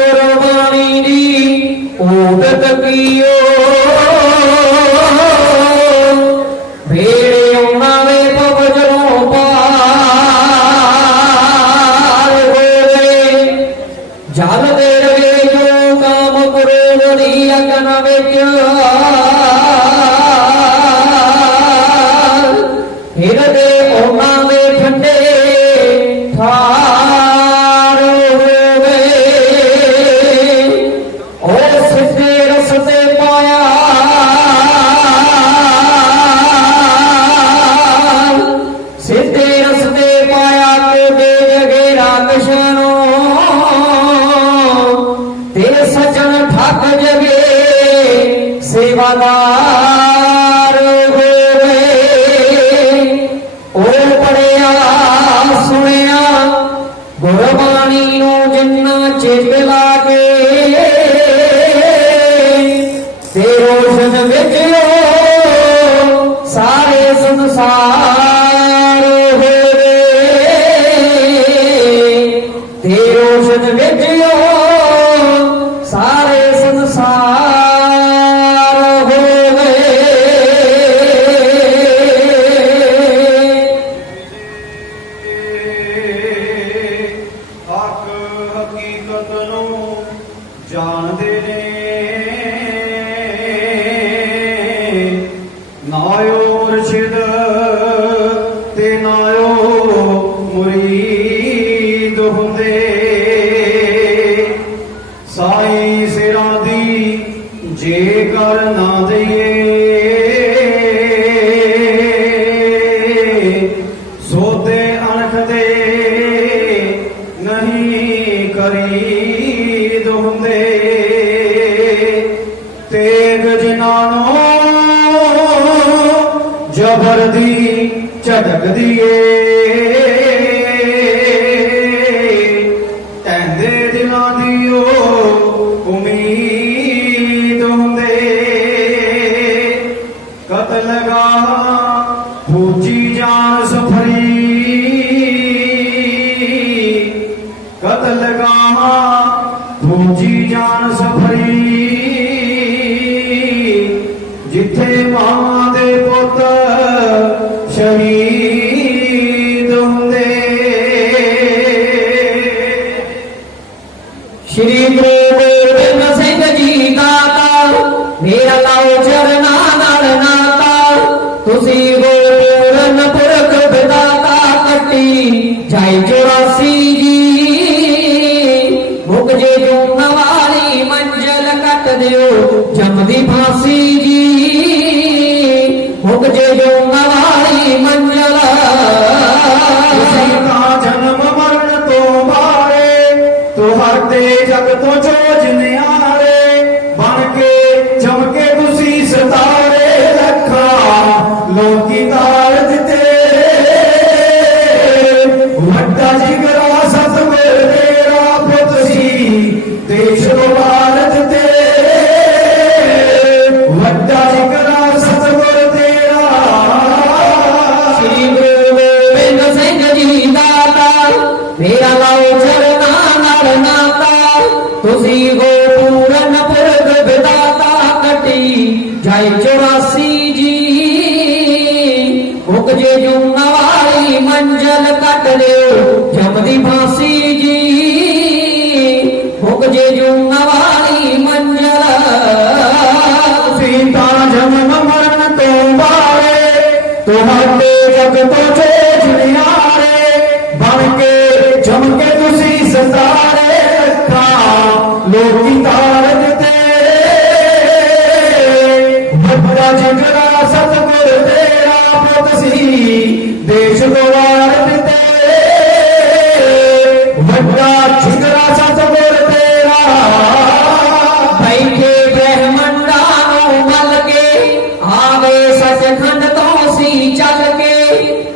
गुरबाणी दी ओदत कीओ भेड़े उन्हावे पवजरों पार हो गए जल दे रहे जो काम करो बड़ी अगन विच हिरदे उन्हावे ठंडे थार हो गए और सिद्धे रसते पाया सिद्धे रसते पाया को दे जगे राक्षसनो तेरे सजन ठग जगे सेवादार हो गए ओ पढ़िया सुनिया गुरबाणी नू जिन्ना चेत लागे ते रोशन विच सारे संसार हो गए ते रोशन विच सारे संसार हो गए। हक हकीकत नू जानदे ने नायो मुर्शिद ते नायो मुरीद हुंदे साईं सिरां दी जे कर ना दईए सोते अणख दे नहीं खरीद हुंदे तेग जिनानो जबर दी झटक दिए टहंदे दिलां दी ओ उम्मीद हुंदे कतल गाह फौजी जान सफरी कतल गाह फौजी जान सफरी जिथे मां दे पुत शहीद हुंदे। श्री गुरु गोबिंद सिंह जी दाता मेरा लाओ चरना नाल नाता तुसी हो पूरन पुरख विदाता कट्टी जाए 84 जी मुक जे जो नवारी मंजिल कट दियो जमदी फांसी जी मुक जे जो नवारी मंजिल सीता जन्म मरण तो मारे तुहाडे जग तो जोज नियारे बन के चमके तुसी सितारे लखा लोकी तार दिते वड्डा जिगरा सतगुर तेरा पुत सी देश को भारत ते वड्डा जिगरा सतगुर तेरा। श्री गुरु गोबिंद सिंह जी दाता मेरा लाओ चरना नाल नाता तुसी हो पूरन पुरख विदाता कटी जाए 84 जी मुक जे जो नवारी मंजिल कट लियो जमदी फांसी जी मुक जे जो नवारी मंजिल सीता जन्म मरण तो मारे तुहाडे जग तो जोज नियारे बन के चमके तुसी सितारे लखा लोकी तार दिते वड्डा जिगरा सतगुर तेरा पुत सी देश को वार दिते वड्डा जिगरा सतगुर तेरा। बैठे ब्रह्मंडा नु मल के आवे सचखंड तो सी चल के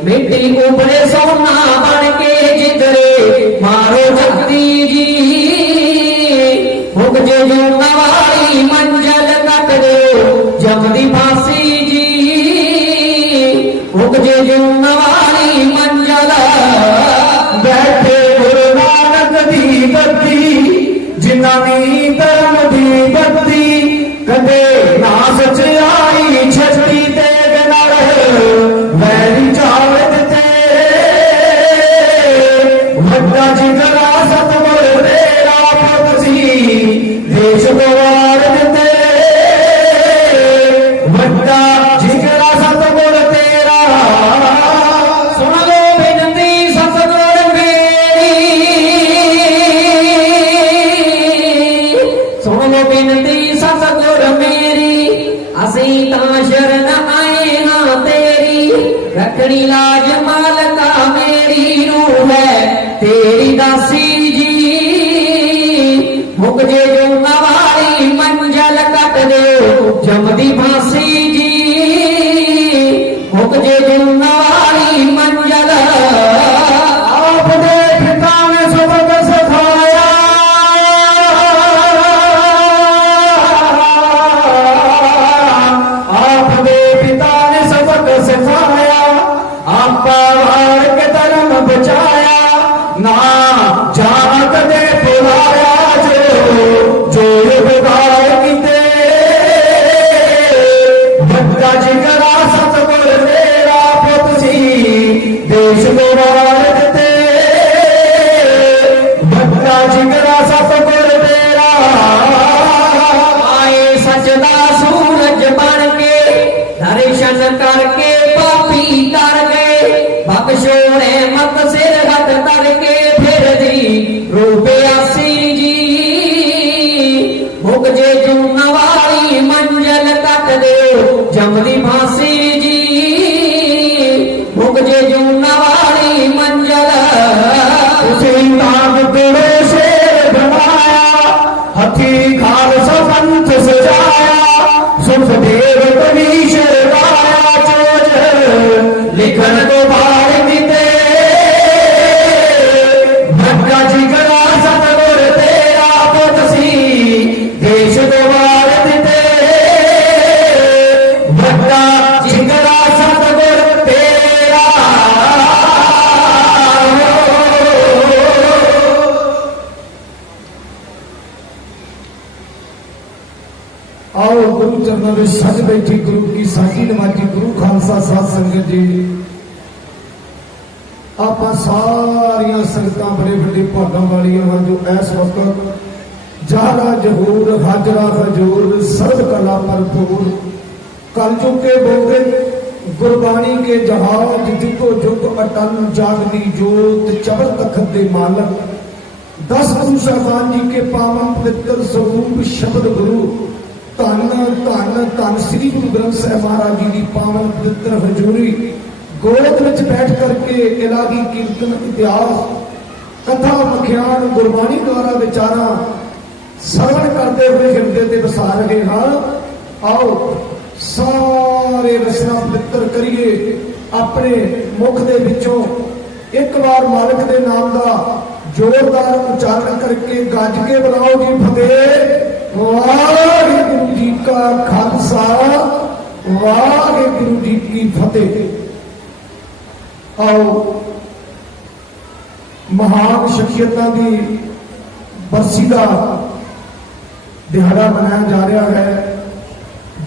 मिट्टी उभरे सोना बन के जिधरे मारो जगती जी मुक जे जो नवारी मंजिल कट दो जमदी फांसी जी मुक जे जो नवारी मंजिल बैठे गुरु नानक दी गद्दी जिन नानी धर्म दी बत्ती कदे ना सच्चाई छठी तेग नाल वैरी जावत तेरे वड्डा जिगरा सतगुर तेरा पुत सी देश गवार तेरे वड्डा जिगरा सतगुर तेरा सुन लो बिनती सतगुर सुन लो बिनती सतगुर मेरी असी तां शरण आए हां तेरी रखड़ी लाज मालका मेरी रूह है तेरी दासी जी मुक जे जो नवारी मंजल कट दे जमदी फांसी जी मुक जे जो नवारी मंजल आपने पिता ने सबक सिखाया आपने पिता ने सबक सिखाया आपा हार के धर्म बचाया ना जाग दे बुलाया जो विगाड़ कीते बच्चा जिगरा सतगुर तेरा पुत सी देश गवार ते बच्चा जिगरा सतगुर तेरा आए सजदा सूरज बन के दर्शन करके पापी कर गए बख्शोरे मत सिर हथ करके फिर दी रूपे आसी जी मुक जे जू नवारी मंजल कट दे जमदी फांसी जी मुक जे जू नवारी मंजल उसे ताज तेरे शेर बनाया हथी खालसा पंथ सजाया सुखदेव कबीर गाया चोज लिखन को बार बीते भट्टा जिगरा सतगुर तेरा पुत सी देश गवार ते भट्टा जिगरा सतगुर तेरा आओ गुरु चरणों में सज बैठी गुरु की साझी नमाजी गुरु खालसा साध संगत जी आप सारिया संगत बड़े बड़े भागों वालियां हैं जो इस वक्त जारा जहूर हाजरा हजूर सर्द कला भरपूर कल युग के बोगे गुरबाणी के जहाज जितो जुग अटल जागदी जोत चवर तखत दे मालक 10 गुरु साहबान जी के पावन पवित्र स्वरूप शब्द गुरु धन धन धन श्री गुरु ग्रंथ साहिब महाराज जी की पावन पवित्र हजूरी गोद में बैठ करके इलाही कीर्तन इतिहास कथा मखियान गुरबाणी द्वारा विचारा श्रवण करते हुए हिरदे ते बसा रहे हाँ आओ सारे रचना पवित्र करिए अपने मुख दे विचों एक बार मालिक दे नाम का जोरदार उच्चारण करके गज के बुलाओ जी फतेह वाहिगुरु जी का खालसा वाहिगुरु जी की फतेह। आओ महान शख्सियतां दी बरसी का दिहाड़ा मनाया जा रहा है।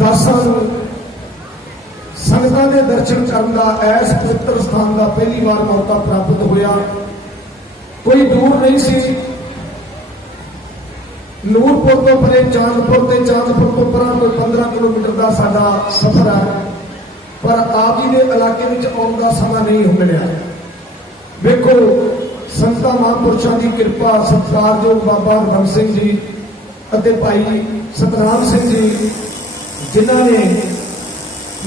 10 संगतां दे दर्शन करने का ऐस पवित्र स्थान का पहली बार मौका प्राप्त होया। कोई दूर नहीं सी, नूरपुर तो परे चांदपुर ते चांदपुर तो परा कोई 15 किलोमीटर का साडा सफर है, पर आप जी के इलाके में आने का समा नहीं मिलिया। देखो संतां महापुरुषों की कृपा सत्कारयोग बाबा हरबंस सिंह जी अते भाई सतनाम सिंह जी जिन्हों ने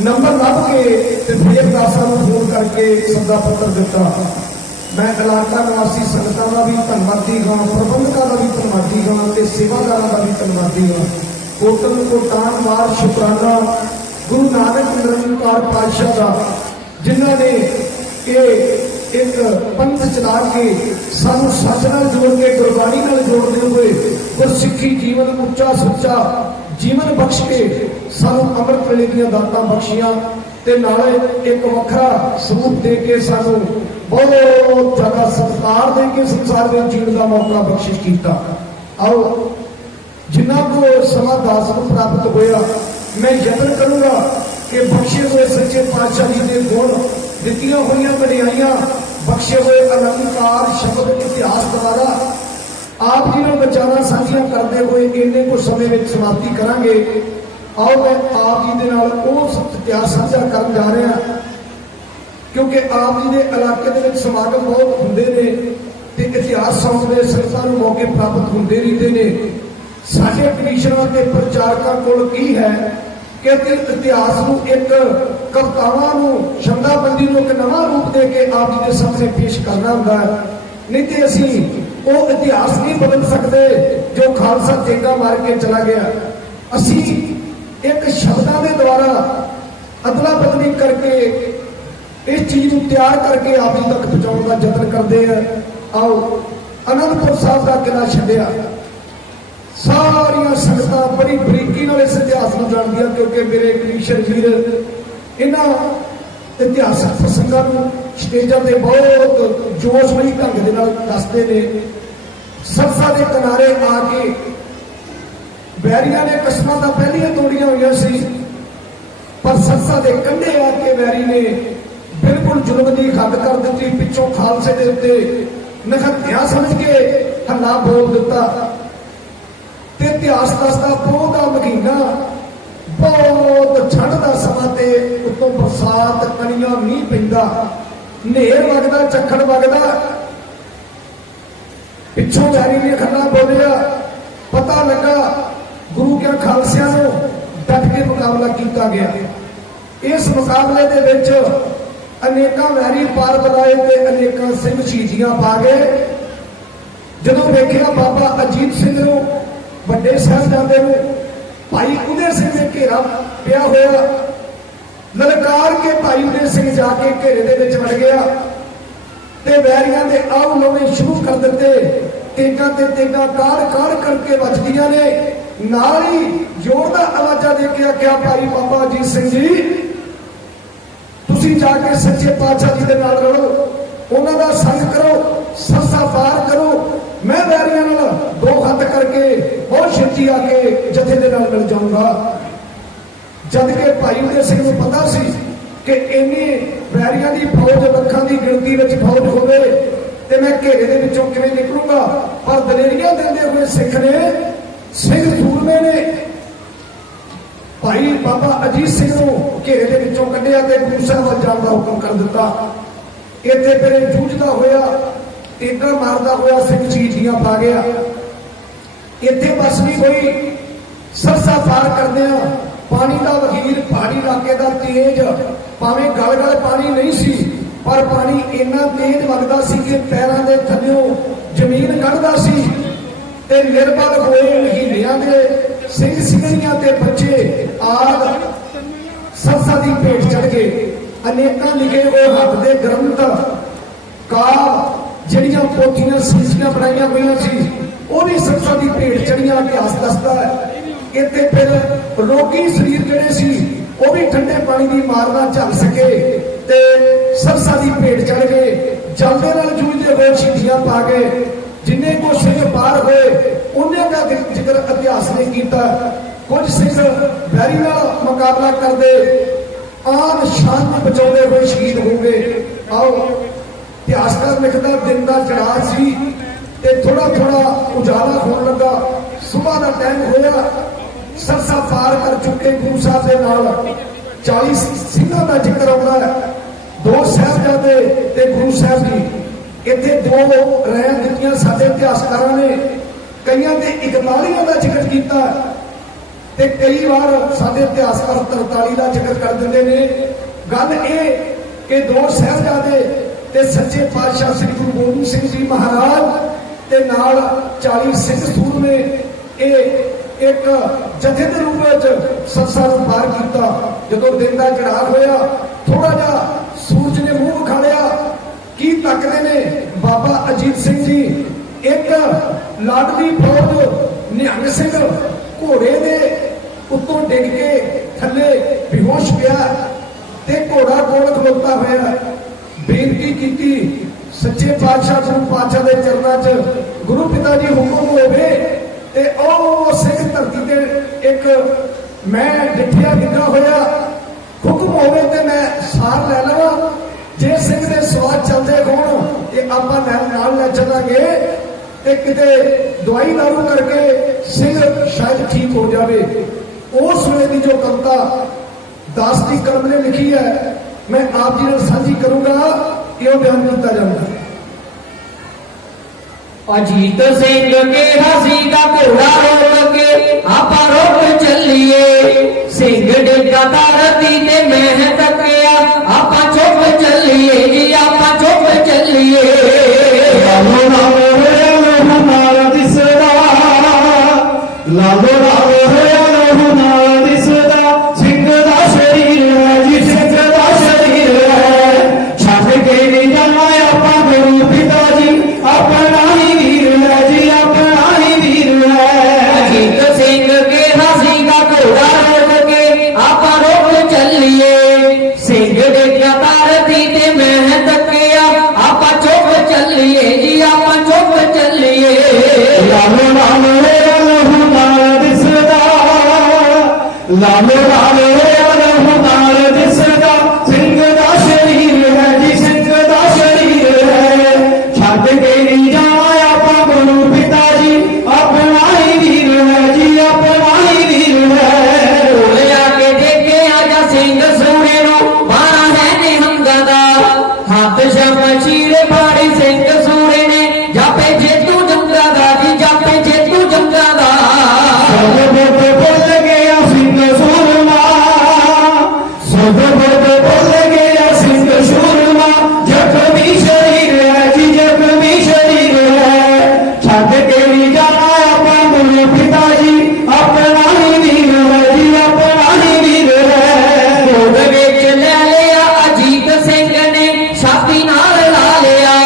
नंबर लभ के फिर दासा फोन करके सदा पत्र दिता। मैं इलाका निवासी संगतां का भी धन्यवादी हाँ, प्रबंधकों का भी धन्यवादी हाँ, सेवादारों का भी धन्यवादी हाँ। कोटन कोटान वार शुकराना गुरु नानक निरंकार पातशाह का जिन्होंने एक पंथ चला के सानू सच नाल जोड़ के गुरबाणी नाल जोड़ते हुए गुरसिੱਖੀ जीवन उच्चा सुच्चा जीवन बख्श के सानू अमृत वेले दीयां दातां बख्शियां ते नाले एक वखरा स्वरूप दे के सानू बहुत ज्यादा सत्कार दे के संसार में जीवन का मौका बख्शिश किया। आओ जिन्ना को समा दास को प्राप्त होया मैं यत्न करूंगा कि बख्शे हुए सच्चे पातशाह जी के गुण दित्तियां हुई वडियाइयां बख्शे हुए अलंकार शब्द इतिहास द्वारा आप जी ने विचारां साझियां करते हुए इन्ने को समय में समाप्ति करांगे। आओ मैं आप जी के नाल उस इतिहास साझा करन जा रहा क्योंकि आप जी के इलाके के समागम बहुत होंगे ने ते इतिहास सुनने संगतां नूं मौके प्राप्त होंदे रहिंदे ने। साडे कमीशनरां ते प्रचारकां कोल की है कि इतिहास नूं एक कवितावां नूं शब्दाबंदी नूं एक नवां रूप दे के आप जी के सामने पेश करना हुंदा है। नहीं तो असीं वो इतिहास नहीं बदल सकते जो खालसा तेगा मार के चला गया। असीं एक शब्दां दे द्वारा अदला बदली करके इस चीज को तैयार करके आप जी तक पहुंचाने का यत्न करते हैं। आओ आनंदपुर साहब का किला छड्डिया सारिया संगतां बड़ी बरीकी नाल इस इतिहास को जानदियां क्योंकि मेरे कमीशन वीर इन्हां इतिहासक प्रसंगां नूं स्टेजां ते बहुत जोशमई ढंग दे नाल दसदे ने। सरसा के किनारे आके बैरिया ने कस्मां तां पहलियां तोड़ियां होईयां सी पर सरसा के कंढे आके बैरी ने बिल्कुल जुल्म की हद कर दी। पिछों खालसे के उत्ते नखत्या समझ के हल्ला बोल दिता ते इतिहास दसदा पोह का महीना बहुत ठंड का समा ते उत्तों बरसात कणियां मींह पैंदा नेर वगदा झक्खड़ वगदा पिछों बैरी ने हल्ला बोलिया पता लगा गुरु के खालसियां नूं डट के मुकाबला किया गया। इस मुकाबले दे विच अनेकां वैरी पार बुलाए ते अनेकां सिंह शहीदियां पा गए। जदों वेखिया बाबा अजीत सिंह नूं वड्डे साहिबजादे नूं भाई उदय सिंह ने घेरा पिया होया ललकार के भाई उदय सिंह जाके घेरे दे विच वड़ गया ते वैरियां दे आऊ लवे शुरू कर दिते। तेगा ते तेगा कार कार करके बजदियां ने नाल ही जोरदार आवाज़ां दे के आख्या भाई बाबा अजीत सिंह जी तुसीं जाके सच्चे पातशाह जी दे नाल रहो उन्हां दा संग करो सरसा पार करो मैं वैरियां नाल दो हत्थ करके बहुत छेती आके जथे दे नाल मिल जाऊंगा। जद के भाई उदय सिंह नूं पता सी कि इन्नी वैरियां दी फौज लखां दी गिणती विच फौज होवे ते मैं घेरे दे विचों किवें निकलूंगा पर दलेरियां देंदे हुए सिख ने सिंह सूरमे ने भाई बाबा अजीत सिंह नूं घेरे दे विचों कढिया ते गुरु साहिब वल जाण दा हुकम कर दिता। इत्थे फिर जूझदा होया तेगा मारदा होया सिंह शहीदियां पा गया। इत्थे बस भी कोई सरसा पार करदिया पानी का वहीर पहाड़ी इलाके का तेज भावें गल गल पानी नहीं सी पर पानी इन्ना तेज वगदा सी कि पैरों के थल्लों जमीन कढ़दा सी ते निर्बल होए महीनियां दे सिंह सिंघणियां ते बच्चे आग सरसा की भेट चढ़ गए। अनेकां लिखे वो हथ दे ग्रंथ काव जिहड़ियां पोथियां सिलसिलां बनाईयां हुई सी वो भी सरसा की भेट चढ़ियां इतिहास दसदा है। इत्थे फिर रोगी शरीर जिहड़े सी वो भी ठंडे पानी की मार ना झल सके ते सरसा की भेट चढ़ गए। जलदे नाल जूझदे होए शहीदियां पा गए। जिन्ने को सिंह पार हुए उन्हें का जिक्र इतिहास ने किया। कुछ सिंह वैरी नाल मुकाबला करते आन शान बचाते हुए शहीद हो गए। आओ इतिहासकार लिखता दिन का चढ़ा सी ते थोड़ा थोड़ा उजाला होने लगा। सुबह का टाइम होया सरसा पार कर चुके गुरु साहब के नाल 40 सिंघां का जिक्र आता है। 2 साहिबजादे ते गुरु साहब जी इत्थे 2 रहन दित्तियां साडे इतिहासकारां ने कईयां ते 41 का जिक्र किया ते कई बार साडे इतिहासकार 43 का जिक्र कर दिंदे ने। गल ये कि 2 साहिबजादे ते सच्चे पातशाह श्री गुरु गोबिंद सिंह जी महाराज ते नाल 40 सिंह सूरमे एक जथे के रूप में सरसा नूं पार किया। जदों दिन का चढ़ाव होया थोड़ा जा सूरज ने मुंह विखाड़िया की तकते ने बाबा अजीत सिंह जी एक लाडली फौज निहंग सिंह घोड़े दे उत्तों डिग के थले बेहोश पिया ते घोड़ा कोल खलोता होया बेनती की सच्चे पातशाह गुरु पातशाह के चरणों च गुरु पिता जी हुक्म होवे ਤੇ ਉਹ ਸਿੱਖ ਧਰਤੀ ਤੇ ਇੱਕ ਮੈਂ ਡਿੱਠਿਆ ਨਿੱਘਾ ਹੋਇਆ ਹੁਕਮ ਹੋਵੇ ਤੇ ਮੈਂ ਸਾਰ ਲੈ ਲਵਾਂ। ਜੇ ਸਿੰਘ ਦੇ ਸਵਾਦ ਚੱਲਦੇ ਹੋਣ ਤੇ ਆਪਾਂ ਨਾਲ ਲੈ ਚੱਲਾਂਗੇ ਤੇ ਕਿਤੇ ਦਵਾਈ ਲਾਗੂ ਕਰਕੇ ਸਿੰਘ ਸ਼ਾਇਦ ਠੀਕ ਹੋ ਜਾਵੇ। ਉਸ ਵੇਲੇ ਦੀ ਜੋ ਕਵਿਤਾ ਦਾਸ ਦੀ ਕਲਮ ਨੇ ਲਿਖੀ ਹੈ मैं आप जी ਨਾਲ ਸਾਂਝੀ ਕਰੂੰਗਾ। ਇਹ ਬਿਆਨ ਕੀਤਾ ਜਾਂਦਾ ਹੈ। अजीत सिंह के हसी का घोड़ा रोक के आप रोक चलिए सिंह डिगा धरती ते मैं तकिया आप चुप चलिए जी आप चुप चलिए लालो लालो लहू नाल दिसदा लालो लालो लहू नाल दिसदा सिंह दा शरीर है जी सिंह दा शरीर है छड़ के नहीं जाना आपा गुरु पिता जी अपना ही वीर है जी अपना ही वीर है। अजीत सिंह के हसी का घोड़ा रोक के आप रोक चलिए सिंह डिगा धरती ते मैं तकिया आप चुप चलिए जी आप चुप चलिए लालो लालो लहू नाल दिसदा लालो लालो लहू नाल दिसदा सिंह दा शरीर है जी सिंह दा शरीर है छड़ के नहीं जाना आपा गुरु पिता जी अपना ही वीर है जी अपना ही वीर है। लिया के देखे आजा सिंह सूरे नो मारा है ने हमगदा हाथ शमशीर फाड़ी सिंह सूरे ने जापे जेतू जंगा दा जी जापे जेतू जंगा दा सब बोल गया सिंह सूरमा सब बोल गया सिंह सूरमा जख्मी शरीर है जी जख्मी शरीर है छड़ के नहीं जाना आपा गुरु पिता जी अपना ही वीर है जी अपना ही वीर है। गोद विच ले लिया अजीत सिंह ने छाती नाल ला लिया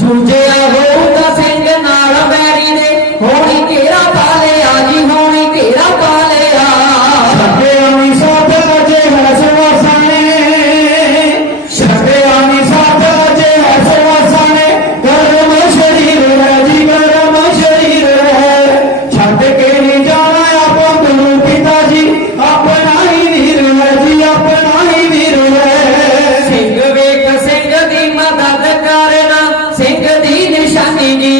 जूझिया होऊगा सिंह नाल बैरी ने होनी घेरा पा लिया जी होनी घेरा पा लिया शबेआनी साथ अजे है सुवासाने शबेआनी साथ अजे है सुवासाने गर्म शरीर है जी गर्म शरीर है छड़ के नहीं जाना आपा गुरु पिता जी अपना ही वीर है जी अपना ही वीर है। सिंह वेख सिंह दी मदद करना सिंह दी निशानी जी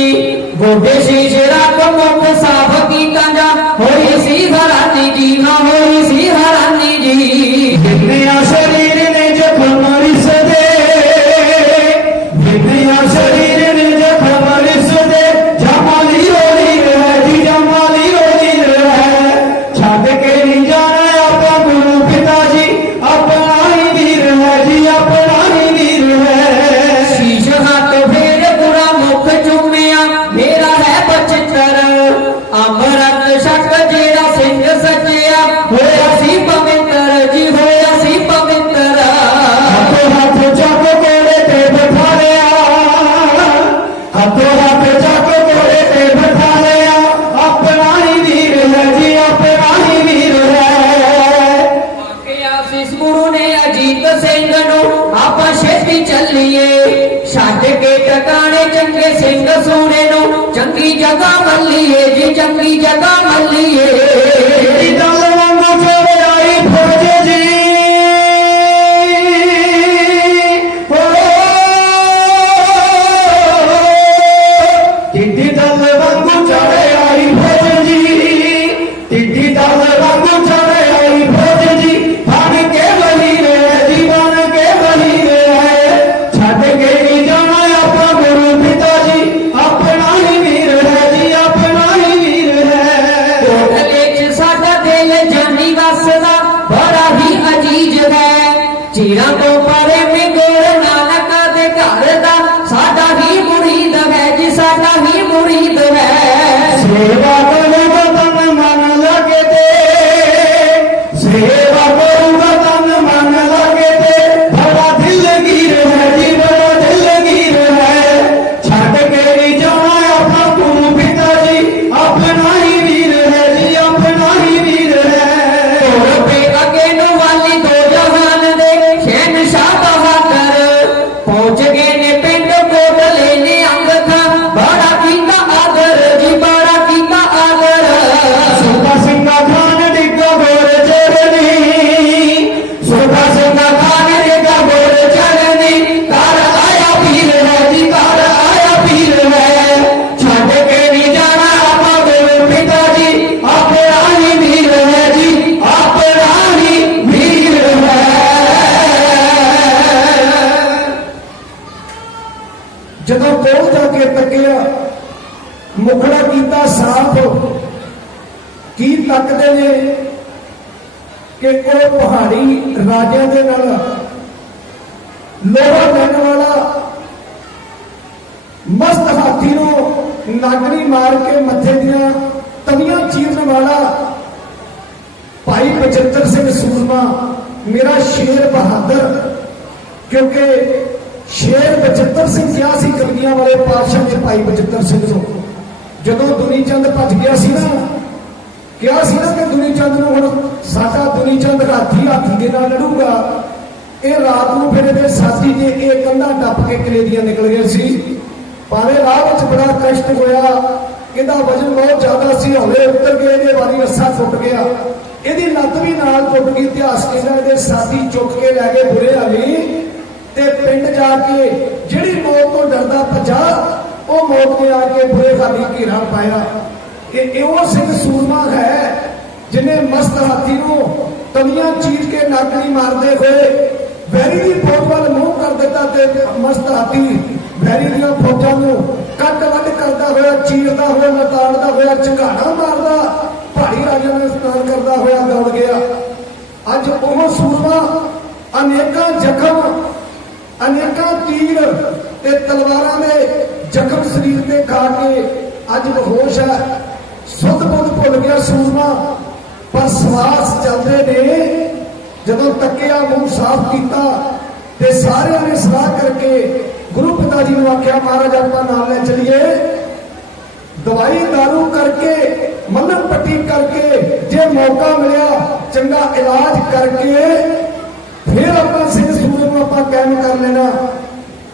गोडे शीश रख मुख साफ की कंजा होई सी हरानी जी हाँ होई सी हरानी जी विद्या शरीर ने जख्म रिस दे विद्या शरीर ने जख्म रिस दे जमाली रोली है जी जमाली रोली है छड़ के नहीं जाना आपा गुरु पिता जी अपना ही वीर है जी अपना ही वीर है। शीश हाथ फेर पूरा मुख चुमिया मेरा है बचतर अमरत शक जेड़ा सिंह सचिया होया सी पवित्र जी होया सी पवित्र हाथों हाथ चक कोड़े ते बैठा लिया हाथों हाथ चक कोड़े ते बैठा लिया अपना ही वीर है जी अपना ही वीर है। आशीष गुरु ने अजीत सिंह नु आप छेती चलिए छड़ के टकाने चंगे सिंह सोने नु चंगी जगह मल्लीए जी चंगी जगह मल्लीए दल वांगू चोर आई फौज जी टिड्डी दल वांगू चढ़े आई फौज जी टिड्डी दल वांगू चढ़े आई फौज जी बन के बली रे जी बन के बली रे छड़ के नहीं जाना आपा गुरु पिता जी अपना ही वीर है जी अपना ही वीर है। कोटले च साडा दिल जानी वसदा बड़ा ही अजीज है चीरा तो परे में गोर नानक दे घर दा साडा ही मुरीद है जी साडा ही मुरीद है सेवा करूंगा तन मन लगे ते सेवा करूंगा तन मन लगे ते बड़ा दिलगीर है जी बड़ा दिलगीर है छड़ के नहीं जाना अपना गुरु पिता जी अपना ही वीर है जी अपना ही वीर है। और पे अगे नु वाली दो जहान दे शहनशाह बहादुर पहुंच गए ने पिंड कोटले ने अंग था बड़ा कीता आदर जी बड़ा कीता आदर तकते ने कि वो पहाड़ी राजियां दे नाल लोहा लैण वाला मस्त हाथी नूं नागरी मार के मथे दियां तवियां चीरन वाला भाई बचित्र सिंह सूरमा मेरा शेर बहादुर, क्योंकि शेर बचित्र सिंह क्या सी कलगियां वाले पातशाह ने भाई बचित्र सिंह नूं जदों दुनी चंद भज गया सी ना, क्या सी ना कि दुनी चंद नूं हुण साडा दुनी चंद हाथी हाथी दे नाल लड़ूगा। ये रात नूं फिर इहदे साथी ने ये कंधा टप के कलेदियां निकल गए सी, भावें राह विच बड़ा कष्ट होया, इहदा वजन बहुत ज्यादा सी, हौले उतर गए, इहदे वाली रस्सा टुट गया, इहदी लत्त भी नाल टुट गई। इतिहास कहदा इहदे साथी चुक के लै गए बुरे हाली ते पिंड जाके जिहड़ी मौत तो डरदा भजा वो मौत ने आके बुरे हाली घेरा पाया। वो सिंह सूरमा है जिन्हें मस्त हाथी को तवियां चीर के नागनी मारते हुए वैरी की फौज वाल मुंह कर दिता ते मस्त हाथी वैरी दियां फौजां नूं कट वट करता हुआ, चीरता हुआ, नताड़दा हुआ, झकाड़ा मारदा पहाड़ी राजा ने स्नान करता हुआ दौड़ गया। अज वो सूरमा अनेकां जख्म, अनेकां तीर ते तलवारां दे जख्म शरीर ते खा के अज बेहोश है, सुध बुध भुल गया सूरमा। पर सवास चलते ने जदों तकिया मुंह साफ किया ते सारिਆਂ ने सलाह करके गुरु पिता जी ने आख्या महाराज आपां नाल ले चलिए, दवाई दारू करके मलम पट्टी करके जे मौका मिलिया चंगा इलाज करके फिर अपना सिंह सूर को आपां कायम कर लेना।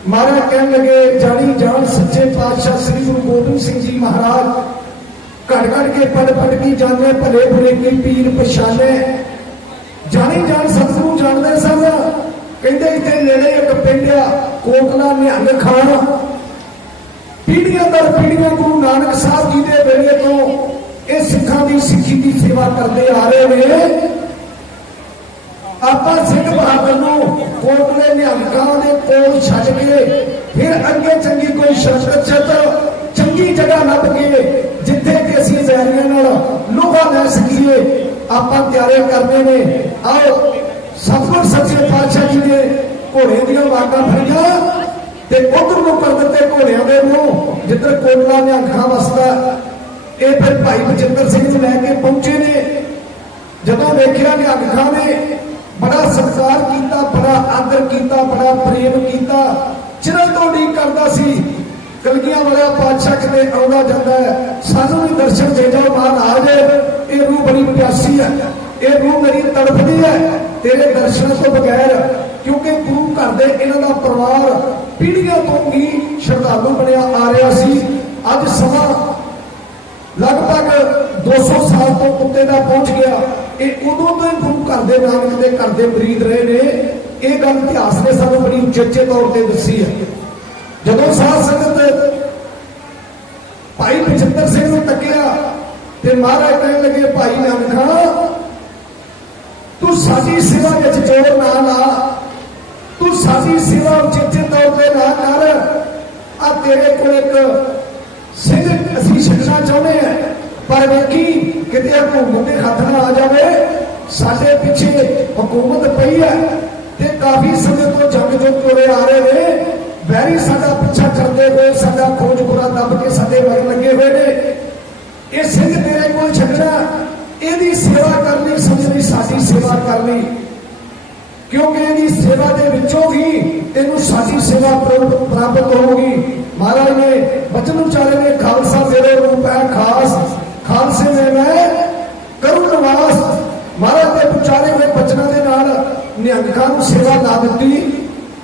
महाराज कहने लगे जानी जान सच्चे पातशाह श्री गुरु गोबिंद सिंह जी महाराज घट घट के पढ़ पढ़ की जाने भले बुरे की पीर पछाने, जानी जान सतगुरु जानते सन। कहते इतने नेड़े एक पिंड आ कोटला निहंग खान, पीढ़ियां दर पीढ़ियां गुरु नानक साहब जी के वेले तो ये सिखां की सिक्खी की सेवा करते आ रहे हैं। आपां सिंह बहादुर नूं कोटले निहंग खान के कोल छड्ड के फिर अगे चंगी कोई शरकत चंगी जगह लभ के जिथे कि असीं वैरियां नाल लोहा लै सकीए आपां तैयारी करने ने। आओ सतगुर सच्चे पातशाह जी ने घोड़े दीयां वागां फड़ियां ते उधर नूं कर दित्ते घोड़ियां दे मुंह जिधर कोटला निहंग खां वसदा। ये फिर भाई बचित्र सिंह नूं लैके पहुंचे ने। जदों वेखिया निहंग खां ने बड़ा सत्कार किया, बड़ा आदर किया, बड़ा प्रेम किया, चिर तो उड़ीक करदा सी कलगियां वाला पातशाह किते आउंदा जांदा है, सानू भी दर्शन दे जाओ महाराज, ये रूह बड़ी प्यासी है, ये रूह मेरी तड़फदी है तेरे दर्शन तो बगैर, क्योंकि गुरु घर दे इन्हां दा परिवार पीढ़ियां तो ही श्रद्धालु बनया आ रहा सी। अज समा लगभग 200 साल तो उत्ते दा पहुंच गया। ये उदों तो ही गुरु घर दे नानक दे घर दे मरीद रहे ने। ये गल इतिहास ने सानू बड़ी उचेचे तौर पर दसी है। जदों साध संगत भाई बचित्र सिंह नूं तकिया ते महाराज कहने लगे भाई निहंग खां तू साडी सेवा विच जोर ना ला, तू साडी सेवा उचेचे तौर पर ना कर। आ तेरे कोल एक सिंह असीं छड्डना चाहुंदे हैं, पर वेखी किते हुकूमत दे हत्थ ना आ जावे। साडे पिछे हुकूमत पई है ते काफी समय तो जंग जो तुरे आ रहे ने, वैरी साडा पिछा करते हुए साडा खोज बुरा दब के साडे मगन लगे हुए ने। ये सिंह तेरे कोल छड्डना, इहदी सेवा करनी समझनी साडी सेवा करनी, क्योंकि इहदी सेवा दे विचों ही तेनू साडी सेवा प्राप्त होगी। महाराज ने बचन उचारे ने खालसा मेरे रूप है खास, खालसे में मैं करूं निवास। महाराज के उचारे हुए बचनों के नाल निहंग खां नूं सेवा ला दी।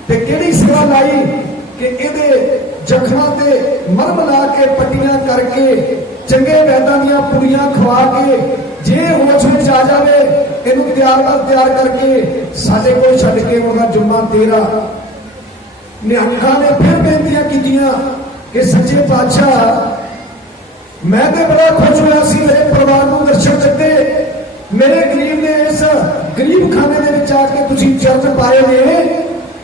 ते किहड़ी सेवा लाई कि इहदे जख्मां ते मरम ला के पट्टियां करके चंगे वैदां दीयां पुड़ियां खवा के जे होश विच आ जावे इहनूं तैयार करके साडे कोल छड्ड के उहदा जुम्मा तेरा। निहंग खां ने फिर बेनतियां कीतियां कि सच्चे पातशाह मैं तो बड़ा खुश होया सी, मेरे परिवार नूं दर्शन दित्ते, मेरे गरीब ने इस गरीब खाने दे विच आके तुसीं चरण पाए ने,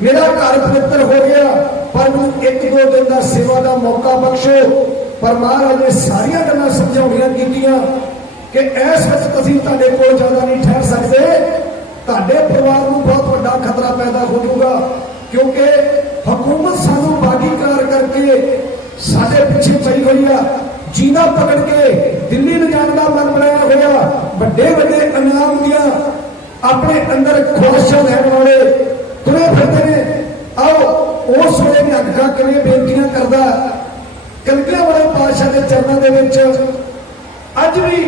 मेरा घर पवित्र हो गया, पर मैं एक दो दिन का सेवा का मौका बख्शो। पर महाराज ने सारिया गल्लां समझाउणियां कीतियां ਕਿ ਇਸ ਵਕਤ ਅਸੀਂ ਤੁਹਾਡੇ ਕੋਲ ਜ਼ਿਆਦਾ ਨਹੀਂ ਠਹਿਰ ਸਕਦੇ, ਤੁਹਾਡੇ ਪਰਿਵਾਰ ਨੂੰ ਬਹੁਤ ਵੱਡਾ ਖਤਰਾ ਪੈਦਾ ਹੋ ਜਾਊਗਾ, ਕਿਉਂਕਿ ਹਕੂਮਤ ਸਾਨੂੰ ਬਾਗੀਕਾਰ ਕਰਕੇ ਸਾਡੇ ਪਿੱਛੇ ਪਈ ਹੋਈ ਆ, ਜੀਨਾ ਪਕੜ ਕੇ ਦਿੱਲੀ ਲਿਜਾਣ ਦਾ ਮਨ ਬਣਾਇਆ ਹੋਇਆ, ਵੱਡੇ ਵੱਡੇ ਇਨਾਮ ਦੀਆਂ ਆਪਣੇ ਅੰਦਰ ਖੁਆਇਸ਼ਾਂ ਲੈਣ ਵਾਲੇ ਤੁਰੇ ਫਿਰਦੇ ਨੇ। ਆਓ ਉਸ ਵੇਲੇ ਮੈਂ ਅੱਗਾ ਕਿਵੇਂ ਬੇਨਤੀਆਂ ਕਰਦਾ, ਕਲਗੀਆਂ ਵਾਲੇ ਪਾਤਸ਼ਾਹ ਦੇ ਚਰਨਾਂ ਦੇ ਵਿੱਚ ਅੱਜ ਵੀ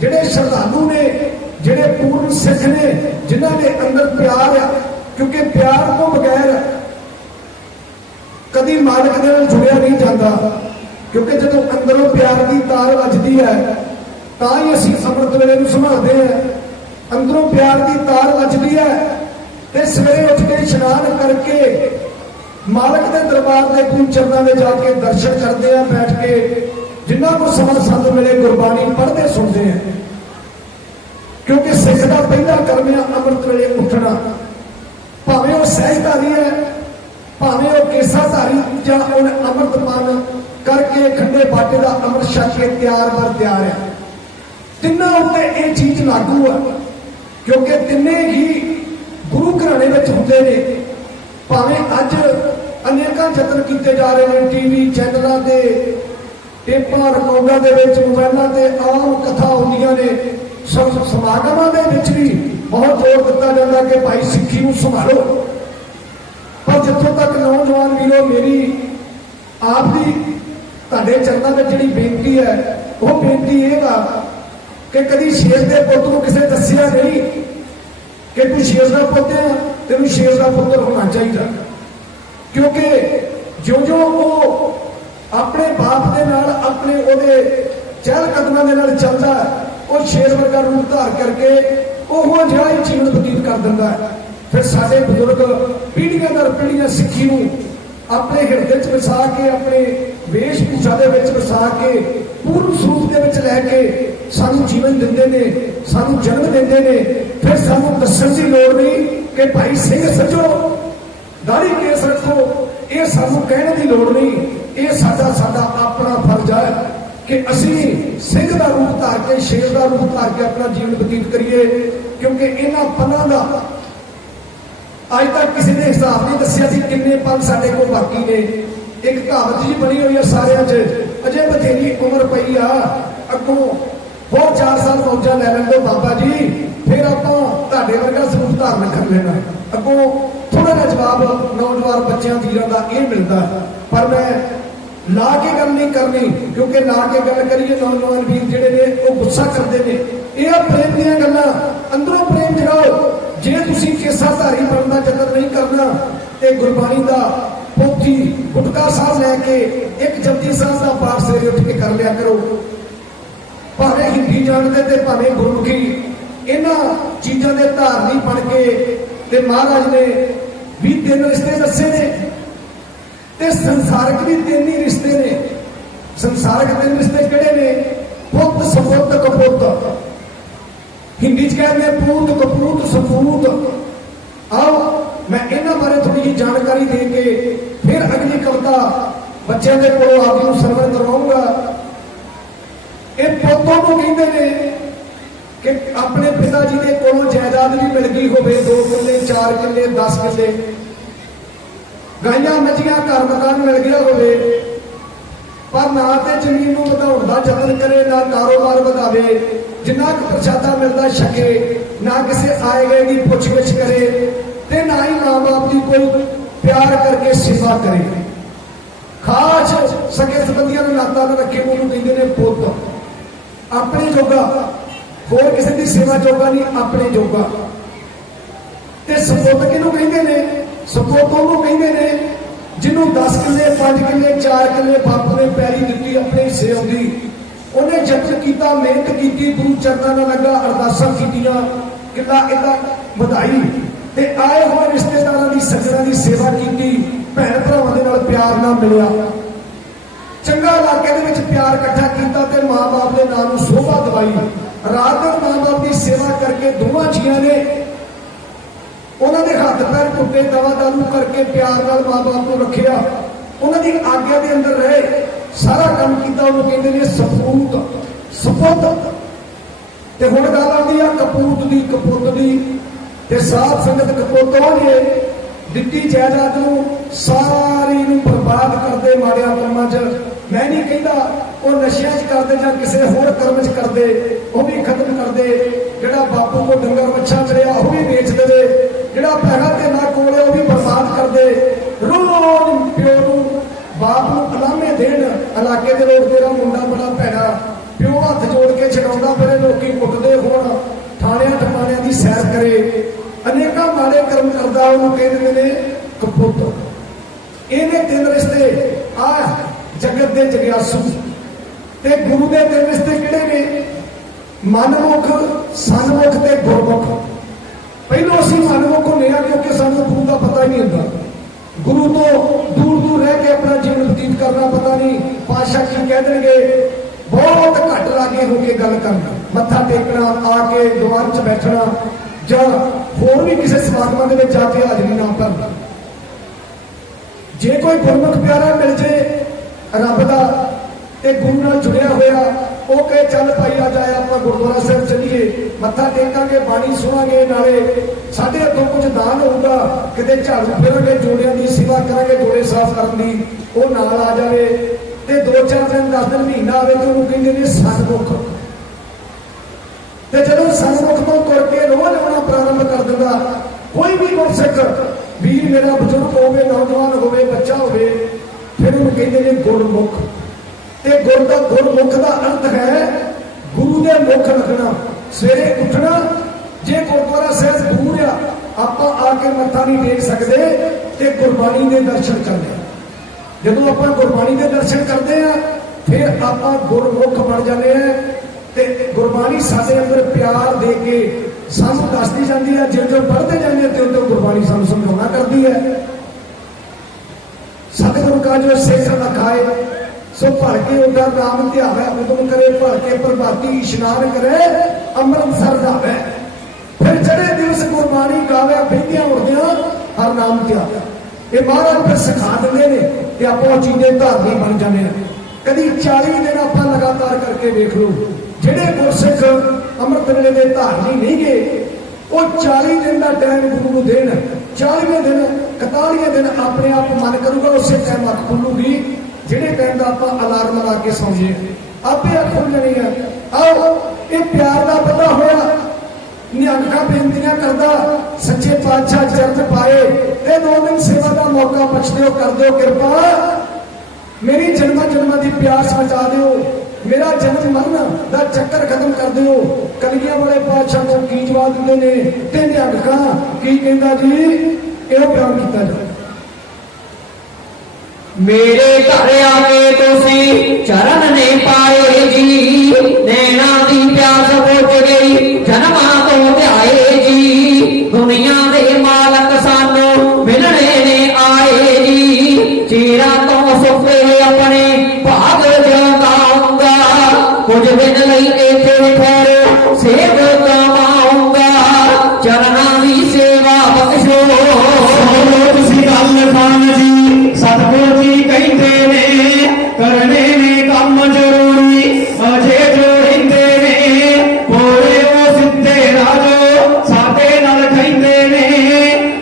ਜਿਹੜੇ ਸ਼ਰਧਾਲੂ ਨੇ, ਜਿਹੜੇ ਪੂਰਨ ਸਿੱਖ ਨੇ, ਜਿਨ੍ਹਾਂ ਦੇ ਅੰਦਰ ਪਿਆਰ ਆ, ਕਿਉਂਕਿ ਪਿਆਰ ਤੋਂ ਬਗੈਰ ਕਦੀ ਮਾਲਕ ਦੇ ਨਾਲ ਜੁੜਿਆ ਨਹੀਂ ਜਾਂਦਾ, ਕਿਉਂਕਿ ਜਦੋਂ ਅੰਦਰੋਂ ਪਿਆਰ ਦੀ ਤਾਰ ਵੱਜਦੀ ਹੈ ਤਾਂ ਹੀ ਅਸੀਂ ਅੰਮ੍ਰਿਤ ਵੇਲੇ ਨੂੰ ਸੰਭਾਲਦੇ ਹਾਂ। ਅੰਦਰੋਂ ਪਿਆਰ ਦੀ ਤਾਰ ਵੱਜਦੀ ਹੈ ਤੇ ਸਵੇਰੇ ਉੱਠ ਕੇ ਇਸ਼ਨਾਨ ਕਰਕੇ ਮਾਲਕ ਦੇ ਦਰਬਾਰ ਦੇ ਗੁਰੂ ਚਰਨਾਂ ਦੇ ਜਾ ਕੇ ਦਰਸ਼ਨ ਕਰਦੇ ਆ, ਬੈਠ ਕੇ ਜਿੰਨਾ ਕੋ ਸਮਾਂ ਸਾਨੂੰ ਮਿਲੇ ਗੁਰਬਾਣੀ ਪੜ੍ਹਦੇ ਸੁਣਦੇ ਆ, ਕਿਉਂਕਿ ਸਿੱਖ ਦਾ ਪਹਿਲਾ ਕਰਮ ਹੈ ਅੰਮ੍ਰਿਤ ਵੇਲੇ ਉੱਠਣਾ। ਭਾਵੇਂ ਉਹ ਸਹਿਜਧਾਰੀ ਹੈ, ਭਾਵੇਂ ਉਹ ਕੇਸਾਧਾਰੀ, ਜਾਂ ਉਹਨੇ ਅੰਮ੍ਰਿਤਪਾਨ ਕਰਕੇ ਖੰਡੇ ਬਾਟੇ ਦਾ ਅੰਮ੍ਰਿਤ ਛਕ ਕੇ ਤਿਆਰ ਬਰ ਤਿਆਰ ਹੈ। ਤਿੰਨਾਂ ਉੱਤੇ ਇਹ ਚੀਜ਼ ਲਾਗੂ ਹੈ, ਕਿਉਂਕਿ ਤਿੰਨੇ ਹੀ ਗੁਰੂ ਘਰਾਣੇ ਵਿੱਚ ਹੁੰਦੇ ਨੇ। ਭਾਵੇਂ ਅੱਜ ਅਨੇਕਾਂ ਯਤਨ ਕੀਤੇ ਜਾ ਰਹੇ ਨੇ, ਟੀਵੀ ਚੈਨਲਾਂ ਤੇ, ਟੇਪਾਂ ਰਿਕਾਰਡਾਂ ਦੇ ਵਿੱਚ, ਮੋਬਾਈਲਾਂ ਤੇ ਆਮ ਕਥਾ ਹੁੰਦੀਆਂ ਨੇ, ਸਮਾਗਮਾਂ ਦੇ ਵਿੱਚ ਵੀ ਬਹੁਤ ਜ਼ੋਰ ਦਿੱਤਾ ਜਾਂਦਾ ਕਿ ਭਾਈ ਸਿੱਖੀ ਨੂੰ ਸੰਭਾਲੋ। ਪਰ ਜਿੱਥੋਂ ਤੱਕ ਨੌਜਵਾਨ ਵੀਰੋ, ਮੇਰੀ ਆਪ ਦੀ ਤੁਹਾਡੇ ਚਰਨਾਂ ਵਿੱਚ ਜਿਹੜੀ ਬੇਨਤੀ ਹੈ, ਉਹ ਬੇਨਤੀ ਇਹ ਵਾ ਕਿ ਕਦੀ ਸ਼ੇਰ ਦੇ ਪੁੱਤ ਨੂੰ ਕਿਸੇ ਦੱਸਿਆ ਨਹੀਂ ਕਿ ਤੂੰ ਸ਼ੇਰ ਦਾ ਪੁੱਤ ਹੈ, ਤੈਨੂੰ ਸ਼ੇਰ ਦਾ ਪੁੱਤਰ ਹੋਣਾ ਚਾਹੀਦਾ, ਕਿਉਂਕਿ ਜਿਉਂ-ਜਿਉਂ ਉਹ ਆਪਣੇ ਬਾਪ ਦੇ ਨਾਲ, ਆਪਣੇ ਉਹਦੇ ਚਹਿਲ ਕਦਮਾਂ ਦੇ ਨਾਲ ਚੱਲਦਾ, ਉਹ ਸ਼ੇਰ ਵਰਗਾ ਰੂਪ ਧਾਰ ਕਰਕੇ ਉਹ ਜਿਹਾ ਹੀ ਜੀਵਨ ਬਤੀਤ ਕਰ ਦਿੰਦਾ ਹੈ। ਫਿਰ ਸਾਡੇ ਬਜ਼ੁਰਗ ਪੀੜ੍ਹੀਆਂ ਦਰ ਪੀੜ੍ਹੀਆਂ ਸਿੱਖੀ ਨੂੰ ਆਪਣੇ ਹਿਰਦੇ 'ਚ ਵਸਾ ਕੇ, ਆਪਣੇ ਵੇਸ਼ ਭੂਸ਼ਾ ਦੇ ਵਿੱਚ ਵਸਾ ਕੇ, ਪੂਰਨ ਸਰੂਪ ਦੇ ਵਿੱਚ ਲੈ ਕੇ ਸਾਨੂੰ ਜੀਵਨ ਦਿੰਦੇ ਨੇ, ਸਾਨੂੰ ਜਨਮ ਦਿੰਦੇ ਨੇ। ਫਿਰ ਸਾਨੂੰ ਦੱਸਣ ਦੀ ਲੋੜ ਨਹੀਂ ਕਿ ਭਾਈ ਸਿੰਘ ਸੱਜੋ ਦਾੜੀ ਕੇਸ ਰੱਖੋ, ਇਹ ਸਾਨੂੰ ਕਹਿਣ ਦੀ ਲੋੜ ਨਹੀਂ। ਇਹ ਸਾਡਾ ਆਪਣਾ ਫਰਜ਼ ਹੈ ਕਿ ਅਸੀਂ ਸਿੰਘ ਦਾ ਰੂਪ ਧਾਰ ਕੇ, ਸ਼ੇਰ ਦਾ ਰੂਪ ਧਾਰ ਕੇ ਆਪਣਾ ਜੀਵਨ ਬਤੀਤ ਕਰੀਏ, ਕਿਉਂਕਿ ਇਹਨਾਂ ਪਲਾਂ ਦਾ ਅੱਜ ਤੱਕ ਕਿਸੇ ਨੇ ਹਿਸਾਬ ਨਹੀਂ ਦੱਸਿਆ ਸੀ ਕਿੰਨੇ ਪਲ ਸਾਡੇ ਕੋਲ ਬਾਕੀ ਨੇ। ਇੱਕ ਕਹਾਵਤ ਜੀ ਬਣੀ ਹੋਈ ਹੈ ਸਾਰਿਆਂ 'ਚ, ਅਜੇ ਬਥੇਰੀ ਉਮਰ ਪਈ ਆ, ਅੱਗੋਂ ਹੋਰ 4 ਸਾਲ ਮੌਜਾਂ ਲੈ ਲੈਣ ਦਿਓ ਬਾਬਾ ਜੀ, ਫਿਰ ਆਪਾਂ ਤੁਹਾਡੇ ਵਰਗਾ ਸਰੂਪ ਧਾਰਨ ਕਰ ਲੈਣਾ। ਅੱਗੋਂ ਥੋੜਾ ਜਿਹਾ ਜਵਾਬ ਨੌਜਵਾਨ ਬੱਚਿਆਂ ਵੀਰਾਂ ਦਾ ਇਹ ਮਿਲਦਾ, ਪਰ ਮੈਂ ਲਾ ਕੇ ਗੱਲ ਨਹੀਂ ਕਰਨੀ, ਕਿਉਂਕਿ ਲਾ ਕੇ ਗੱਲ ਕਰੀਏ ਨੌਜਵਾਨ ਵੀਰ ਜਿਹੜੇ ਨੇ ਉਹ ਗੁੱਸਾ ਕਰਦੇ ਨੇ। ਇਹ ਆ ਪ੍ਰੇਮ ਦੀਆਂ ਗੱਲਾਂ, ਅੰਦਰੋਂ ਪ੍ਰੇਮ ਜਗਾਓ। ਜੇ ਤੁਸੀਂ ਕੇਸਾਧਾਰੀ ਬਣਨ ਦਾ ਯਤਨ ਨਹੀਂ ਕਰਨਾ ਤੇ ਗੁਰਬਾਣੀ ਦਾ ਪੋਥੀ ਗੁਟਕਾ ਸਾਹਿਬ ਲੈ ਕੇ ਇੱਕ ਜਪਜੀ ਸਾਹਿਬ ਦਾ ਪਾਠ ਸਵੇਰੇ ਉੱਠ ਕੇ ਕਰ ਲਿਆ ਕਰੋ। ਭਾਵੇਂ ਹਿੰਦੀ ਜਾਣਦੇ ਤੇ ਭਾਵੇਂ ਗੁਰਮੁਖੀ, ਇਹਨਾਂ ਚੀਜ਼ਾਂ ਦੇ ਧਾਰਨੀ ਬਣ ਕੇ ਤੇ ਮਹਾਰਾਜ ਨੇ ਵੀ 3 ਰਿਸ਼ਤੇ ਦੱਸੇ ਨੇ ਤੇ ਸੰਸਾਰਿਕ ਵੀ 3 ਹੀ ਰਿਸ਼ਤੇ ਨੇ। ਸੰਸਾਰਿਕ 3 ਰਿਸ਼ਤੇ ਕਿਹੜੇ ਨੇ? ਪੁੱਤ, ਸਪੁੱਤ, ਕਪੁੱਤ। ਹਿੰਦੀ 'ਚ ਕਹਿੰਦੇ ਪੂਤ, ਕਪੂਤ, ਸਪੂਤ। ਆਓ ਮੈਂ ਇਹਨਾਂ ਬਾਰੇ ਥੋੜੀ ਜਿਹੀ ਜਾਣਕਾਰੀ ਦੇ ਕੇ ਫਿਰ ਅਗਲੀ ਕਵਿਤਾ ਬੱਚਿਆਂ ਦੇ ਕੋਲੋਂ ਆਪ ਨੂੰ ਸਰਵਣ ਕਰਵਾਉਂਗਾ। ਇਹ ਪੁੱਤੋਂ ਨੂੰ ਕਹਿੰਦੇ ਨੇ ਕਿ ਆਪਣੇ ਪਿਤਾ ਜੀ ਦੇ ਕੋਲੋਂ ਜਾਇਦਾਦ ਵੀ ਮਿਲ ਗਈ ਹੋਵੇ, 2 ਕਿੱਲੇ, 4 ਕਿੱਲੇ, 10 ਕਿੱਲੇ, ਗਾਈਆਂ ਮੱਝੀਆਂ, ਘਰ ਮਕਾਨ ਮਿਲ ਗਿਆ ਹੋਵੇ, ਪਰ ਨਾ ਤੇ ਜ਼ਮੀਨ ਨੂੰ ਵਧਾਉਣ ਦਾ ਯਤਨ ਕਰੇ, ਨਾ ਕਾਰੋਬਾਰ ਵਧਾਵੇ, ਜਿੰਨਾ ਕੁ ਪ੍ਰਸ਼ਾਦਾ ਮਿਲਦਾ ਛਕੇ, ਨਾ ਕਿਸੇ ਆਏ ਗਏ ਦੀ ਪੁੱਛ-ਗਿੱਛ ਕਰੇ, ਤੇ ਨਾ ਹੀ ਮਾਂ ਬਾਪ ਦੀ ਕੋਈ ਪਿਆਰ ਕਰਕੇ ਸੇਵਾ ਕਰੇ। ਖਾਸ ਸਕੇ ਸੰਬੰਧੀਆਂ ਨੂੰ ਨਾਤਾ ਨਾ ਰੱਖੇ, ਉਹਨੂੰ ਕਹਿੰਦੇ ਨੇ ਪੁੱਤ। ਆਪਣੇ ਜੋਗਾ, ਹੋਰ ਕਿਸੇ ਦੀ ਸੇਵਾ ਜੋਗਾ ਨਹੀਂ, ਆਪਣੇ ਜੋਗਾ। ਤੇ ਸਪੁੱਤ ਕਿਹਨੂੰ ਕਹਿੰਦੇ ਨੇ? ਸਪੁੱਤ ਉਹਨੂੰ ਕਹਿੰਦੇ ਨੇ ਜਿਹਨੂੰ 10 ਕਿੱਲੇ, 5 ਕਿੱਲੇ, 4 ਕਿੱਲੇ ਬਾਪੂ ਨੇ ਪੈਰੀ ਦਿੱਤੀ, ਆਪਣੇ ਹਿੱਸੇ ਆਉਂਦੀ, ਉਹਨੇ ਯਤਨ ਕੀਤਾ, ਮਿਹਨਤ ਕੀਤੀ, ਗੁਰੂ ਚਰਨਾਂ ਨਾਲ ਲੱਗਾ, ਅਰਦਾਸਾਂ ਕੀਤੀਆਂ, ਕਿੱਦਾਂ ਇਦਾਂ ਵਧਾਈ, ਤੇ ਆਏ ਹੋਏ ਰਿਸ਼ਤੇਦਾਰਾਂ ਦੀ, ਸੱਜਣਾਂ ਦੀ ਸੇਵਾ ਕੀਤੀ, ਭੈਣ ਭਰਾਵਾਂ ਦੇ ਨਾਲ ਪਿਆਰ ਨਾਲ ਮਿਲਿਆ, ਚੰਗਾ ਇਲਾਕੇ ਦੇ ਵਿੱਚ ਪਿਆਰ ਇਕੱਠਾ ਕੀਤਾ ਤੇ ਮਾਂ-ਬਾਪ ਦੇ ਨਾਂ ਨੂੰ ਸੋਭਾ ਦਵਾਈ। ਰਾਤ ਦਿਨ ਮਾਂ-ਬਾਪ ਦੀ ਸੇਵਾ ਕਰਕੇ ਦੋਵਾਂ ਜੀਆਂ ਨੇ ਉਹਨਾਂ ਦੇ ਹੱਥ ਪੈਰ ਟੁੱਟੇ, ਦਵਾ ਦਾਰੂ ਕਰਕੇ ਪਿਆਰ ਨਾਲ ਮਾਂ-ਬਾਪ ਨੂੰ ਰੱਖਿਆ, ਉਹਨਾਂ ਦੀ ਆਗਿਆ ਦੇ ਅੰਦਰ ਰਹੇ, ਸਾਰਾ ਕੰਮ ਕੀਤਾ। ਉਹਨੂੰ ਕਹਿੰਦੇ ਨੇ ਸਪੂਤ, ਸਪੁੱਤ। ਤੇ ਹੁਣ ਗੱਲ ਆਉਂਦੀ ਆ ਕਪੂਤ ਦੀ ਕਪੁੱਤ ਦੀ ਤੇ ਸਾਧ ਸੰਗਤ ਕਪੁੱਤ ਹੋ ਜੇ ਦਿੱਤੀ ਜਾਇਦਾਦ ਨੂੰ ਸਾਰੀ ਨੂੰ ਬਰਬਾਦ ਕਰਦੇ ਮਾੜਿਆਂ ਕੰਮਾਂ 'ਚ। ਮੈਂ ਨਹੀਂ ਕਹਿੰਦਾ ਉਹ ਨਸ਼ਿਆਂ 'ਚ ਕਰਦੇ ਜਾਂ ਕਿਸੇ ਹੋਰ ਕਰਮ 'ਚ ਕਰਦੇ, ਉਹ ਵੀ ਖਤਮ ਕਰਦੇ। ਜਿਹੜਾ ਬਾਪੂ ਕੋ ਡੰਗਰ ਵੱਛਾ ਮਿਲਿਆ ਉਹ ਵੀ ਵੇਚ ਦੇਵੇ, ਜਿਹੜਾ ਪੈਸਾ ਤੇ ਨਾ ਕੋਲੇ ਉਹ ਵੀ ਬਰਬਾਦ ਕਰਦੇ। ਰੋਜ਼ ਪਿਓ ਨੂੰ ਬਾਪ ਨੂੰ ਕਲਾਮੇ ਦੇਣ, ਇਲਾਕੇ ਦੇ ਲੋਕ ਤੇਰਾ ਮੁੰਡਾ ਬੜਾ ਭੈੜਾ, ਪਿਓ ਹੱਥ ਜੋੜ ਕੇ ਛਡਾਉਂਦਾ ਫਿਰੇ, ਲੋਕੀ ਕੁੱਟਦੇ ਹੋਣ, ਥਾਣਿਆਂ ਟਪਾਣਿਆਂ ਦੀ ਸੈਰ ਕਰੇ, ਅਨੇਕਾਂ ਮਾੜੇ ਕਰਮ ਕਰਦਾ, ਉਹਨੂੰ ਕਹਿੰਦੇ ਨੇ ਕਪੁੱਤ। ਇਹਨੇ ਤਿੰਨ ਰਿਸ਼ਤੇ ਆ ਜਗਤ ਦੇ ਜਗਿਆਸੂ ਤੇ ਗੁਰੂ ਦੇ ਤਿੰਨ ਰਿਸ਼ਤੇ ਕਿਹੜੇ ਨੇ? ਮਨਮੁਖ, ਸਨਮੁਖ ਤੇ ਗੁਰਮੁਖ। ਪਹਿਲੋਂ ਅਸੀਂ ਮਨਮੁਖ ਹੁੰਦੇ ਹਾਂ ਕਿਉਂਕਿ ਸਾਨੂੰ ਗੁਰੂ ਦਾ ਪਤਾ ਹੀ ਨਹੀਂ ਹੁੰਦਾ। ਗੁਰੂ ਤੋਂ ਦੂਰ ਦੂਰ ਰਹਿ ਕੇ ਆਪਣਾ ਜੀਵਨ ਬਤੀਤ ਕਰਨਾ, ਪਤਾ ਨਹੀਂ ਪਾਤਸ਼ਾਹ ਕੀ ਕਹਿ ਦੇਣਗੇ, ਬਹੁਤ ਘੱਟ ਲਾਗੇ ਹੋ ਕੇ ਗੱਲ ਕਰਨਾ, ਮੱਥਾ ਟੇਕਣਾ, ਆ ਕੇ ਦੀਵਾਨ 'ਚ ਬੈਠਣਾ ਜਾਂ ਹੋਰ ਵੀ ਕਿਸੇ ਸਮਾਗਮਾਂ ਦੇ ਵਿੱਚ ਜਾ ਕੇ ਹਾਜ਼ਰੀ ਨਾ ਭਰਨਾ। ਜੇ ਕੋਈ ਗੁਰਮੁਖ ਪਿਆਰਾ ਮਿਲ ਜੇ ਰੱਬ ਦਾ ਤੇ ਗੁਰੂ ਨਾਲ ਜੁੜਿਆ ਹੋਇਆ, ਉਹ ਕਹੇ ਚੱਲ ਭਾਈ ਆ ਜਾਏ ਆਪਾਂ ਗੁਰਦੁਆਰਾ ਸਾਹਿਬ ਚੱਲੀਏ, ਮੱਥਾ ਟੇਕਾਂਗੇ, ਬਾਣੀ ਸੁਣਾਂਗੇ, ਨਾਲੇ ਸਾਡੇ ਹੱਥੋਂ ਕੁਝ ਦਾਨ ਹੋਊਗਾ, ਕਿਤੇ ਝਾੜੂ ਫੇਰਾਂਗੇ, ਜੋੜਿਆਂ ਦੀ ਸੇਵਾ ਕਰਾਂਗੇ, ਜੋੜੇ ਸਾਫ਼ ਕਰਨ ਦੀ, ਉਹ ਨਾਲ ਆ ਜਾਵੇ ਤੇ 2-4 ਦਿਨ 10 ਦਿਨ ਮਹੀਨਾ ਆਵੇ ਤੇ ਉਹਨੂੰ ਕਹਿੰਦੇ ਨੇ ਸਨਮੁਖ। ਤੇ ਜਦੋਂ ਸਨਮੁਖ ਤੋਂ ਤੁਰ ਕੇ ਰੋਜ਼ ਆਉਣਾ ਪ੍ਰਾਰੰਭ ਕਰ ਦਿੰਦਾ, ਕੋਈ ਵੀ ਗੁਰਸਿੱਖ ਵੀਰ ਮੇਰਾ ਬਜ਼ੁਰਗ ਹੋਵੇ, ਨੌਜਵਾਨ ਹੋਵੇ, ਬੱਚਾ ਹੋਵੇ, ਫਿਰ ਉਹਨੂੰ ਕਹਿੰਦੇ ਨੇ ਗੁਰਮੁਖ। ਤੇ ਗੁਰਮੁਖ ਦਾ ਅਰਥ ਹੈ ਗੁਰੂ ਦੇ ਮੁਖ ਲੱਗਣਾ, ਸਵੇਰੇ ਉੱਠਣਾ। ਜੇ ਗੁਰਦੁਆਰਾ ਸਾਹਿਬ ਦੂਰ ਆ, ਆਪਾਂ ਆ ਕੇ ਮੱਥਾ ਨਹੀਂ ਟੇਕ ਸਕਦੇ ਤੇ ਗੁਰਬਾਣੀ ਦੇ ਦਰਸ਼ਨ ਕਰਨੇ। ਜਦੋਂ ਆਪਾਂ ਗੁਰਬਾਣੀ ਦੇ ਦਰਸ਼ਨ ਕਰਦੇ ਆ ਫਿਰ ਆਪਾਂ ਗੁਰਮੁਖ ਬਣ ਜਾਂਦੇ ਆ ਤੇ ਗੁਰਬਾਣੀ ਸਾਡੇ ਅੰਦਰ ਪਿਆਰ ਦੇ ਕੇ ਸਾਨੂੰ ਦੱਸਦੀ ਜਾਂਦੀ ਹੈ। ਜਿਉਂ ਪੜ੍ਹਦੇ ਜਾਂਦੇ ਤੇ ਉਦੋਂ ਗੁਰਬਾਣੀ ਸਾਨੂੰ ਸਮਝਾਉਣਾ ਕਰਦੀ ਹੈ। ਸਤਿਗੁਰੂ ਕਾ ਜੋ ਸਿੱਖ ਅਖਾਏ ਸੋ ਭਰ ਕੇ ਉਹਦਾ ਨਾਮ ਧਿਆਵੇ, ਉਦਮ ਕਰੇ ਭਰ ਕੇ ਪ੍ਰਭਾਤੀ ਇਸ਼ਨਾਨ ਕਰੇ, ਅੰਮ੍ਰਿਤਸਰ ਜਾਵੇ। ਫਿਰ ਜਿਹੜੇ ਦਿਵਸ ਗੁਰਬਾਣੀ ਗਾਵੇ, ਬਹਿੰਦਿਆਂ ਉੱਠਦਿਆਂ ਹਰ ਨਾਮ ਧਿਆਵੇ। ਇਹ ਮਹਾਰਾਜ ਫਿਰ ਸਿਖਾ ਦਿੰਦੇ ਨੇ ਤੇ ਆਪਾਂ ਚੀਜ਼ਾਂ ਧਾਰਨੀ ਬਣ ਜਾਂਦੇ ਆ। ਕਦੀ 40 ਦਿਨ ਆਪਾਂ ਲਗਾਤਾਰ ਕਰਕੇ ਵੇਖ ਲਓ, ਜਿਹੜੇ ਗੁਰਸਿੱਖ ਅੰਮ੍ਰਿਤ ਵੇਲੇ ਦੇ ਧਾਰਨੀ ਨਹੀਂ ਗਏ, ਉਹ 40 ਦਿਨ ਦਾ ਟਾਈਮ ਗੁਰੂ ਨੂੰ ਦੇਣ, 40ਵੇਂ ਦਿਨ 41ਵੇਂ ਦਿਨ ਆਪਣੇ ਆਪ ਮਨ ਕਰੂਗਾ, ਉਸੇ ਟਾਈਮ ਅੱਖ ਖੁੱਲੂਗੀ। ਜਿਹੜੇ ਟਾਈਮ ਦਾ ਆਪਾਂ ਅਲਾਰਮ ਲਾ ਕੇ ਸੌਂਜੇ ਆਪੇ ਅੱਖ ਖੁੱਲ ਜਾਣੀ ਆ। ਆਓ ਇਹ ਪਿਆਰ ਦਾ ਪਤਾ ਹੋਇਆ, ਨਿਹੰਗਾਂ ਬੇਨਤੀਆਂ ਕਰਦਾ, ਸੱਚੇ ਪਾਤਸ਼ਾਹ ਚਰਨ ਪਾਏ ਤੇ 2 ਦਿਨ ਸੇਵਾ ਦਾ ਮੌਕਾ ਬਖਸ਼ਦੇ ਹੋ, ਕਰ ਦਿਓ ਕਿਰਪਾ, ਮੇਰੀ ਜਨਮਾਂ ਦੀ ਪਿਆਸ ਮਚਾ ਦਿਓ, ਮੇਰਾ ਜਨਮ ਮਰਨ ਦਾ ਚੱਕਰ ਖਤਮ ਕਰ ਦਿਓ। ਕਲਗੀਆਂ ਵਾਲੇ ਪਾਤਸ਼ਾਹ ਨੂੰ ਕੀ ਜਵਾਬ ਦਿੰਦੇ ਨੇ ਤੇ ਨਿਹੰਗਾਂ ਕੀ ਕਹਿੰਦਾ ਜੀ, ਇਹ ਬਿਆਨ ਕੀਤਾ ਜਾਵੇ। मेरे घर आके तुसी चरण ने पाए जी, नैना दी प्यास बुझ गई जन्मां तो ध्याए जी, दुनिया दे मालक सानू मिलने ने आए जी, चीरा तो सुखे अपने भाग जगाऊंगा, कुछ दिन लई इत्थे ठहरो सेव कमाऊंगा, चरना दी सेवा बख्शो। तुसी गल खान जी सतगुरु जी कहते ने, करने ने काम जरूरी अजे जोड़िंदे ने, भोले वो सिद्धे राजो साथे नाल कहते ने,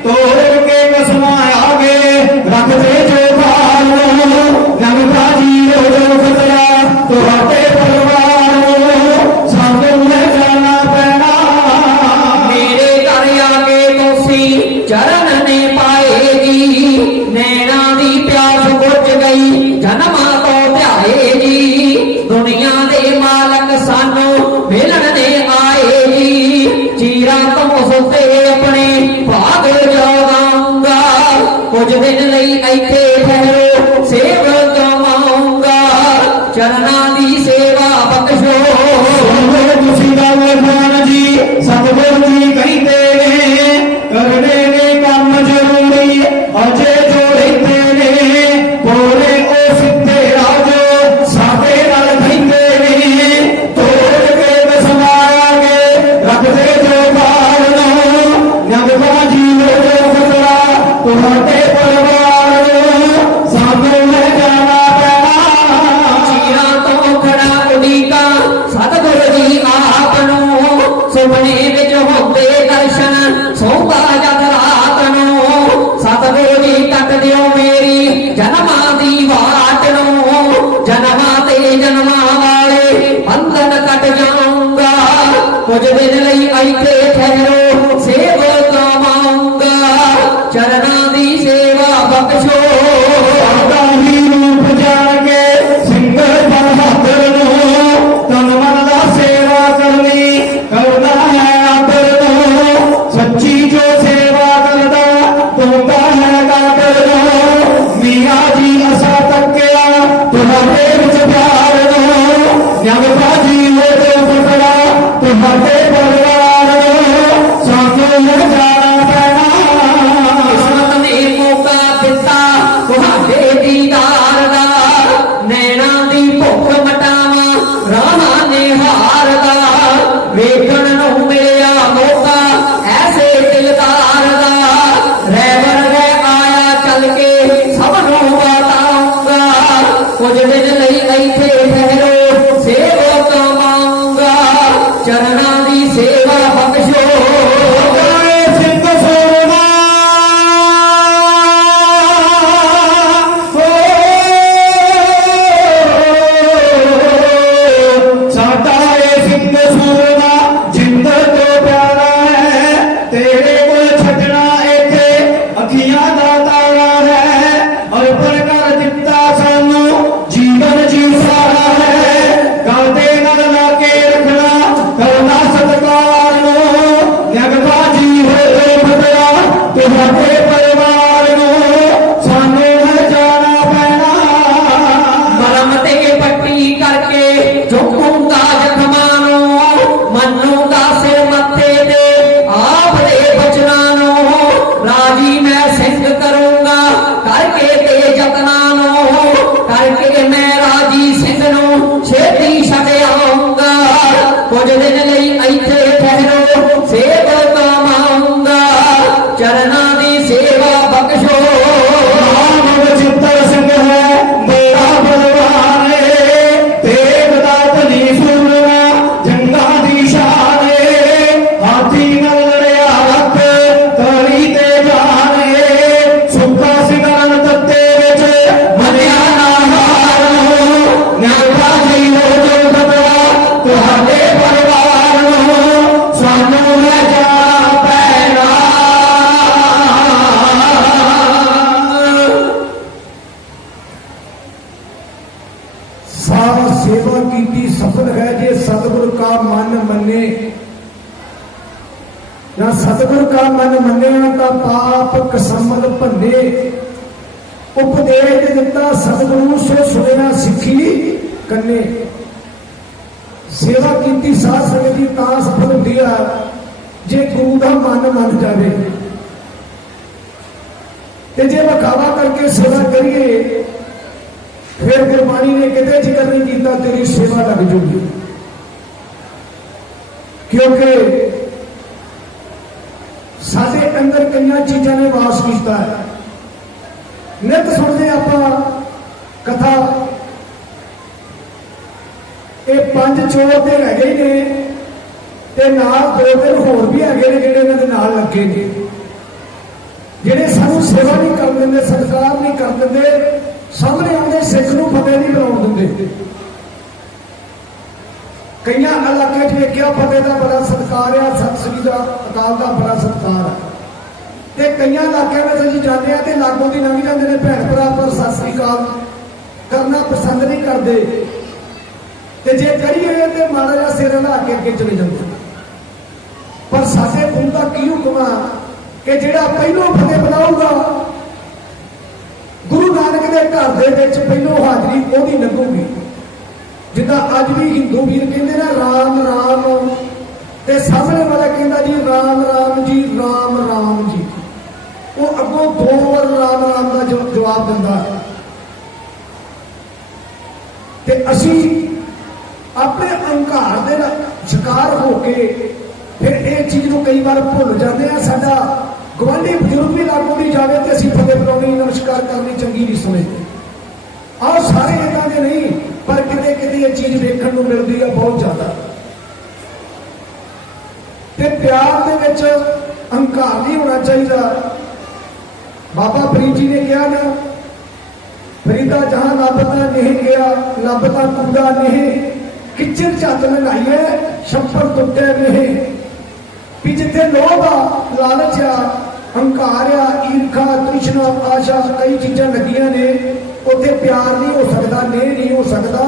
तोड़ के कसमां आगे रखदे जो बालो, नंगा जी जो खतरा तुहाडे परिवार नूं सानू ले जाना पैना। मेरे घर आके तुसी चरण ने पाए जी, नैना दी प्यास बुझ गई जन्मां तो ध्याए जी, दुनिया दे मालक सानू मिलन ने आए जी, चीरा तो सुते अपने भाग जगाऊंगा, कुछ दिन लई इत्थे ठहरो सेव कमाऊंगा, चरना दी सेवा बख्शो। तुसी गल खान जी सतगुरु जी कहते ने, करने ने काम जरूरी अजे जोड़िंदे ने, भोले ओ सिद्धे राजो साथे नाल कहते ने, तोड़ के बसमागे रखदे जो बाल नूं, नंगा जी जो खतरा तुहाडे परिवार नूं सानू ले जाना पैना। चीरा तो खड़ा उड़ीका सतगुरु जी आप नूं ਕੁਝ ਦਿਨ ਲਈ ਇੱਥੇ ਠਹਿਰੋ ਸੇਵਕ ਆਵਾਂਗਾ ਚਰਨਾਂ ਦੀ ਸੇਵਾ ਬਖਸ਼ੋ ਸਾਡਾ ਹੀ ਰੂਪ ਜਾਣ ਕੇ ਸਿੰਘ ਬਹਾਦਰ ਨੂੰ ਤਨ ਮਨ ਦਾ ਸੇਵਾ ਕਰਨੀ ਕਰਨਾ ਹੈ ਆਦਰ ਨੂੰ ਸੱਚੀ ਜੋ ਸੇਵਾ ਕਰਦਾ ਤੋਤਾ ਹੈ ਕਾਦਰ ਨੂੰ ਮੀਆਂ ਜੀ ਅਸਾ ਤੱਕਿਆ ਤੁਹਾਡੇ ਵਿੱਚ ਪਿਆਰ ਨੂੰ ਜਗ ਬਾਜੀ ਉਹਦੇ ਫਟੜਾ ਤੁਹਾਡੇ ਪਰਿਵਾਰ ਨੂੰ ਸਾਨੂੰ ਜਾਣਾ ਪੈਣਾ ਕਿਸਮਤ ਨੇ ਮੌਕਾ ਦਿੱਤਾ ਤੁਹਾਡੇ ਦੀਦਾਰ ਦਾ ਨੈਣਾਂ ਦੀ ਭੁੱਖ ਮਟਾਵਾਂ ਰਾਹਾਂ ਨਿਹਾਰ ਦਾ ਵੇਖਣ ਨੂੰ ਮਿਲਿਆ ਮੌਕਾ ਐਸੇ ਦਿਲਦਾਰ ਦਾ ਰਹਿਬਰ ਹੈ ਆਇਆ ਚੱਲ ਕੇ ਸਭ ਨੂੰ ਬਤਾਉਂਗਾ ਕੁਝ ਦਿਨ ਲਈ ਇੱਥੇ ਠਹਿਰੋ ਸੇਵਕ ਮੰਗਾ ਚਰਨਾਂ ਦੀ ਸੇਵਾ ਬਖਸ਼ੋ ਸਿੰਘ ਸੋਨਾ ਸਾਡਾ ਇਹ ਸਿੰਘ ਸੋਨਾ ਜਿੰਦ ਤੋਂ ਪਿਆਰਾ ਹੈ ਤੇਰੇ ਕੋਲ ਛੱਡਣਾ ਇੱਥੇ ਅੱਖੀਆਂ ਦਾ ਤਾਰਾ ਹੈ ਅਰਪਣ ਕਰ ਦਿੱਤਾ ਸਾਨੂੰ ਜੀਵਨ ਜੀ ਸਾਰਾ ਹੈ ਗਲ ਦੇ ਨਾਲ ਲਾ ਕੇ ਰੱਖਣਾ ਕਰਨਾ ਸਤਿਕਾਰ ਨੂੰ ਜਗਬਾਜੀ ਹੋਏ ਫਤਿਆ ਤੁਹਾਡੇ ਪਰਿਵਾਰ ਨੂੰ ਸਾਨੂੰ ਹੈ ਜਾਣਾ ਪੈਣਾ ਮਰਮ ਤੇ ਪੱਟੀ ਕਰਕੇ ਝੁਕੂੰਗਾ ਜ਼ਖਮਾਂ ਨੂੰ ਮੰਨੂੰਗਾ ਸਿਰ ਮੱਥੇ ਤੇ ਆਪ ਦੇ ਬਚਨਾਂ ਨੂੰ ਰਾਜੀ ਮੈਂ ਸਿੰਘ ਕਰੂੰਗਾ ਕਰਕੇ ਤੇ ਯਤਨਾਂ ਨੂੰ ਕਰਕੇ ਮੈਂ ਰਾਜੀ ਸਿੰਘ ਨੂੰ ਛੇਤੀ ਛੱਡ ਆਉਂਗਾ ਕੁਝ ਦਿਨ ਲਈ ਇੱਥੇ ਠਹਿਰੋ ਸੇਵਕ ਆਵਾਂਗਾ ਚਰਨਾਂ ਦੀ ਸੇਵਾ ਬਖਸ਼ੋ ਨਾਮ ਚਿੱਤਰ ਸਿੰਘ ਹੈ ਮੇਰਾ ਬਲਵਾਨ ਏ ਤੇਗ ਦਾ ਧਨੀ ਸੂਰਮਾ ਜੰਗਾਂ ਦੀ ਸ਼ਾਨ ਏ ਹਾਥੀ ਨਾਲ ਲੜਿਆ ਰੱਖ ਤਲੀ ਤੇ ਜਾਨ ਏ ਸੁੱਕਾ ਸਿੰਘਾਂ ਤੱਤੇ ਵਿੱਚ ਮੰਨਿਆ ਨਾ ਹਾਰ ਨੂੰ ਨਿਆਂਪਾ ਜੀ ਹੋ ਜੋ ਬਦਲਾ ਤੁਹਾਡੇ ਪਰਿਵਾਰ ਨੂੰ ਸਾਨੂੰ ਹੈ ਜਾਣਾ ਪੈਣਾ ਸਾਰਾ ਸੇਵਾ ਕੀਤੀ ਸਫਲ ਹੈ ਜੇ ਸਤਿਗੁਰ ਕਾ ਮਨ ਮੰਨੇ ਨਾ ਸਤਿਗੁਰ ਕਾ ਮਨ ਮੰਨਿਆ ਤਾਂ ਪਾਪ ਕਸਮਲ ਭੰਨੇ ਉਪਦੇਸ਼ ਦਿੱਤਾ ਸਤਿਗੁਰੂ ਸੇ ਸੁਣਿਆ ਸਿੱਖੀ ਕੰਨੇ ਸੇਵਾ ਕੀਤੀ ਸਾਧ ਸੰਗਤ ਦੀ ਤਾਂ ਸਫਲ ਹੁੰਦੀ ਆ ਜੇ ਗੁਰੂ ਦਾ ਮਨ ਮੰਨ ਜਾਵੇ ਤੇ ਜੇ ਵਿਖਾਵਾ ਕਰਕੇ ਸੇਵਾ ਕਰੀਏ ਫਿਰ ਗੁਰਬਾਣੀ ਨੇ ਕਿਤੇ ਜ਼ਿਕਰ ਨਹੀਂ ਕੀਤਾ ਤੇਰੀ ਸੇਵਾ ਲੱਗ ਜੂਗੀ ਕਿਉਂਕਿ ਸਾਡੇ ਅੰਦਰ ਕਈਆਂ ਚੀਜ਼ਾਂ ਨੇ ਵਾਸ ਕੀਤਾ ਹੈ ਨਿਤ ਸੁਣਦੇ ਆਪਾਂ ਕਥਾ ਇਹ ਪੰਜ ਚੋਰ ਤੇ ਹੈਗੇ ਹੀ ਨੇ ਤੇ ਨਾਲ ਦੋ ਦਿਨ ਹੋਰ ਵੀ ਹੈਗੇ ਨੇ ਜਿਹੜੇ ਇਹਨਾਂ ਦੇ ਨਾਲ ਲੱਗੇ ਨੇ ਜਿਹੜੇ ਸਾਨੂੰ ਸੇਵਾ ਨਹੀਂ ਕਰਨ ਦਿੰਦੇ ਸਤਿਕਾਰ ਨਹੀਂ ਕਰਨ ਦਿੰਦੇ ਸਾਹਮਣੇ ਆਉਂਦੇ ਸਿੱਖ ਨੂੰ ਫਤਿਹ ਨਹੀਂ ਬੁਲਾਉਣ ਦਿੰਦੇ ਕਈਆਂ ਇਲਾਕੇ 'ਚ ਵੇਖਿਆ ਫਤਿਹ ਦਾ ਬੜਾ ਸਤਿਕਾਰ ਆ ਸਤਿ ਸ੍ਰੀ ਦਾ ਅਕਾਲ ਦਾ ਬੜਾ ਸਤਿਕਾਰ ਆ ਤੇ ਕਈਆਂ ਇਲਾਕਿਆਂ ਵਿੱਚ ਅਸੀਂ ਜਾਂਦੇ ਆ ਤੇ ਲਾਗੋਂ ਦੀ ਲੰਘ ਜਾਂਦੇ ਨੇ ਭੈਣ ਭਰਾ ਪਰ ਸਤਿ ਸ੍ਰੀ ਅਕਾਲ ਕਰਨਾ ਪਸੰਦ ਨਹੀਂ ਕਰਦੇ ਤੇ ਜੇ ਕਰੀਏ ਤੇ ਮਾੜਾ ਜਿਹਾ ਸਿਰ ਹਿਲਾ ਕੇ ਅੱਗੇ ਚਲੇ ਜਾਂਦੇ ਪਰ ਸਾਡੇ ਗੁਰੂ ਦਾ ਕੀ ਹੁਕਮ ਆ ਕਿ ਜਿਹੜਾ ਪਹਿਲੋਂ ਫਤਿਹ ਬੁਲਾਊਗਾ ਗੁਰੂ ਨਾਨਕ ਦੇ ਘਰ ਦੇ ਵਿੱਚ ਪਹਿਲੋਂ ਹਾਜ਼ਰੀ ਉਹਦੀ ਲੱਗੂਗੀ ਜਿੱਦਾਂ ਅੱਜ ਵੀ ਹਿੰਦੂ ਵੀਰ ਕਹਿੰਦੇ ਨਾ ਰਾਮ ਰਾਮ ਤੇ ਸਾਹਮਣੇ ਵਾਲਾ ਕਹਿੰਦਾ ਜੀ ਰਾਮ ਰਾਮ ਜੀ ਰਾਮ ਰਾਮ ਜੀ ਉਹ ਅੱਗੋਂ ਦੋ ਵਾਰ ਰਾਮ ਰਾਮ ਦਾ ਜਵਾਬ ਦਿੰਦਾ ਤੇ ਅਸੀਂ ਆਪਣੇ ਅਹੰਕਾਰ ਦੇ ਨਾਲ ਸ਼ਿਕਾਰ ਹੋ ਕੇ ਫਿਰ ਇਹ ਚੀਜ਼ ਨੂੰ ਕਈ ਵਾਰ ਭੁੱਲ ਜਾਂਦੇ ਆ ਸਾਡਾ ਗਵਾਂਢੀ ਬਜ਼ੁਰਗ ਵੀ ਲਾਗੂ ਨਹੀਂ ਜਾਵੇ ਤੇ ਅਸੀਂ ਫਤਿਹ ਬੁਲਾਉਣੀ ਨਮਸਕਾਰ ਕਰਨੀ ਚੰਗੀ ਨਹੀਂ ਸਮਝਦੇ ਆਹ ਸਾਰੇ ਇਦਾਂ ਦੇ ਨਹੀਂ ਪਰ ਕਿਤੇ ਕਿਤੇ ਇਹ ਚੀਜ਼ ਵੇਖਣ ਨੂੰ ਮਿਲਦੀ ਆ ਬਹੁਤ ਜ਼ਿਆਦਾ ਤੇ ਪਿਆਰ ਦੇ ਵਿੱਚ ਅਹੰਕਾਰ ਨਹੀਂ ਹੋਣਾ ਚਾਹੀਦਾ ਬਾਬਾ ਫਰੀਦ ਜੀ ਨੇ ਕਿਹਾ ਨਾ ਫਰੀਦਾ ਜਹਾਂ ਲੱਭਦਾ ਨਹੀਂ ਗਿਆ ਲੱਭਦਾ ਕੂੜਾ ਨਹੀਂ ਕਿਚਰ ਝੱਤ ਲਗਾਈਏ ਛੱਪੜ ਟੁੱਟੇ ਨਹੀਂ ਵੀ ਜਿੱਥੇ ਲੋਭ ਆ, ਲਾਲਚ ਆ, ਹੰਕਾਰ ਆ, ਈਰਖਾ, ਤ੍ਰਿਸ਼ਨਾ, ਆਸ਼ਾ, ਕਈ ਚੀਜ਼ਾਂ ਲੱਗੀਆਂ ਨੇ, ਉੱਥੇ ਪਿਆਰ ਨਹੀਂ ਹੋ ਸਕਦਾ, ਨੇਹ ਨਹੀਂ ਹੋ ਸਕਦਾ।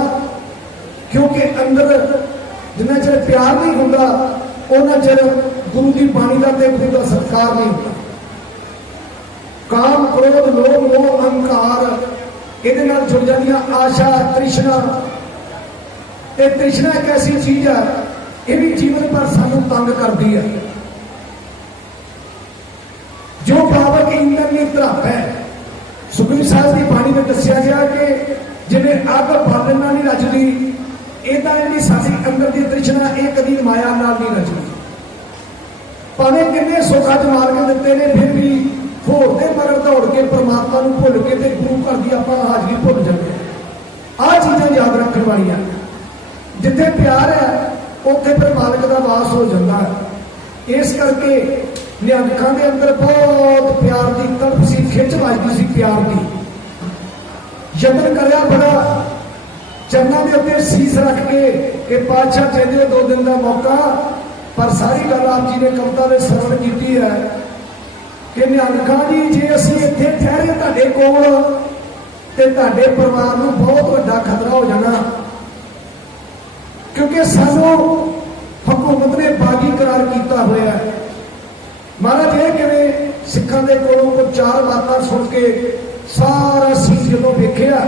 ਕਿਉਂਕਿ ਅੰਦਰ ਜਿੰਨਾ ਚਿਰ ਪਿਆਰ ਨਹੀਂ ਹੁੰਦਾ ਉਹਨਾਂ ਚਿਰ ਗੁਰੂ ਦੀ ਬਾਣੀ ਦਾ ਤੇ ਗੁਰੂ ਦਾ ਸਤਿਕਾਰ ਨਹੀਂ ਹੁੰਦਾ। ਕਾਮ, ਕ੍ਰੋਧ, ਲੋਭ, ਮੋਹ, ਅਹੰਕਾਰ ਇਹਦੇ ਨਾਲ ਜੁੜ ਜਾਂਦੀਆਂ। ਆਸ਼ਾ, ਤ੍ਰਿਸ਼ਨਾ, ਇਹ ਤ੍ਰਿਸ਼ਨਾ ਇੱਕ ਐਸੀ ਚੀਜ਼ ਹੈ, ਇਹ ਵੀ ਜੀਵਨ ਭਰ ਸਾਨੂੰ ਤੰਗ ਕਰਦੀ ਹੈ। ਜੋ ਪਾਵਕ ਇੰਦਰ ਦੀ ਧਰਪ ਹੈ, ਸੁਖਮਨੀ ਸਾਹਿਬ ਦੀ ਬਾਣੀ ਵਿੱਚ ਦੱਸਿਆ ਗਿਆ ਕਿ ਜਿਵੇਂ ਅੱਗ ਬਾਲਣ ਨਾਲ ਨਹੀਂ ਰਚਦੀ, ਇਦਾਂ ਜਿਹੜੀ ਸਾਡੀ ਅੰਦਰ ਦੀ ਤ੍ਰਿਸ਼ਨਾ ਇਹ ਕਦੀ ਮਾਇਆ ਨਾਲ ਨਹੀਂ ਰਚਦੀ। ਭਾਵੇਂ ਕਿੰਨੇ ਸੁੱਖਾਂ ਚ ਮਾਰ ਕੇ ਦਿੱਤੇ ਨੇ, ਫਿਰ ਵੀ ਹੋਰ ਦੇ ਮਗਰ ਦੌੜ ਕੇ ਪਰਮਾਤਮਾ ਨੂੰ ਭੁੱਲ ਕੇ ਤੇ ਗੁਰੂ ਘਰ ਦੀ ਆਪਾਂ ਹਾਜ਼ਰੀ ਭੁੱਲ ਜਾਂਦੇ ਹਾਂ। ਆਹ ਚੀਜ਼ਾਂ ਯਾਦ ਰੱਖਣ ਵਾਲੀਆਂ। ਜਿੱਥੇ ਪਿਆਰ ਹੈ ਉੱਥੇ ਫਿਰ ਮਾਲਕ ਦਾ ਵਾਸ ਹੋ ਜਾਂਦਾ ਹੈ। ਇਸ ਕਰਕੇ ਨਿਹੰਗਾਂ ਦੇ ਅੰਦਰ ਬਹੁਤ ਪਿਆਰ ਦੀ ਤੜਪ ਸੀ, ਖਿੱਚ ਵੱਜਦੀ ਸੀ ਪਿਆਰ ਦੀ। ਯਤਨ ਕਰਿਆ ਬੜਾ, ਚਰਨਾਂ ਦੇ ਉੱਤੇ ਸੀਸ ਰੱਖ ਕੇ ਕਿ ਪਾਤਸ਼ਾਹ ਕਹਿੰਦੇ 2 ਦਿਨ ਦਾ ਮੌਕਾ, ਪਰ ਸਾਰੀ ਗੱਲ ਆਪ ਜੀ ਨੇ ਕਵਿਤਾ ਦੇ ਸਰਵਣ ਕੀਤੀ ਹੈ ਕਿ ਨਿਹੰਗਾਂ ਜੀ ਜੇ ਅਸੀਂ ਇੱਥੇ ਠਹਿਰੇ ਤੁਹਾਡੇ ਕੋਲ ਤੇ ਤੁਹਾਡੇ ਪਰਿਵਾਰ ਨੂੰ ਬਹੁਤ ਵੱਡਾ ਖਤਰਾ ਹੋ ਜਾਣਾ, ਕਿਉਂਕਿ ਸਾਨੂੰ ਹਕੂਮਤ ਨੇ ਬਾਗੀ ਕਰਾਰ ਕੀਤਾ ਹੋਇਆ ਹੈ। ਮਹਾਰਾਜ ਇਹ ਕਿਵੇਂ ਸਿੱਖਾਂ ਦੇ ਕੋਲੋਂ ਕੋਈ 4 ਬਾਤਾਂ ਸੁਣ ਕੇ ਸਾਰਾ ਸੀਸ ਜਦੋਂ ਵੇਖਿਆ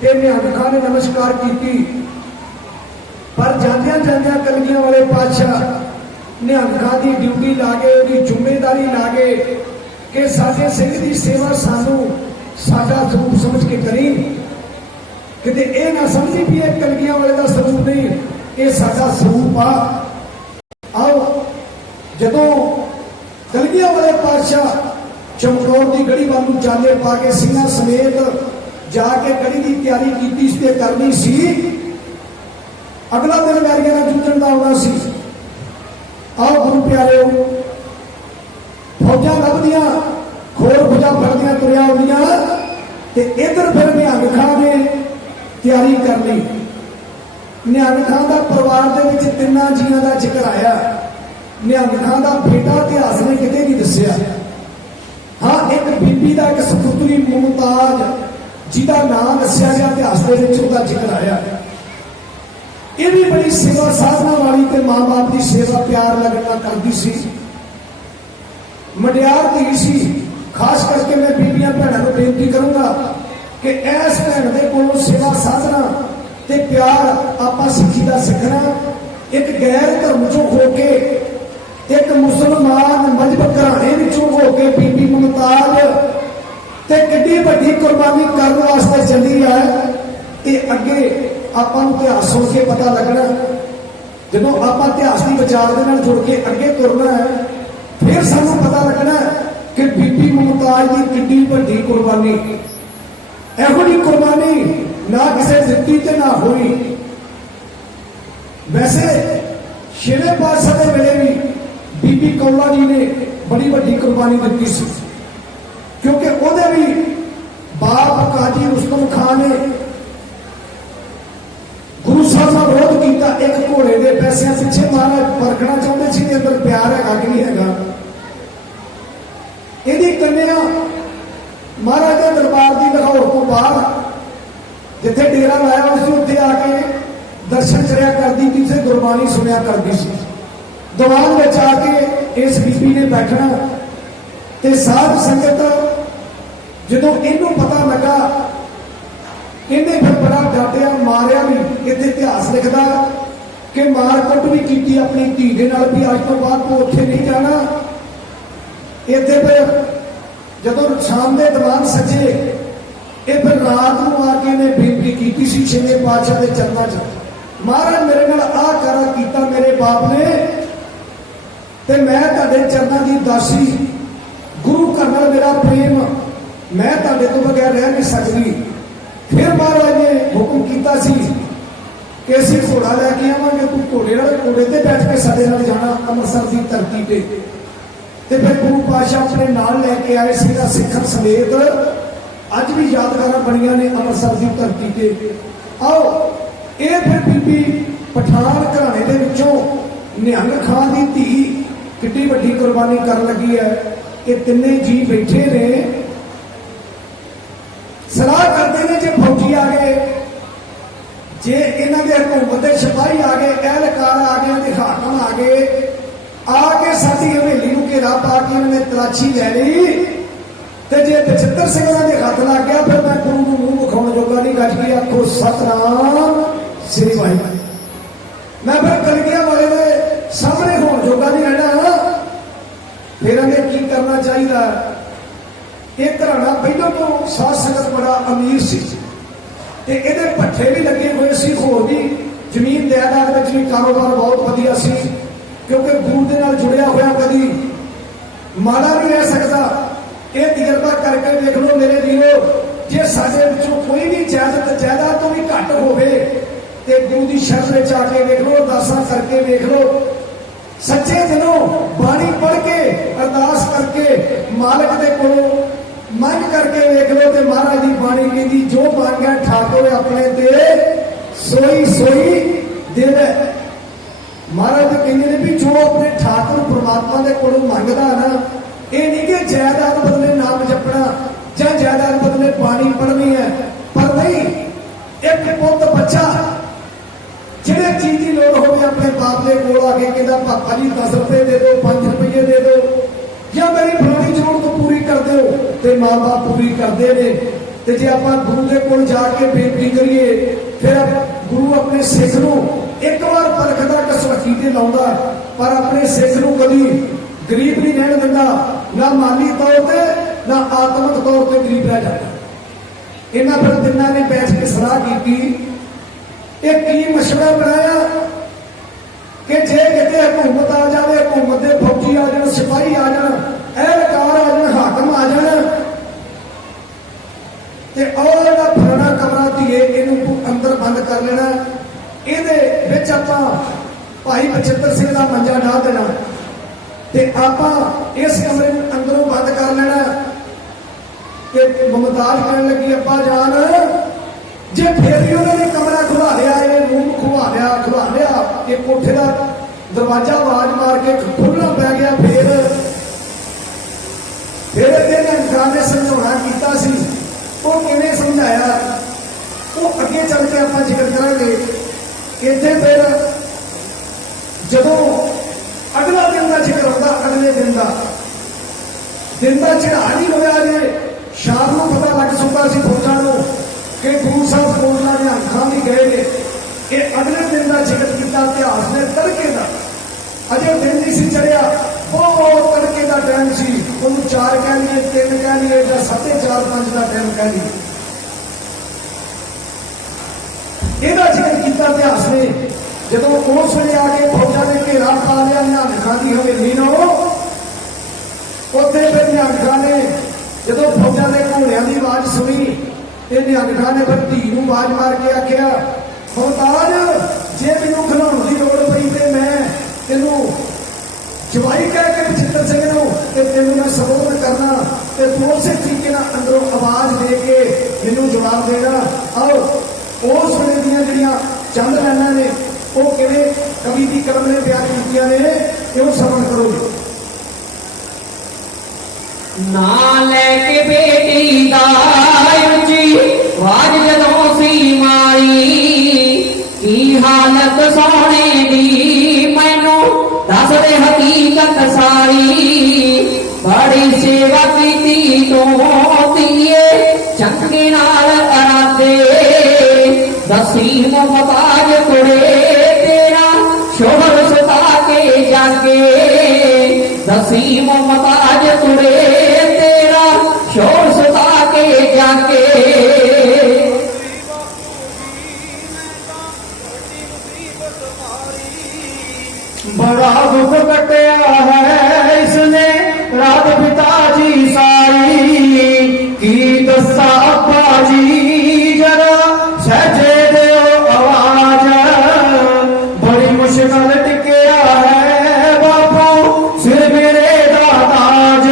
ਤੇ ਨਿਹੰਗਾਂ ਨੇ ਨਮਸਕਾਰ ਕੀਤੀ, ਪਰ ਜਾਂਦਿਆਂ ਜਾਂਦਿਆਂ ਕਲਗੀਆਂ ਵਾਲੇ ਪਾਤਸ਼ਾਹ ਨਿਹੰਗਾਂ ਦੀ ਡਿਊਟੀ ਲਾ ਕੇ, ਉਹਦੀ ਜ਼ਿੰਮੇਵਾਰੀ ਲਾ ਕੇ ਕਿ ਸਾਡੇ ਸਿੰਘ ਦੀ ਸੇਵਾ ਸਾਨੂੰ ਸਾਡਾ ਸਰੂਪ ਸਮਝ ਕੇ ਕਰੀ। ਕਿਤੇ ਇਹ ਨਾ ਸਮਝੀ ਵੀ ਇਹ ਕਲਗੀਆਂ ਵਾਲੇ ਦਾ ਸਰੂਪ ਨਹੀਂ, ਇਹ ਸਾਡਾ ਸਰੂਪ ਆ। ਆਓ ਜਦੋਂ ਕਲਗੀਆਂ ਵਾਲੇ ਪਾਤਸ਼ਾਹ ਚਮਕੌਰ ਦੀ ਗੜੀ ਵੱਲ ਨੂੰ ਚਾਲੇ ਪਾ ਕੇ ਸਿੰਘਾਂ ਸਮੇਤ ਜਾ ਕੇ ਗੜੀ ਦੀ ਤਿਆਰੀ ਕੀਤੀ ਸੀ ਤੇ ਕਰਨੀ ਸੀ। ਅਗਲਾ ਦਿਨ ਵੈਰੀਆਂ ਨਾਲ ਜੂਝਣ ਦਾ ਆਉਣਾ ਸੀ। ਆਓ ਗੁਰੂ ਪਿਆਰਿਓ, ਫੌਜਾਂ ਲੱਭਦੀਆਂ, ਖੋਰ ਖੁਜਾ ਫੜਦੀਆਂ ਤੁਰਿਆ ਆਉਂਦੀਆਂ ਤੇ ਇਧਰ ਫਿਰ ਨਿਹੰਗ ਖਾਂ ਨੇ ਤਿਆਰੀ ਕਰ ਲਈ। ਨਿਹੰਗ ਖਾਂ ਦਾ ਪਰਿਵਾਰ ਦੇ ਵਿੱਚ 3 ਜੀਆਂ ਦਾ ਜ਼ਿਕਰ ਆਇਆ। ਨਿਹੰਗ ਖਾਂ ਦਾ ਬੇਟਾ ਇਤਿਹਾਸ ਨੇ ਕਿਤੇ ਨਹੀਂ ਦੱਸਿਆ। ਹਾਂ, ਇੱਕ ਬੀਬੀ ਦਾ, ਇੱਕ ਸਪੁੱਤਰੀ ਮੁਮਤਾਜ਼ ਜਿਹਦਾ ਨਾਮ ਦੱਸਿਆ ਗਿਆ ਇਤਿਹਾਸ ਦੇ ਵਿੱਚ, ਉਹਦਾ ਜ਼ਿਕਰ ਆਇਆ। ਇਹ ਵੀ ਬੜੀ ਸੇਵਾ ਸਾਧਨਾ ਵਾਲੀ ਤੇ ਮਾਂ-ਬਾਪ ਦੀ ਸੇਵਾ ਪਿਆਰ ਲੱਗਣਾ ਕਰਦੀ ਸੀ। ਮੁਟਿਆਰ ਧੀ ਸੀ। ਖਾਸ ਕਰਕੇ ਮੈਂ ਬੀਬੀਆਂ ਭੈਣਾਂ ਨੂੰ ਬੇਨਤੀ ਕਰੂੰਗਾ ਕਿ ਇਸ ਭੈਣ ਦੇ ਕੋਲੋਂ ਸੇਵਾ ਸਾਧਨਾ ਤੇ ਪਿਆਰ ਆਪਾਂ ਸਿੱਖੀ ਦਾ ਸਿੱਖਣਾ। ਇੱਕ ਗੈਰ ਧਰਮ ਚੋਂ ਹੋ ਕੇ, ਇੱਕ ਮੁਸਲਮਾਨ ਮਜ਼ਹਬ ਘਰਾਣੇ ਵਿੱਚੋਂ ਹੋ ਕੇ ਬੀਬੀ ਮੁਮਤਾਜ਼ ਤੇ ਕਿੰਨੀ ਵੱਡੀ ਕੁਰਬਾਨੀ ਕਰਨ ਵਾਸਤੇ ਚੱਲੀ ਹੈ। ਇਹ ਅੱਗੇ ਆਪਾਂ ਨੂੰ ਇਤਿਹਾਸ ਸੁਣ ਕੇ ਪਤਾ ਲੱਗਣਾ। ਜਦੋਂ ਆਪਾਂ ਇਤਿਹਾਸ ਦੀ ਵਿਚਾਰ ਦੇ ਨਾਲ ਜੁੜ ਕੇ ਅੱਗੇ ਤੁਰਨਾ ਹੈ, ਫਿਰ ਸਾਨੂੰ ਪਤਾ ਲੱਗਣਾ ਕਿ ਬੀਬੀ ਮੁਮਤਾਜ਼ ਦੀ ਕਿੰਨੀ ਵੱਡੀ ਕੁਰਬਾਨੀ। ਇਹੋ ਜਿਹੀ ਕੁਰਬਾਨੀ ਨਾ ਕਿਸੇ ਦਿੱਤੀ ਤੇ ਨਾ ਹੋਈ। ਵੈਸੇ 6ਵੇਂ ਪਾਤਸ਼ਾਹ ਦੇ ਵੇਲੇ ਵੀ ਬੀਬੀ ਕੌਲਾ ਜੀ ਨੇ ਬੜੀ ਵੱਡੀ ਕੁਰਬਾਨੀ ਦਿੱਤੀ ਸੀ, ਕਿਉਂਕਿ ਉਹਦੇ ਵੀ ਬਾਪ ਕਾਜੀ ਰੁਸਤਮ ਖਾਨ ਨੇ ਗੁਰੂ ਸਾਹਿਬ ਨਾਲ ਵਿਰੋਧ ਕੀਤਾ। ਇੱਕ ਘੋੜੇ ਦੇ ਪੈਸਿਆਂ ਪਿੱਛੇ ਮਹਾਰਾਜ ਪਰਖਣਾ ਚਾਹੁੰਦੇ ਸੀ ਕਿ ਅੰਦਰ ਪਿਆਰ ਹੈਗਾ ਕਿ ਨਹੀਂ ਹੈਗਾ। ਇਹਦੀ ਕੰਨਿਆ ਮਹਾਰਾਜ ਦੇ ਦਰਬਾਰ ਦੀ ਲਾਹੌਰ ਤੋਂ ਬਾਹਰ ਜਿੱਥੇ ਡੇਰਾ ਲਾਇਆ ਹੋਇਆ ਸੀ, ਉੱਥੇ ਆ ਕੇ ਦਰਸ਼ਨ ਕਰਿਆ ਕਰਦੀ, ਕਿਸੇ ਗੁਰਬਾਣੀ ਸੁਣਿਆ ਕਰਦੀ ਸੀ। ਦੀਵਾਨ ਵਿੱਚ ਆ ਕੇ ਇਸ ਬੀਬੀ ਨੇ ਬੈਠਣਾ ਤੇ ਸਾਧ ਸੰਗਤ ਜਦੋਂ ਇਹਨੂੰ ਪਤਾ ਲੱਗਾ, ਇਹਨੇ ਫਿਰ ਬੜਾ ਡਾਟਿਆ, ਮਾਰਿਆ ਵੀ। ਇੱਥੇ ਇਤਿਹਾਸ ਲਿਖਦਾ ਕਿ ਮਾਰਕੁੱਟ ਵੀ ਕੀਤੀ ਆਪਣੀ ਧੀ ਦੇ ਨਾਲ ਵੀ ਅੱਜ ਤੋਂ ਬਾਅਦ ਤੂੰ ਉੱਥੇ ਨਹੀਂ ਜਾਣਾ। ਇੱਥੇ ਫਿਰ ਜਦੋਂ ਸ਼ਾਮ ਦੇ ਦੀਵਾਨ ਸੱਜੇ, ਇਹ ਫਿਰ ਰਾਤ ਨੂੰ ਆ ਕੇ ਇਹਨੇ ਬੇਨਤੀ ਕੀਤੀ ਸੀ 6ਵੇਂ ਪਾਤਸ਼ਾਹ ਦੇ ਚਰਨਾਂ 'ਚ, ਮਹਾਰਾਜ ਮੇਰੇ ਨਾਲ ਆਹ ਕਾਰਾ ਕੀਤਾ ਮੇਰੇ ਬਾਪ ਨੇ ਤੇ ਮੈਂ ਤੁਹਾਡੇ ਚਰਨਾਂ ਦੀ ਦਾਸੀ, ਗੁਰੂ ਘਰ ਨਾਲ ਮੇਰਾ ਪ੍ਰੇਮ, ਮੈਂ ਤੁਹਾਡੇ ਤੋਂ ਬਗੈਰ ਰਹਿ ਨਹੀਂ ਸਕਦੀ। ਫਿਰ ਮਹਾਰਾਜ ਨੇ ਹੁਕਮ ਕੀਤਾ ਸੀ ਕਿ ਅਸੀਂ ਘੋੜਾ ਲੈ ਕੇ ਆਵਾਂਗੇ, ਤੂੰ ਘੋੜੇ ਤੇ ਬੈਠ ਕੇ ਸਾਡੇ ਨਾਲ ਜਾਣਾ ਅੰਮ੍ਰਿਤਸਰ ਦੀ ਧਰਤੀ ਤੇ ਫਿਰ ਗੁਰੂ ਪਾਤਸ਼ਾਹ ਆਪਣੇ ਨਾਲ ਲੈ ਕੇ ਆਏ ਸੀਗਾ ਸਿੱਖਾਂ ਸਮੇਤ। ਅੱਜ ਵੀ ਯਾਦਗਾਰਾਂ ਬਣੀਆਂ ਨੇ ਅੰਮ੍ਰਿਤਸਰ ਦੀ ਧਰਤੀ ਤੇ। ਆਓ, ਇਹ ਫਿਰ ਬੀਬੀ ਪਠਾਨ ਘਰਾਣੇ ਦੇ ਵਿੱਚੋਂ ਨਿਹੰਗ ਖਾਂ ਦੀ ਧੀ कितनी वड्डी कुर्बानी कर लगी है। ये तिन्ने जी बैठे ने सलाह करते हैं जे फौजी आ गए, जे इन्हों के हुकूमत के सिपाही आ गए, एहलकार आ गए, हाकम आ गए, आके साडी हवेली नूं घेरा पा के इन्होंने तलाशी लै ली, तो जे बचित्र सिंह के हथ लग गया फिर मैं गुरु को मूँह विखाने जोगा नहीं, गज के आखो सतनाम श्री वाहिगुरू। मैं फिर कलगियां वाले के सामने होने जोगा नहीं रहना। फिर हमें की करना चाहिए। एक घराना पहलों तो साध संगत बड़ा अमीर सी, ये भट्ठे भी लगे हुए सी, होर भी जमीन जायदाद में भी कारोबार बहुत वधिया सी, क्योंकि गुरु के नाल जुड़िया होया कभी माड़ा नहीं रह सकता। ये तजर्बा करके देख लो मेरे वीरो, जे साडे विचों कोई भी जायदाद तो भी घट होवे ते गुरु की शरण में आके देख लो, अरदासां करके देख लो, सच्चे दिलों बाणी पढ़ के अरदास करके मालिक दे कोलों मंग करके देख लो, तो महाराज की बाणी कहती जो मांगा ठाकुर अपने ते सोई सोई देवे। महाराज कहते हैं भी जो अपने ठाकुर परमात्मा के कोलों मंगदा ना, ये नहीं कि जायदाद बदले नाम जपना या जायदाद बदले बाणी पढ़नी है, पर नहीं एक पुत बच्चा जिहड़े चीज की लोड़ हो अपने बाप के कोल आके कहता पापा जी 10 रुपए दे दो, 5 रुपये दे दो, या मेरी फलानी जरूरत तो पूरी कर दो, तो माँ बाप पूरी करते हैं। तो जे आप गुरु के कोल जाके बेनती करिए, फिर गुरु अपने सिख नूं एक बार परखदा कसौटी ते लाउंदा, पर अपने सिख नूं कभी गरीब नहीं रहने दिंदा, ना माली तौर पर ना आत्मक तौर पर गरीब रह जाता। इन्हां फिर तिन्हां ने बैठ के सलाह की, एक की मशवरा बनाया कि जे किते हुकूमत आ जाए, हुकूमत के फौजी आ जाए, सिपाही आ जाए, एहलकार आ जाए, हाकम आ जाए, तो और फलाना कमरा धीए इनू अंदर बंद कर लेना, ये भाई बचित्र सिंह का मंजा डाह देना, तो आप इस कमरे अंदरों बंद कर लेना। कि मुमताज कहने लगी अब्बा जान जे फिर भी उन्होंने कमरा खुला लिया, ये रूम खुला लिया, ये कोठे का दरवाजा आवाज मार के खुलना पै गया, फिर ने समझाना किया सी, वो किवें समझाया वो अगे चल के आप जिक्र करांगे। इत्थे फिर जदों अगला दिन का जिक्र होता, अगले दिन का चढ़ा नहीं होया, जे शाम को पता लग चुका सी फौजां नूं कि गुरु साहब कोटला ने अखां भी गए ने, ये अगले दिन का जिक्र किया इतिहास ने। तड़के का अजे दिन नहीं सी चढ़िया, बहुत तड़के का टाइम सी, उन्होंने 4 कह लिए, 3 कह लिए, या 4:30 5 का टाइम कह लिए। यह जिक्र किया इतिहास ने, जदों उस वे आके फौजा ने घेरा पा लिया निहंग खां की हवेली नूं, उत्थे फिर निहंग खां ने जदों फौजा ने घोड़ियां की आवाज सुनी, ये निहंग खां ने फिर धी नूं आवाज मार के आख्या, मुमताज जे मैनूं खिलाउण की लोड़ पई ते मैं तेनूं जवाई कह के बचित्र सिंह नूं ते तेनूं मैं संबोधन करना, ते तूं उसे तरीके नाल अंदरों आवाज दे के मैनूं जवाब देना। आओ उस वेले दीयां जिहड़ियां चंद लाइनां ने वो किवें कवि की कलम ने बयान कीतियां ने, इहो श्रवण करो। ना लैके बेटी दा उची वाज जदों सी मारी, की हालत सोने दी मैनू दस दे हकीकत सारी, बड़ी सेवा कीती तू धीए चंगे नाल अरादे, दसी मुमताज कुड़े तेरा शोहर सुता के जागे, दसी मुमताज कुड़े तेरा शोहर सुता के जागे। बड़ा दुख कटिया है इसने रात पिताजी सारी, की दसा अब्बा जी जरा सहजे दो आवाज, बड़ी मुश्किल टिकया है बापू सिर मेरे दा ताज,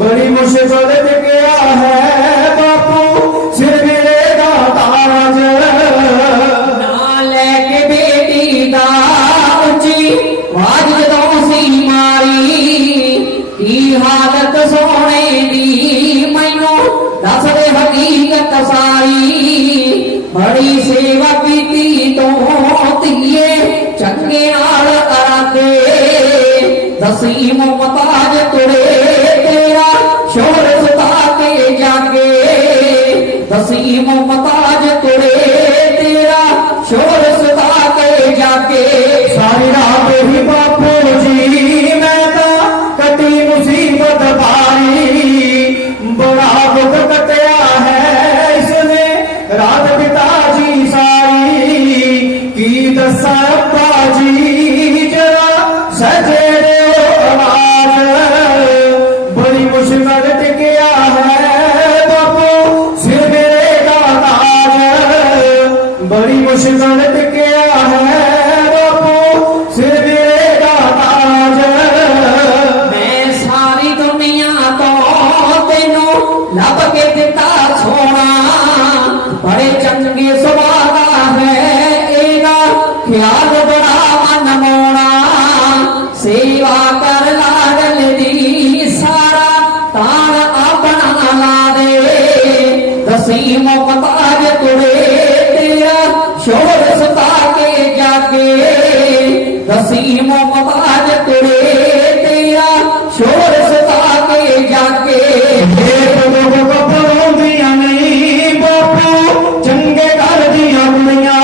बड़ी मुश्किल टिकया है बापू सिर मेरे दा ताज। ना लैके बेटी दा उची वाज सजे आवाज बड़ी मुश्किल टिकिया है बापू सिर मेरे का ताज बड़ी मुश्किल टिकिया है बापू सिर मेरे का ताज मैं सारी दुनिया तो तेनू लब के दिता सोना बड़े चंगे सुभाव दा है एदा ख्याल बड़ा मन मोना सेवा कर लाडल दी सारा तान अपना ला दे दसी मुमताज तुड़े तेरा शोर सता के जागे दसी मुमताज तुड़े तेरा शोर सता के जागे चंगे घर दिया कुड़ियां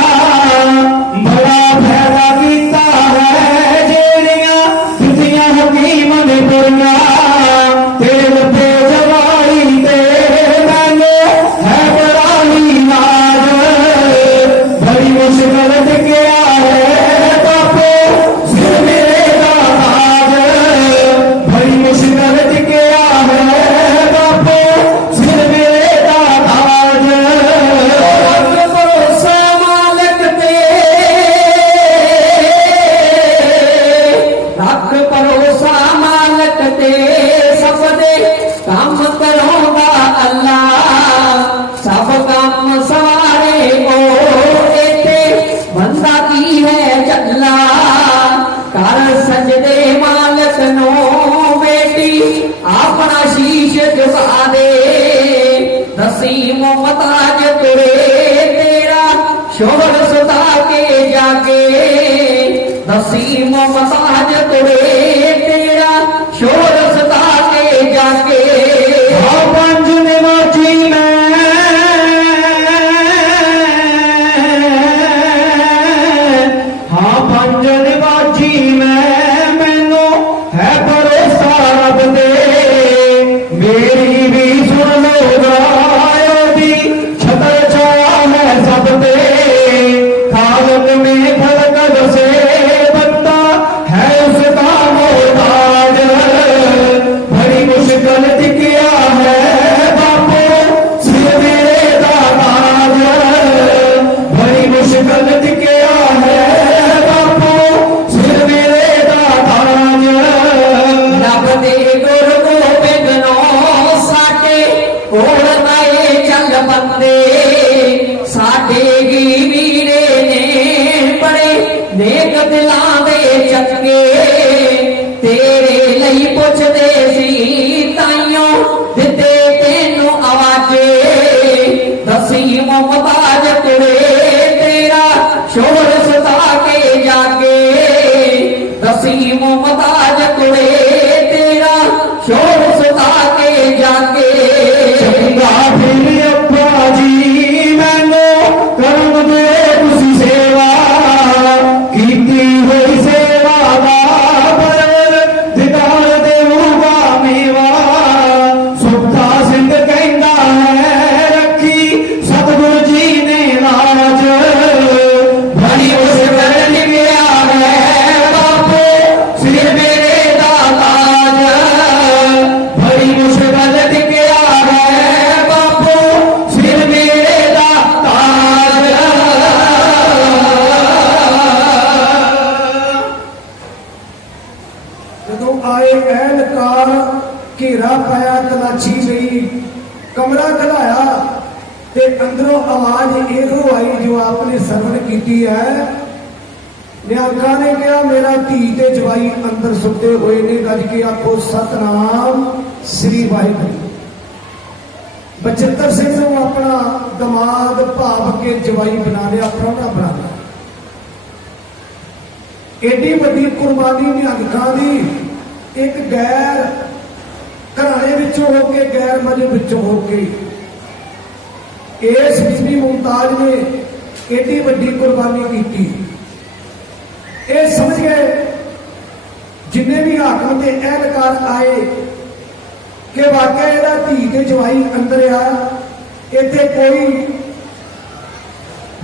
बड़ा फैला कीता है जेड़ियां दितियां हकीम ने कुड़ियां तेरे लब्बे जवाई ते मैनू है बड़ा ही नाज बड़ी मुश्किल टिकिया है बापू सिर मेरे का ताज बड़ी मुश्किल टिकिया है बापू सिर मेरे का ताज रब भरोसा मालिक ते रख भरोसा मालिक ते सब दे काम करोगा अल्लाह सब काम सवारे ओ एते बंदा की है जल्ला कर सजदे मालिक नो बेटी अपना शीश झुका दे दसी मुमताज तुरे तेरा शोर सता के जागे दसी मुमताज तुरे तेरा शोर सता के जागे पंज निवाजी मैं हाँ पंज निवाजी मैं मैनू है भरोसा रब दे मेरी भी सुन लो रायो दी छतर छाया है सब दे खालक में खलक से बंदा है उसका मोहताज बड़ी मुश्किल टिकिया है बापू सिर मेरे का ताज बड़ी मुश्किल टिकिया है बापू सिर मेरे का ताज रब दे गुर गोबिंद नो साडे कोल आए चल बंदे साडे गी वीरे ने बड़े नेक दिलां दे चंगे तेरे ਲਈ ਪੁੱਛਦੇ ਸੀ ਤਾਈਓ ਦਿੱਤੇ ਤੈਨੂੰ ਆਵਾਜ਼ੇ ਦਸੀ ਮੁਮਤਾਜ ਕੁੜੇ ਤੇਰਾ ਸ਼ੋਰ ਸਤਾ ਕੇ ਜਾਗੇ ਦਸੀ ਮੁਮਤਾਜ ਕੁੜੇ ਤੇਰਾ ਸ਼ੋਰ ਸਤਾ ਕੇ ਜਾਗੇ चंगा फिर अब्बा जी मैनू करम दे तुसी सेवा कीती हुई सेवा दा बरवर दिदार देऊगा मेवा सुखा सिंध कहंदा है रखी सतगुरु जी ने लाज बड़ी मुश्किल निकलिया है बापू सिर मेरे दा ताज बड़ी मुश्किल टिकिया है बापू सिर मेरे दा ताज ਜਦੋਂ ਆਏ ਐਨਕਾਰ ਘੇਰਾ ਪਾਇਆ ਤਲਾਸ਼ੀ ਲਈ ਕਮਰਾ ਖਲਾਇਆ ਤੇ ਅੰਦਰੋਂ ਆਵਾਜ਼ ਇਹੋ ਆਈ ਜੋ ਆਪਨੇ ਸਰਵਣ ਕੀਤੀ ਹੈ ਨਿਹੰਗਾਂ ਨੇ ਕਿਹਾ ਮੇਰਾ ਧੀ ਤੇ ਜਵਾਈ ਅੰਦਰ ਸੁੱਤੇ ਹੋਏ ਨੇ ਗੱਜ ਕੇ ਆਖੋ ਸਤਨਾਮ ਸ੍ਰੀ ਵਾਹਿਗੁਰੂ ਬਚਿੱਤਰ ਸਿੰਘ ਨੂੰ ਆਪਣਾ ਦਮਾਦ ਭਾਵ ਕੇ ਜਵਾਈ ਬਣਾ ਲਿਆ ਪ੍ਰਾਹੁਣਾ ਬਣਾ ਲਿਆ ਏਡੀ ਵੱਡੀ ਕੁਰਬਾਨੀ ਨਿਹੰਗਾਂ ਦੀ ਇੱਕ ਗੈਰ ਘਰਾਣੇ ਵਿੱਚੋਂ ਹੋ ਕੇ ਗੈਰ ਮਜ਼ਹਬ ਵਿੱਚੋਂ ਹੋ ਕੇ ਇਸ ਬੀਬੀ ਮੁਮਤਾਜ਼ ਨੇ ਏਡੀ ਵੱਡੀ ਕੁਰਬਾਨੀ ਕੀਤੀ ਇਹ ਸਮਝ ਗਏ ਜਿੰਨੇ ਵੀ ਹਾਕਮ ਤੇ ਅਹਿਲਕਾਰ ਆਏ ਕਿ ਵਾਕਿਆ ਇਹਦਾ ਧੀ ਤੇ ਜਵਾਈ ਅੰਦਰ ਆ ਇੱਥੇ ਕੋਈ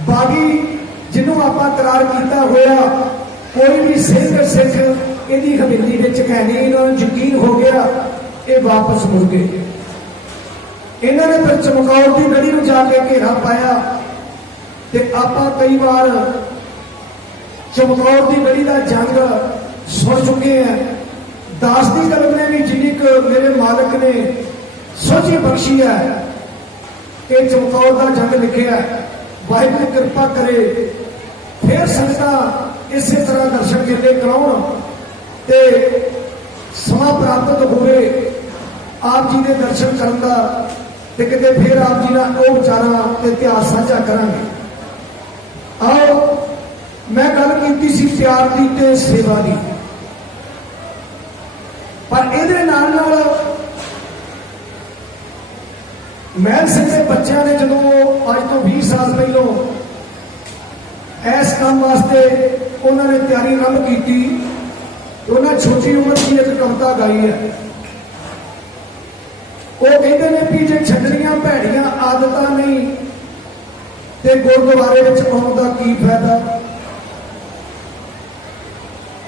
ਬਾਗੀ ਜਿਹਨੂੰ ਆਪਾਂ ਕਰਾਰ ਕੀਤਾ ਹੋਇਆ ਕੋਈ ਵੀ ਸਿੱਖ ਇਹਦੀ कहनी यकीन हो गया, ये वापस मुड़ गए। इन्होंने फिर चमकौर की गढ़ी में जाके घेरा पाया। ते आपां कई बार चमकौर की गढ़ी का जंग सुन चुके हैं। दास दी कलम ने भी जिन्नी क मेरे मालिक ने सोची बख्शी है, ये चमकौर का जंग लिखिया। वाहिगुरू कृपा करे फिर संगतां इसी तरह दर्शन मेले कराउण ते समा प्राप्त होवे आप जी के दर्शन करन दा, ते किते फिर आप जी नाल वो विचारां ते इतिहास साझा करांगे। आओ मैं गल कीती सी प्यार दी ते सेवा दी, पर इहदे नाल नाल महल सिंह के बच्चों ने जो अज तो 20 साल पहलों इस काम वास्ते उन्होंने तैयारी आरंभ की, उन्हें छोटी उम्र की एक कविता गाई है। वो कहते हैं कि जे छड्डनियां भैड़ियां आदत नहीं ते गुरुद्वारे विच आउण दा की फायदा,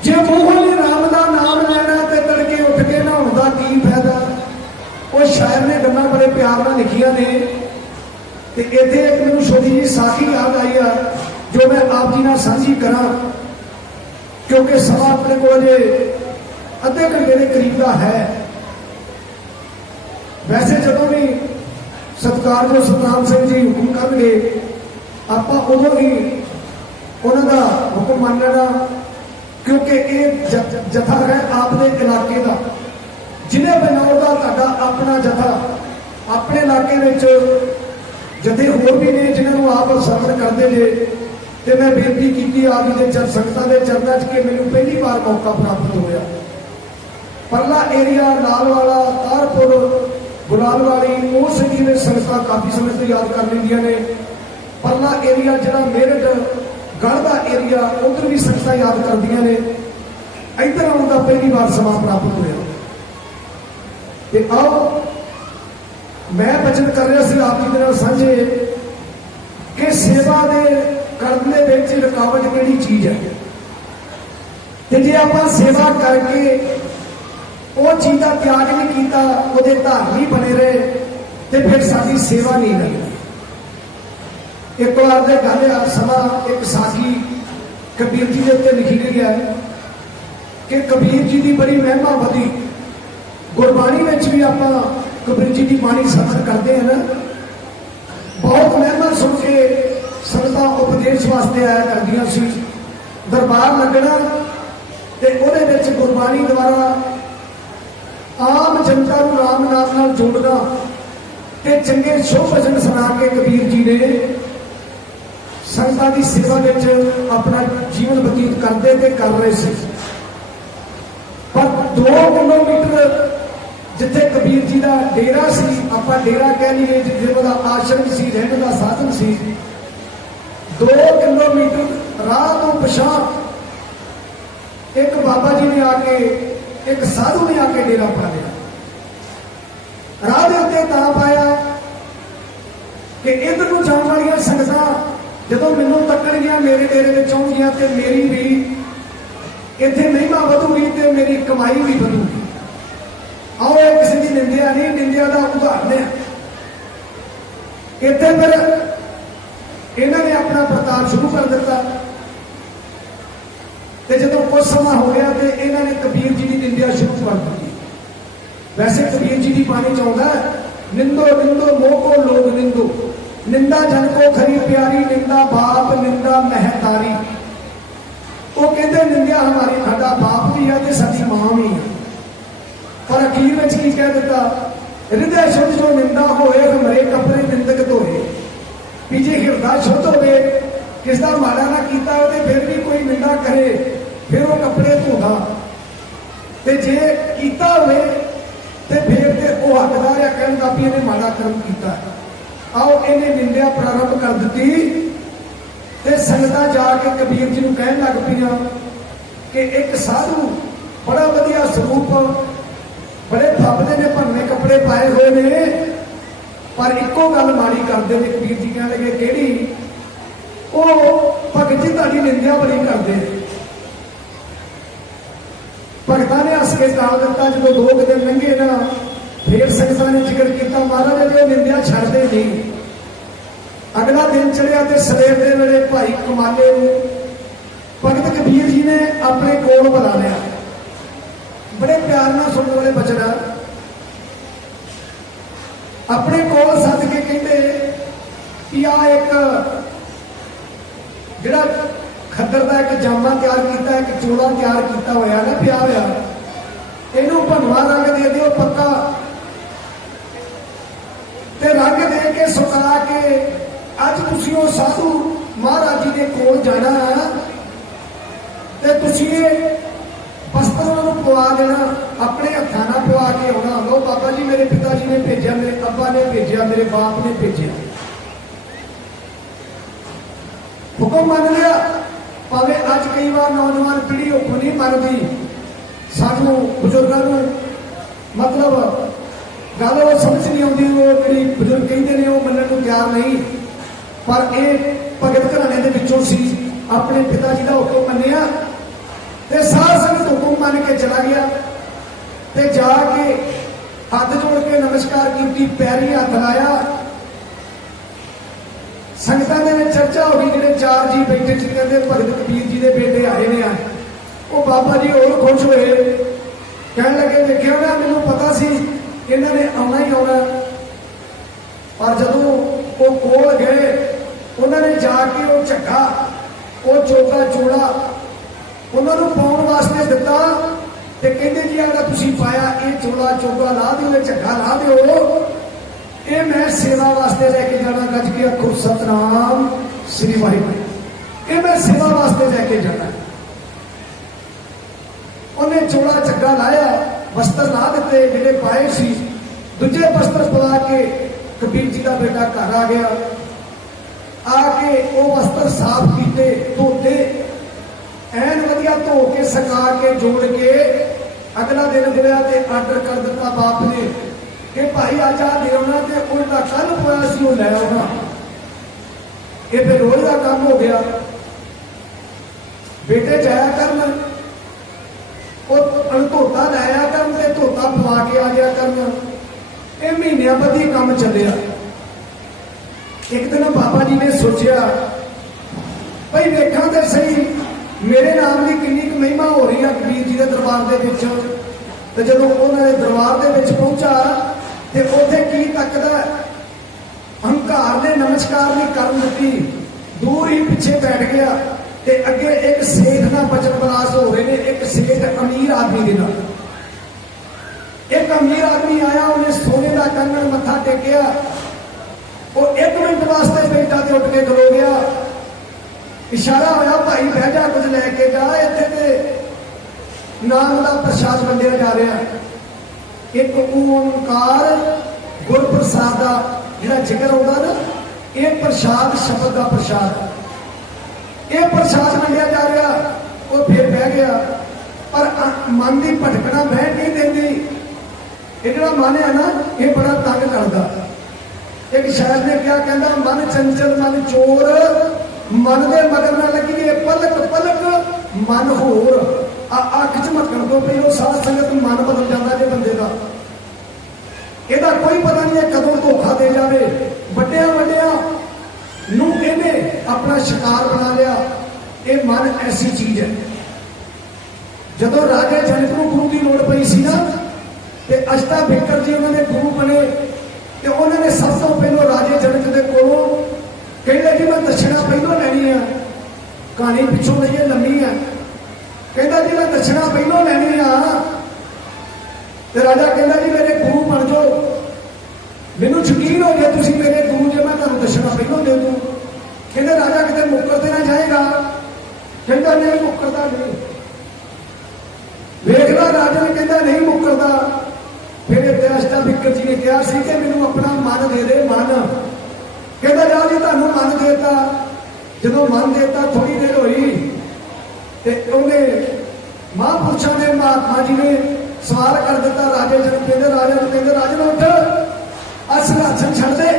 जे मूंहों ही राम का नाम लेना ते तड़के उठ के नहाउण दा की फायदा। वो शायर ने गल्लां बड़े प्यार नाल लिखियां ने। ते इत्थे एक मैनूं छोटी जी साखी याद आई है जो मैं आप जी नाल साझी करां, क्योंकि समा अपने को अजे अद्धे घंटे के करीब का है। वैसे जदों भी सतकारयोग सतनाम सिंह जी हुक्म करनगे आपां उदों ही उन्हां दा हुक्म मान लेना, क्योंकि ये जथा है आपके इलाके का। जिले बनौर का तुहाडा अपना जथा, अपने इलाके में जथे होर भी ने जिन्होंने आप समर्पण करते जे। तो मैं बेनती की आप जी के संगतां के चरणों च कि मैनूं पहली बार मौका प्राप्त होया। परला एरिया लालवाला, तारपुर, गुलालवाड़ी, उस एरिए में संगतां काफ़ी समय तो याद कर लेंदियां ने। परला एरिया जिहड़ा मेरठ गढ़ का एरिया उधर भी संगतां याद करदियां ने। इधर आउण दा पहली बार समा प्राप्त होया। ते आओ मैं बचन कर रहा सी आप जी दे नाल साझे कि सेवा दे करने विच रुकावट किहड़ी चीज है, ते जे आपां सेवा करके वो चीज का त्याग नहीं किया, वो धार्मी बने रहे, तो फिर साडी सेवा नहीं लगती। एक बार दे गल आ समा एक साखी कबीर जी के उत्ते लिखी गई है कि कबीर जी की बड़ी महिमा वधी। गुरबाणी में भी आप कबीर जी की बाणी श्रवण करते हैं ना, बहुत महिमा सुन के संगतां उपदेश वास्ते आया करदियां सी। दरबार लगना ते उहदे विच गुरबाणी द्वारा आम जनता को राम नाम नाल जोड़ना ते चंगे शुभ भजन सुना के कबीर जी ने संगतां की सेवा विच अपना जीवन बतीत करते ते कर रहे थे। पर 2 किलोमीटर जिथे कबीर जी का डेरा सी, आपां डेरा कह लीए, जिथे वाला आश्रम सी, रहने का साधन सी, 2 किलोमीटर राह तो पछां एक बाबा जी ने आके, एक साधु ने आके डेरा पा लिया। राह के उत्ते तां पाया कि इधर को जाने वाली संगतां जदों मैनूं तकण गया मेरे डेरे में आउणगियां ते मेरी भी इत्थे महिमा वधूगी ते मेरी कमाई भी वधूगी। आओ ये किसी की निंदिया नहीं, निंदिया का उदाहरण है। इत्थे फिर इन्होंने अपना प्रताप शुरू कर दिता ते जदों कुछ समा हो गया तो इन्होंने कबीर जी की निंदिया शुरू कर दी। वैसे कबीर जी की बाणी च आउंदा निंदो निंदो मोह को लोग निंदो, निंदा जन को खरी प्यारी, निंदा बाप निंदा महतारी। वो कहते निंदिया हमारी साडा बाप भी है ते साडी मां भी है। पर अखीर में की कह दिता, हृदय शुद्ध जो निंदा होए हमरे कपड़े निंदक धोए। भी जे हिरदा शुद्ध होवे किसका माड़ा ना किया हो फिर भी कोई निंदा करे फिर वो कपड़े धोदा, ते जे कीता होवे ते फिर ते वो हकदार है कहण दा भी इहने माड़ा कर्म कीता। आओ इन्हें निंदिया प्रारंभ कर दी ते संगतां जाके कबीर जी नूं कहण लग पईआं कि एक साधु बड़ा वधिया स्वरूप, बड़े फबदे ने, भन्ने कपड़े पाए हुए ने, पर इको गल माड़ी करते हैं। कबीर जी कहने लगे किहड़ी? वो भगत जी तुहाडी निंदिया बड़ी करते, भगतां ने हस के टाल दिता। जो 2 दिन लंघे ना फिर संगतां ने जिक्र किया महाराज जी निंदिया छड्डदे नहीं। अगला दिन चढ़िया तो सवेर के वेले भाई कमाले भगत कबीर जी ने अपने कोल बुला लिया। बड़े प्यार नाल सुनने वाले बचन अपने कोल सद के कहते कि आ एक जिहड़ा खद्दर का एक जामा तैयार किया, एक चोला तैयार किया होया ना पिया होया, इनू भनवा रंग दे दिओ पक्का ते रंग दे के सुका के अज तुसीं ओ साधु महाराज जी के कोल जाना ते तुसीं वस्त्र उन्होंने पवा देना, अपने हत्थां नाल पवा के आना। लो बाबा जी मेरे पिता जी ने भेजा, मेरे अब्बा ने भेजा, मेरे बाप ने भेजा। हुक्म मान लिया। भावें अज कई बार नौजवान पीढ़ी हुक्म नहीं मानती, सानू बजुर्गों को मतलब गल वो समझ नहीं आती, वो जी बजुर्ग कहते हैं वो मनने को तैयार नहीं। पर यह भगत घराने के विचों सी, अपने पिता जी का हुक्म मनिया ते सारा संगत हुक्म मान के चला गया ते जाके हाथ जोड़ के नमस्कार की, पैरी हाथ लाया। संगतां दे विच चर्चा हो गई, जिहड़े 4 जी बैठे सी कहते भगत कबीर जी के बेटे आए ने। वो बाबा जी और खुश हुए, कहने लगे देखियो ना मैनूं पता सी इन्हां ने आउणा ही आउणा। पर जदों वो कोल गए उन्होंने जाके वो झग्गा वो चोगा चोड़ा उन्होंने पाउण वास्ते दिता ते कहंदे जी अगर तुसीं पाया ये चोला चोगा ला दिओ, झग्गा ला दिओ, ये मैं सेवा वास्ते लेके जाना। गज के आखो सतनाम श्री वाहिगुरू, ये मैं सेवा वास्ते लेके जाना। उन्हें चोला झग्गा लाया, वस्त्र ला दिते जिहड़े पाए सी, दूजे वस्त्र पवा के कबीर जी का बेटा घर आ गया। आके वो वस्त्र साफ किए, धोते, एन वधिया धो के सुका के जोड़ के अगला दिन गया तो आर्डर कर दिता बाप ने कि भाई अज आ देना तो उल्टा कल पोया सी वो लै आना। ये फिर रोज का काम हो गया। बेटे जाया करन, वो धोता लाया करन ते धोता पवा के आ जाया करन। ये महीनों बधी काम चलिया। एक दिन बाबा जी ने सोचा भाई देखा तो सही मेरे नाम की कितनी महिमा हो रही है कबीर जी के दरबार के विच। तो जब उन्होंने दरबार के विच पहुंचा तो उत्थे की तकदा, हंकार ने नमस्कार नहीं कर दी, दूर ही पीछे बैठ गया। ते अगे एक सेठ का बचन बलास हो रहे हैं, एक सेठ अमीर आदमी के नाल। एक अमीर आदमी आया, उन्हें सोने का कंगन मत्था टेकिया, वो 1 मिनट वास्ते बेटा ते उठ के खलो गया। इशारा होया भाई बह जा, कुछ लैके जा, इत्थे ते नाम का प्रसाद वंडिया जा रहा। एक ओंकार गुरप्रसाद का जिहड़ा जिक्र होगा ना, ये प्रसाद शब्द का प्रसाद, ये प्रसाद वंडिया जा रहा। वो फिर बह गया, पर मन की भटकना बह नहीं देती। ये जिहड़ा मन है ना, ये बड़ा तंग करता। एक शायर ने क्या कहता, मन चंचल मन चोर, मन के मगर न लगी पलक पलक मन होर। अख झमकन तो पहले सारा संगत मन बदल जाता है बंदे का। ਇਹਦਾ कोई पता नहीं है कदों धोखा दे जाए। ਵੱਡਿਆਂ ਨੂੰ ਇਹਨੇ अपना शिकार बना लिया। ये मन ऐसी चीज है। जदों राजे जनक नूं गुरु की लोड़ पई सी ना, ते अष्टा बिकर जी उन्होंने गुरु बने, ते उन्होंने सब तो पहलों राजे जनक के कोलों कहते जी मैं दक्षिणा पहलों लैनी है। कहानी पिछों लईए लंबी है। कहता जी मैं दक्षिणा पहलों लैनी है। तो राजा कहता जी मेरे गुरु बन जाओ, मैनू यकीन हो गया तुम मेरे गुरु जे, मैं तुम दक्षिणा पहलों दे दूँ। कहते राजा कितने मुकर ना जाएगा। कहता नहीं मुकरता नहीं। वेखदा राजा ने कहता नहीं मुकरता। फिर अष्टा बिकर जी ने कहा सी कि मैनू अपना मन दे दे, मन। कहता जा जी तुहानू मन देता। जो मन देता थोड़ी देर हुई तो उन्हें महापुरुषों ने महात्मा जी ने सवाल कर दिता राजे जन। कहते राजा ने कहते राजन उठ, आ सिंहासन छड़ दे।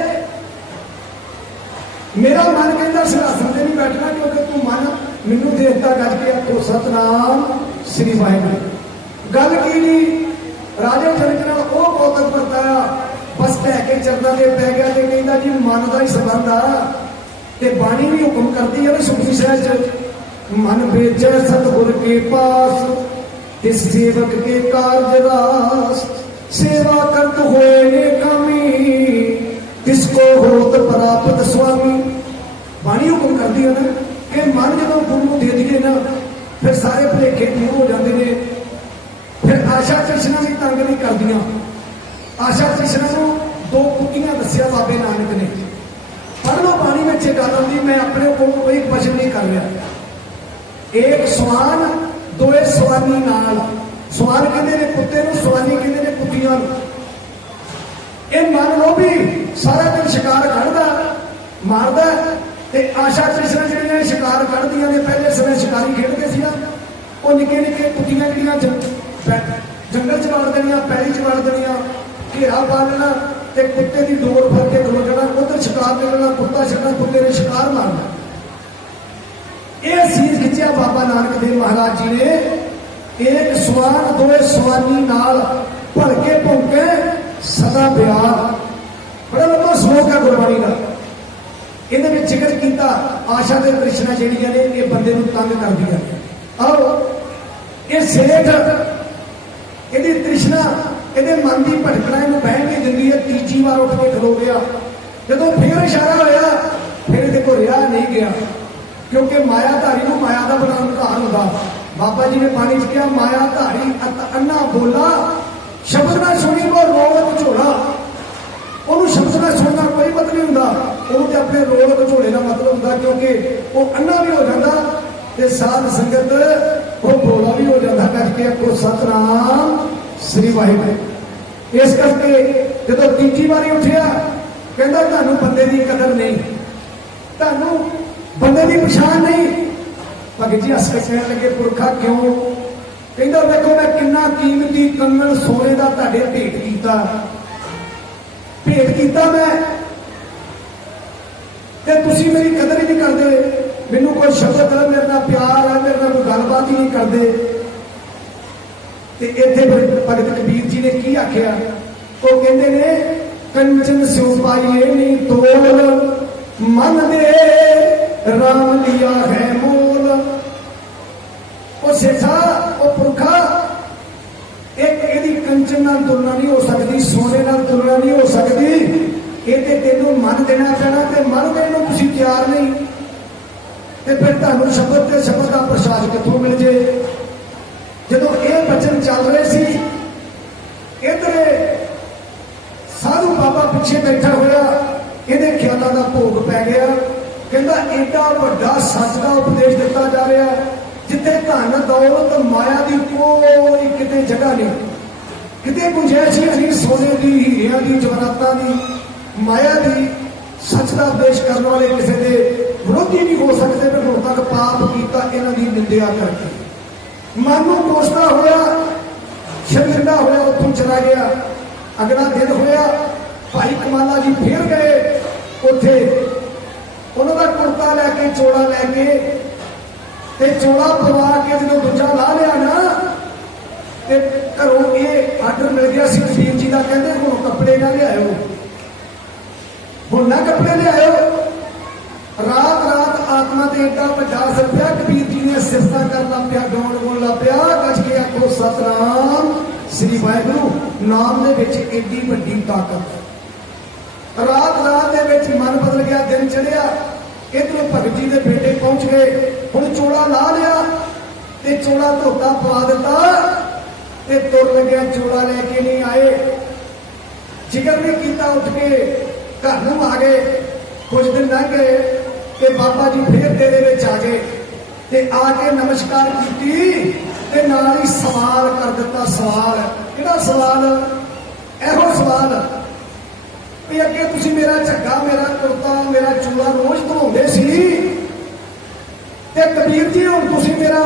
मेरा मन कहता सिंहासन से नहीं बैठना, क्योंकि तू मन मैनू देता। गज के आखो सतनाम श्री वाहिगुरू। ਗੱਲ ਕੀ ਨਹੀਂ, ਰਾਜੇ ਜਨਕ ਨਾਲ ਉਹ ਕੌਤਕ ਵਰਤਾਇਆ, ਬਸ ਲੈ ਕੇ ਚਰਨਾਂ ਦੇ ਪੈ ਗਿਆ ਤੇ ਕਹਿੰਦਾ ਜੀ ਮਨ ਦਾ ਹੀ ਸੰਬੰਧ ਆ। ਤੇ ਬਾਣੀ ਵੀ ਹੁਕਮ ਕਰਦੀ ਹੈ ਨਾ ਸੁਖੀ ਸਾਹਿਬ ਚ, ਮਨ ਵੇਚੈ ਸਤਿਗੁਰ ਕੇ ਪਾਸ, ਤਿਸ ਸੇਵਕ ਕੇ ਕਾਰਜ ਰਾਸ, सेवा करत होए ने कामी, तिसको होत प्राप्त स्वामी। बाणी हुक्म करती है ना कि मन जो गुरु दे दिए ना, फिर सारे भुलेखे दूर हो जाते हैं। फिर आशा तृष्णा भी तंग नहीं करदियां। आशा तृष्णा को दो कुटियां दसिया बाबे नानक ने। पढ़ लो बाणी में एक गल आती, मैं अपने को कोई वचन नहीं कर रहा। एक सवान दोए सवानी नाल, सवान कहते ने कुत्ते नूं, सवानी कहते ने कुत्तियां नूं। ਇਹ ਮੰਨ ਲਓ ਵੀ ਸਾਰਾ ਦਿਨ ਸ਼ਿਕਾਰ ਕੱਢਦਾ ਮਾਰਦਾ ਤੇ ਆਸ਼ਾ ਤ੍ਰਿਸ਼ਨਾ ਜਿਹੜੀਆਂ ਸ਼ਿਕਾਰ ਕੱਢਦੀਆਂ ਨੇ, ਪਹਿਲੇ ਸਮੇਂ ਸ਼ਿਕਾਰੀ ਖੇਡਦੇ ਸੀ ਨਾ, ਉਹ ਨਿੱਕੇ ਨਿੱਕੇ ਕੁੱਤੀਆਂ ਜਿਹੜੀਆਂ ਜੰਗਲ ਚ ਵੜ ਦੇਣੀਆਂ, ਪੈਲੀ ਚ ਵੜ ਦੇਣੀਆਂ, ਘੇਰਾ ਪਾ ਲੈਣਾ ਤੇ ਕੁੱਤੇ ਦੀ ਡੋਰ ਫੜ ਕੇ ਖਲੋ ਜਾਣਾ, ਉਧਰ ਸ਼ਿਕਾਰ ਨਿਕਲਣਾ, ਕੁੱਤਾ ਛੱਡਣਾ, ਕੁੱਤੇ ਨੇ ਸ਼ਿਕਾਰ ਮਾਰਨਾ। ਇਹ ਸੀਰ ਖਿੱਚਿਆ ਬਾਬਾ ਨਾਨਕ ਦੇਵ ਮਹਾਰਾਜ ਜੀ ਨੇ। ਇੱਕ ਸਵਾਨ ਦੋਏ ਸਵਾਨੀ ਨਾਲ ਭਲਕੇ ਭੌਂਕੇ ਸਦਾ ਪਿਆਰ। ਬੜਾ ਲੰਬਾ ਸ਼ਲੋਕ ਹੈ ਗੁਰਬਾਣੀ ਦਾ। ਇਹਦੇ ਵਿੱਚ ਜ਼ਿਕਰ ਕੀਤਾ ਆਸ਼ਾ ਤੇ ਤ੍ਰਿਸ਼ਨਾ ਜਿਹੜੀਆਂ ਨੇ ਇਹ ਬੰਦੇ ਨੂੰ ਤੰਗ ਕਰਦੀਆਂ ਨੇ। ਆਓ ਇਹ ਸੇਠ, ਇਹਦੀ ਤ੍ਰਿਸ਼ਨਾ, ਇਹਦੇ ਮਨ ਦੀ ਭਟਕਣਾ ਇਹਨੂੰ ਬਹਿਣ ਨਹੀਂ ਦਿੰਦੀ ਹੈ। ਤੀਜੀ ਵਾਰ ਉੱਠ ਕੇ ਖਲੋ ਗਿਆ। ਜਦੋਂ ਫੇਰ ਇਸ਼ਾਰਾ ਹੋਇਆ, ਫਿਰ ਇਹਦੇ ਕੋਲ ਰਿਹਾ ਨਹੀਂ ਗਿਆ, ਕਿਉਂਕਿ ਮਾਇਆਧਾਰੀ ਨੂੰ ਮਾਇਆ ਦਾ ਬੜਾ ਅਹੰਕਾਰ ਹੁੰਦਾ। ਬਾਬਾ ਜੀ ਨੇ ਬਾਣੀ ਚ ਕਿਹਾ, ਮਾਇਆਧਾਰੀ ਅੰਨਾ ਬੋਲਾ, ਸ਼ਬਦ ਨਾ ਸੁਣੀ ਉਹ ਰੋਲ ਝੋਲਾ। ਉਹਨੂੰ ਸ਼ਬਦ ਨਾ ਸੁਣਨਾ ਕੋਈ ਮਤਲਬ ਨਹੀਂ ਹੁੰਦਾ, ਉਹਨੂੰ ਤੇ ਆਪਣੇ ਰੋਲ ਝੋਲੇ ਦਾ ਮਤਲਬ ਹੁੰਦਾ, ਕਿਉਂਕਿ ਉਹ ਅੰਨਾ ਵੀ ਹੋ ਜਾਂਦਾ ਤੇ ਸਾਧ ਸੰਗਤ ਉਹ ਬੋਲਾ ਵੀ ਹੋ ਜਾਂਦਾ। ਕਰਕੇ ਆਖੋ ਸਤਿਨਾਮ ਸ੍ਰੀ ਵਾਹਿਗੁਰੂ। ਇਸ ਕਰਕੇ ਜਦੋਂ ਤੀਜੀ ਵਾਰੀ ਉੱਠਿਆ, ਕਹਿੰਦਾ ਤੁਹਾਨੂੰ ਬੰਦੇ ਦੀ ਕਦਰ ਨਹੀਂ, ਤੁਹਾਨੂੰ ਬੰਦੇ ਦੀ ਪਛਾਣ ਨਹੀਂ। ਭਗਤ ਜੀ ਹੱਸ ਕੇ ਕਹਿਣ ਲੱਗੇ, ਪੁਰਖਾ ਕਿਉਂ? ਕਹਿੰਦਾ ਵੇਖੋ ਮੈਂ ਕਿੰਨਾ ਕੀਮਤੀ ਕੰਗਣ ਸੋਨੇ ਦਾ ਤੁਹਾਡੇ ਭੇਟ ਕੀਤਾ ਮੈਂ, ਤੇ ਤੁਸੀਂ ਮੇਰੀ ਕਦਰ ਹੀ ਨਹੀਂ ਕਰਦੇ। ਮੈਨੂੰ ਕੋਈ ਸ਼ਬਦ ਹੈ, ਮੇਰੇ ਨਾਲ ਪਿਆਰ ਹੈ, ਮੇਰੇ ਨਾਲ ਕੋਈ ਗੱਲਬਾਤ ਹੀ ਨਹੀਂ ਕਰਦੇ। ਤੇ ਇੱਥੇ ਭਗਤ ਕਬੀਰ ਜੀ ਨੇ ਕੀ ਆਖਿਆ? ਉਹ ਕਹਿੰਦੇ ਨੇ, ਕੰਚਨ ਸਿਉ ਪਾਈਏ ਨਹੀਂ ਤੋਲ, ਮਨ ਦੇ ਰਾਮ ਲਿਆ ਹੈ ਮੋਲ। ਉਹ ਸੇਠਾ, ਉਹ ਪੁਰਖਾ, ਇੱਕ ਇਹਦੀ ਕੰਚਨ ਨਾਲ ਤੁਲਨਾ ਨਹੀਂ ਹੋ ਸਕਦੀ, ਸੋਨੇ ਨਾਲ ਤੁਲਨਾ ਨਹੀਂ ਹੋ ਸਕਦੀ। ਇਹ ਤੇ ਤੈਨੂੰ ਮਨ ਦੇਣਾ ਪੈਣਾ, ਤੇ ਮਨ ਦੇਣ ਨੂੰ ਤੁਸੀਂ ਤਿਆਰ ਨਹੀਂ, ਤੇ ਫਿਰ ਤੁਹਾਨੂੰ ਸ਼ਬਦ ਤੇ ਸ਼ਬਦ ਦਾ ਪ੍ਰਸਾਦ ਕਿੱਥੋਂ ਮਿਲ ਜੇ? ਜਦੋਂ ਇਹ ਬਚਨ ਚੱਲ ਰਹੇ ਸੀ, ਇੱਧਰ ਸਾਧੂ ਬਾਬਾ ਪਿੱਛੇ ਬੈਠਾ ਹੋਇਆ, ਇਹਦੇ ਖਿਆਲਾਂ ਦਾ ਭੋਗ ਪੈ ਗਿਆ। ਕਹਿੰਦਾ ਏਡਾ ਵੱਡਾ ਸੱਚ ਦਾ ਉਪਦੇਸ਼ ਦਿੱਤਾ ਜਾ ਰਿਹਾ, ਜਿੱਥੇ ਧਨ ਦੌਲਤ ਮਾਇਆ ਦੀ ਕੋਈ ਕਿਤੇ ਜਗ੍ਹਾ ਨਹੀਂ, ਕਿਤੇ ਗੁੰਜਾਇਸ਼ ਨਹੀਂ ਸੋਨੇ ਦੀ, ਹੀਰਿਆਂ ਦੀ, ਜਵਾਹਰਾਤਾਂ ਦੀ, ਮਾਇਆ ਦੀ। ਸੱਚ ਦਾ ਉਪਦੇਸ਼ ਕਰਨ ਵਾਲੇ ਕਿਸੇ ਦੇ ਵਿਰੋਧੀ ਨਹੀਂ ਹੋ ਸਕਦੇ। ਪਰ ਹੁਣ ਤੱਕ ਪਾਪ ਕੀਤਾ ਇਹਨਾਂ ਦੀ ਨਿੰਦਿਆ ਕਰਕੇ। ਮਨ ਨੂੰ ਕੋਸਦਾ ਹੋਇਆ, ਸ਼ਰਮਿੰਦਾ ਹੋਇਆ ਉੱਥੋਂ ਚਲਾ ਗਿਆ। ਅਗਲਾ ਦਿਨ ਹੋਇਆ, ਭਾਈ ਕਮਾਲਾ ਜੀ ਫੇਰ ਗਏ ਉੱਥੇ। ਉਹਨਾਂ ਦਾ ਕੁਰਤਾ ਲੈ ਕੇ, ਚੋਲਾ ਲੈ ਕੇ, ਤੇ ਚੋਲਾ ਪਵਾ ਕੇ ਜਦੋਂ ਦੂਜਾ ਲਾ ਲਿਆ ਨਾ, ਤੇ ਘਰੋਂ ਇਹ ਆਰਡਰ ਮਿਲ ਗਿਆ ਸੀ ਕਬੀਰ ਜੀ ਦਾ, ਕਹਿੰਦੇ ਹੁਣ ਕੱਪੜੇ ਨਾ ਲਿਆਇਓ, ਹੁਣ ਨਾ ਕੱਪੜੇ ਲਿਆਇਓ। ਰਾਤ ਆਤਮਾ ਤੇ ਏਡਾ ਵੱਡਾ ਅਸਰ ਪਿਆ, ਕਬੀਰ ਜੀ ਨੇ ਸਿਫਤਾਂ ਕਰਨ ਲੱਗ ਪਿਆ, ਗਾਉਣ ਲੱਗ ਪਿਆ। ਗੱਜ ਕੇ ਆਖੋ ਸਤਿਨਾਮ ਸ੍ਰੀ ਵਾਹਿਗੁਰੂ। ਨਾਮ ਦੇ ਵਿੱਚ ਏਡੀ ਵੱਡੀ ਤਾਕਤ। ਰਾਤ ਦੇ ਵਿੱਚ ਮਨ ਬਦਲ ਗਿਆ, ਦਿਨ ਚੜਿਆ। ਇੱਧਰੋਂ ਭਗਤ ਜੀ ਦੇ ਬੇਟੇ ਪਹੁੰਚ ਗਏ। ਹੁਣ ਚੋਲਾ ਲਾ ਲਿਆ ਤੇ ਚੋਲਾ ਧੋਤਾ ਪਾ ਦਿੱਤਾ ਤੇ ਤੁਰ ਲੱਗਿਆ। ਚੋਲਾ ਲੈ ਕੇ ਨਹੀਂ ਆਏ, ਜ਼ਿਕਰ ਨਹੀਂ ਕੀਤਾ, ਉੱਠ ਕੇ ਘਰ ਨੂੰ ਆ ਗਏ। ਕੁਝ ਦਿਨ ਲੰਘ ਗਏ ਤੇ ਬਾਬਾ ਜੀ ਫੇਰ ਡੇਰੇ ਵਿੱਚ ਆ ਗਏ ਤੇ ਆ ਕੇ ਨਮਸਕਾਰ ਕੀਤੀ ਤੇ ਨਾਲ ਹੀ ਸਵਾਲ ਕਰ ਦਿੱਤਾ। ਸਵਾਲ ਕਿਹੜਾ ਸਵਾਲ? ਇਹੋ ਸਵਾਲ ਵੀ ਅੱਗੇ ਤੁਸੀਂ ਮੇਰਾ ਝੱਗਾ, ਮੇਰਾ ਕੁਰਤਾ, ਮੇਰਾ ਚੂੜਾ ਰੋਜ਼ ਧੋਂਦੇ ਸੀ, ਤੇ ਕਬੀਰ ਜੀ ਹੁਣ ਤੁਸੀਂ ਮੇਰਾ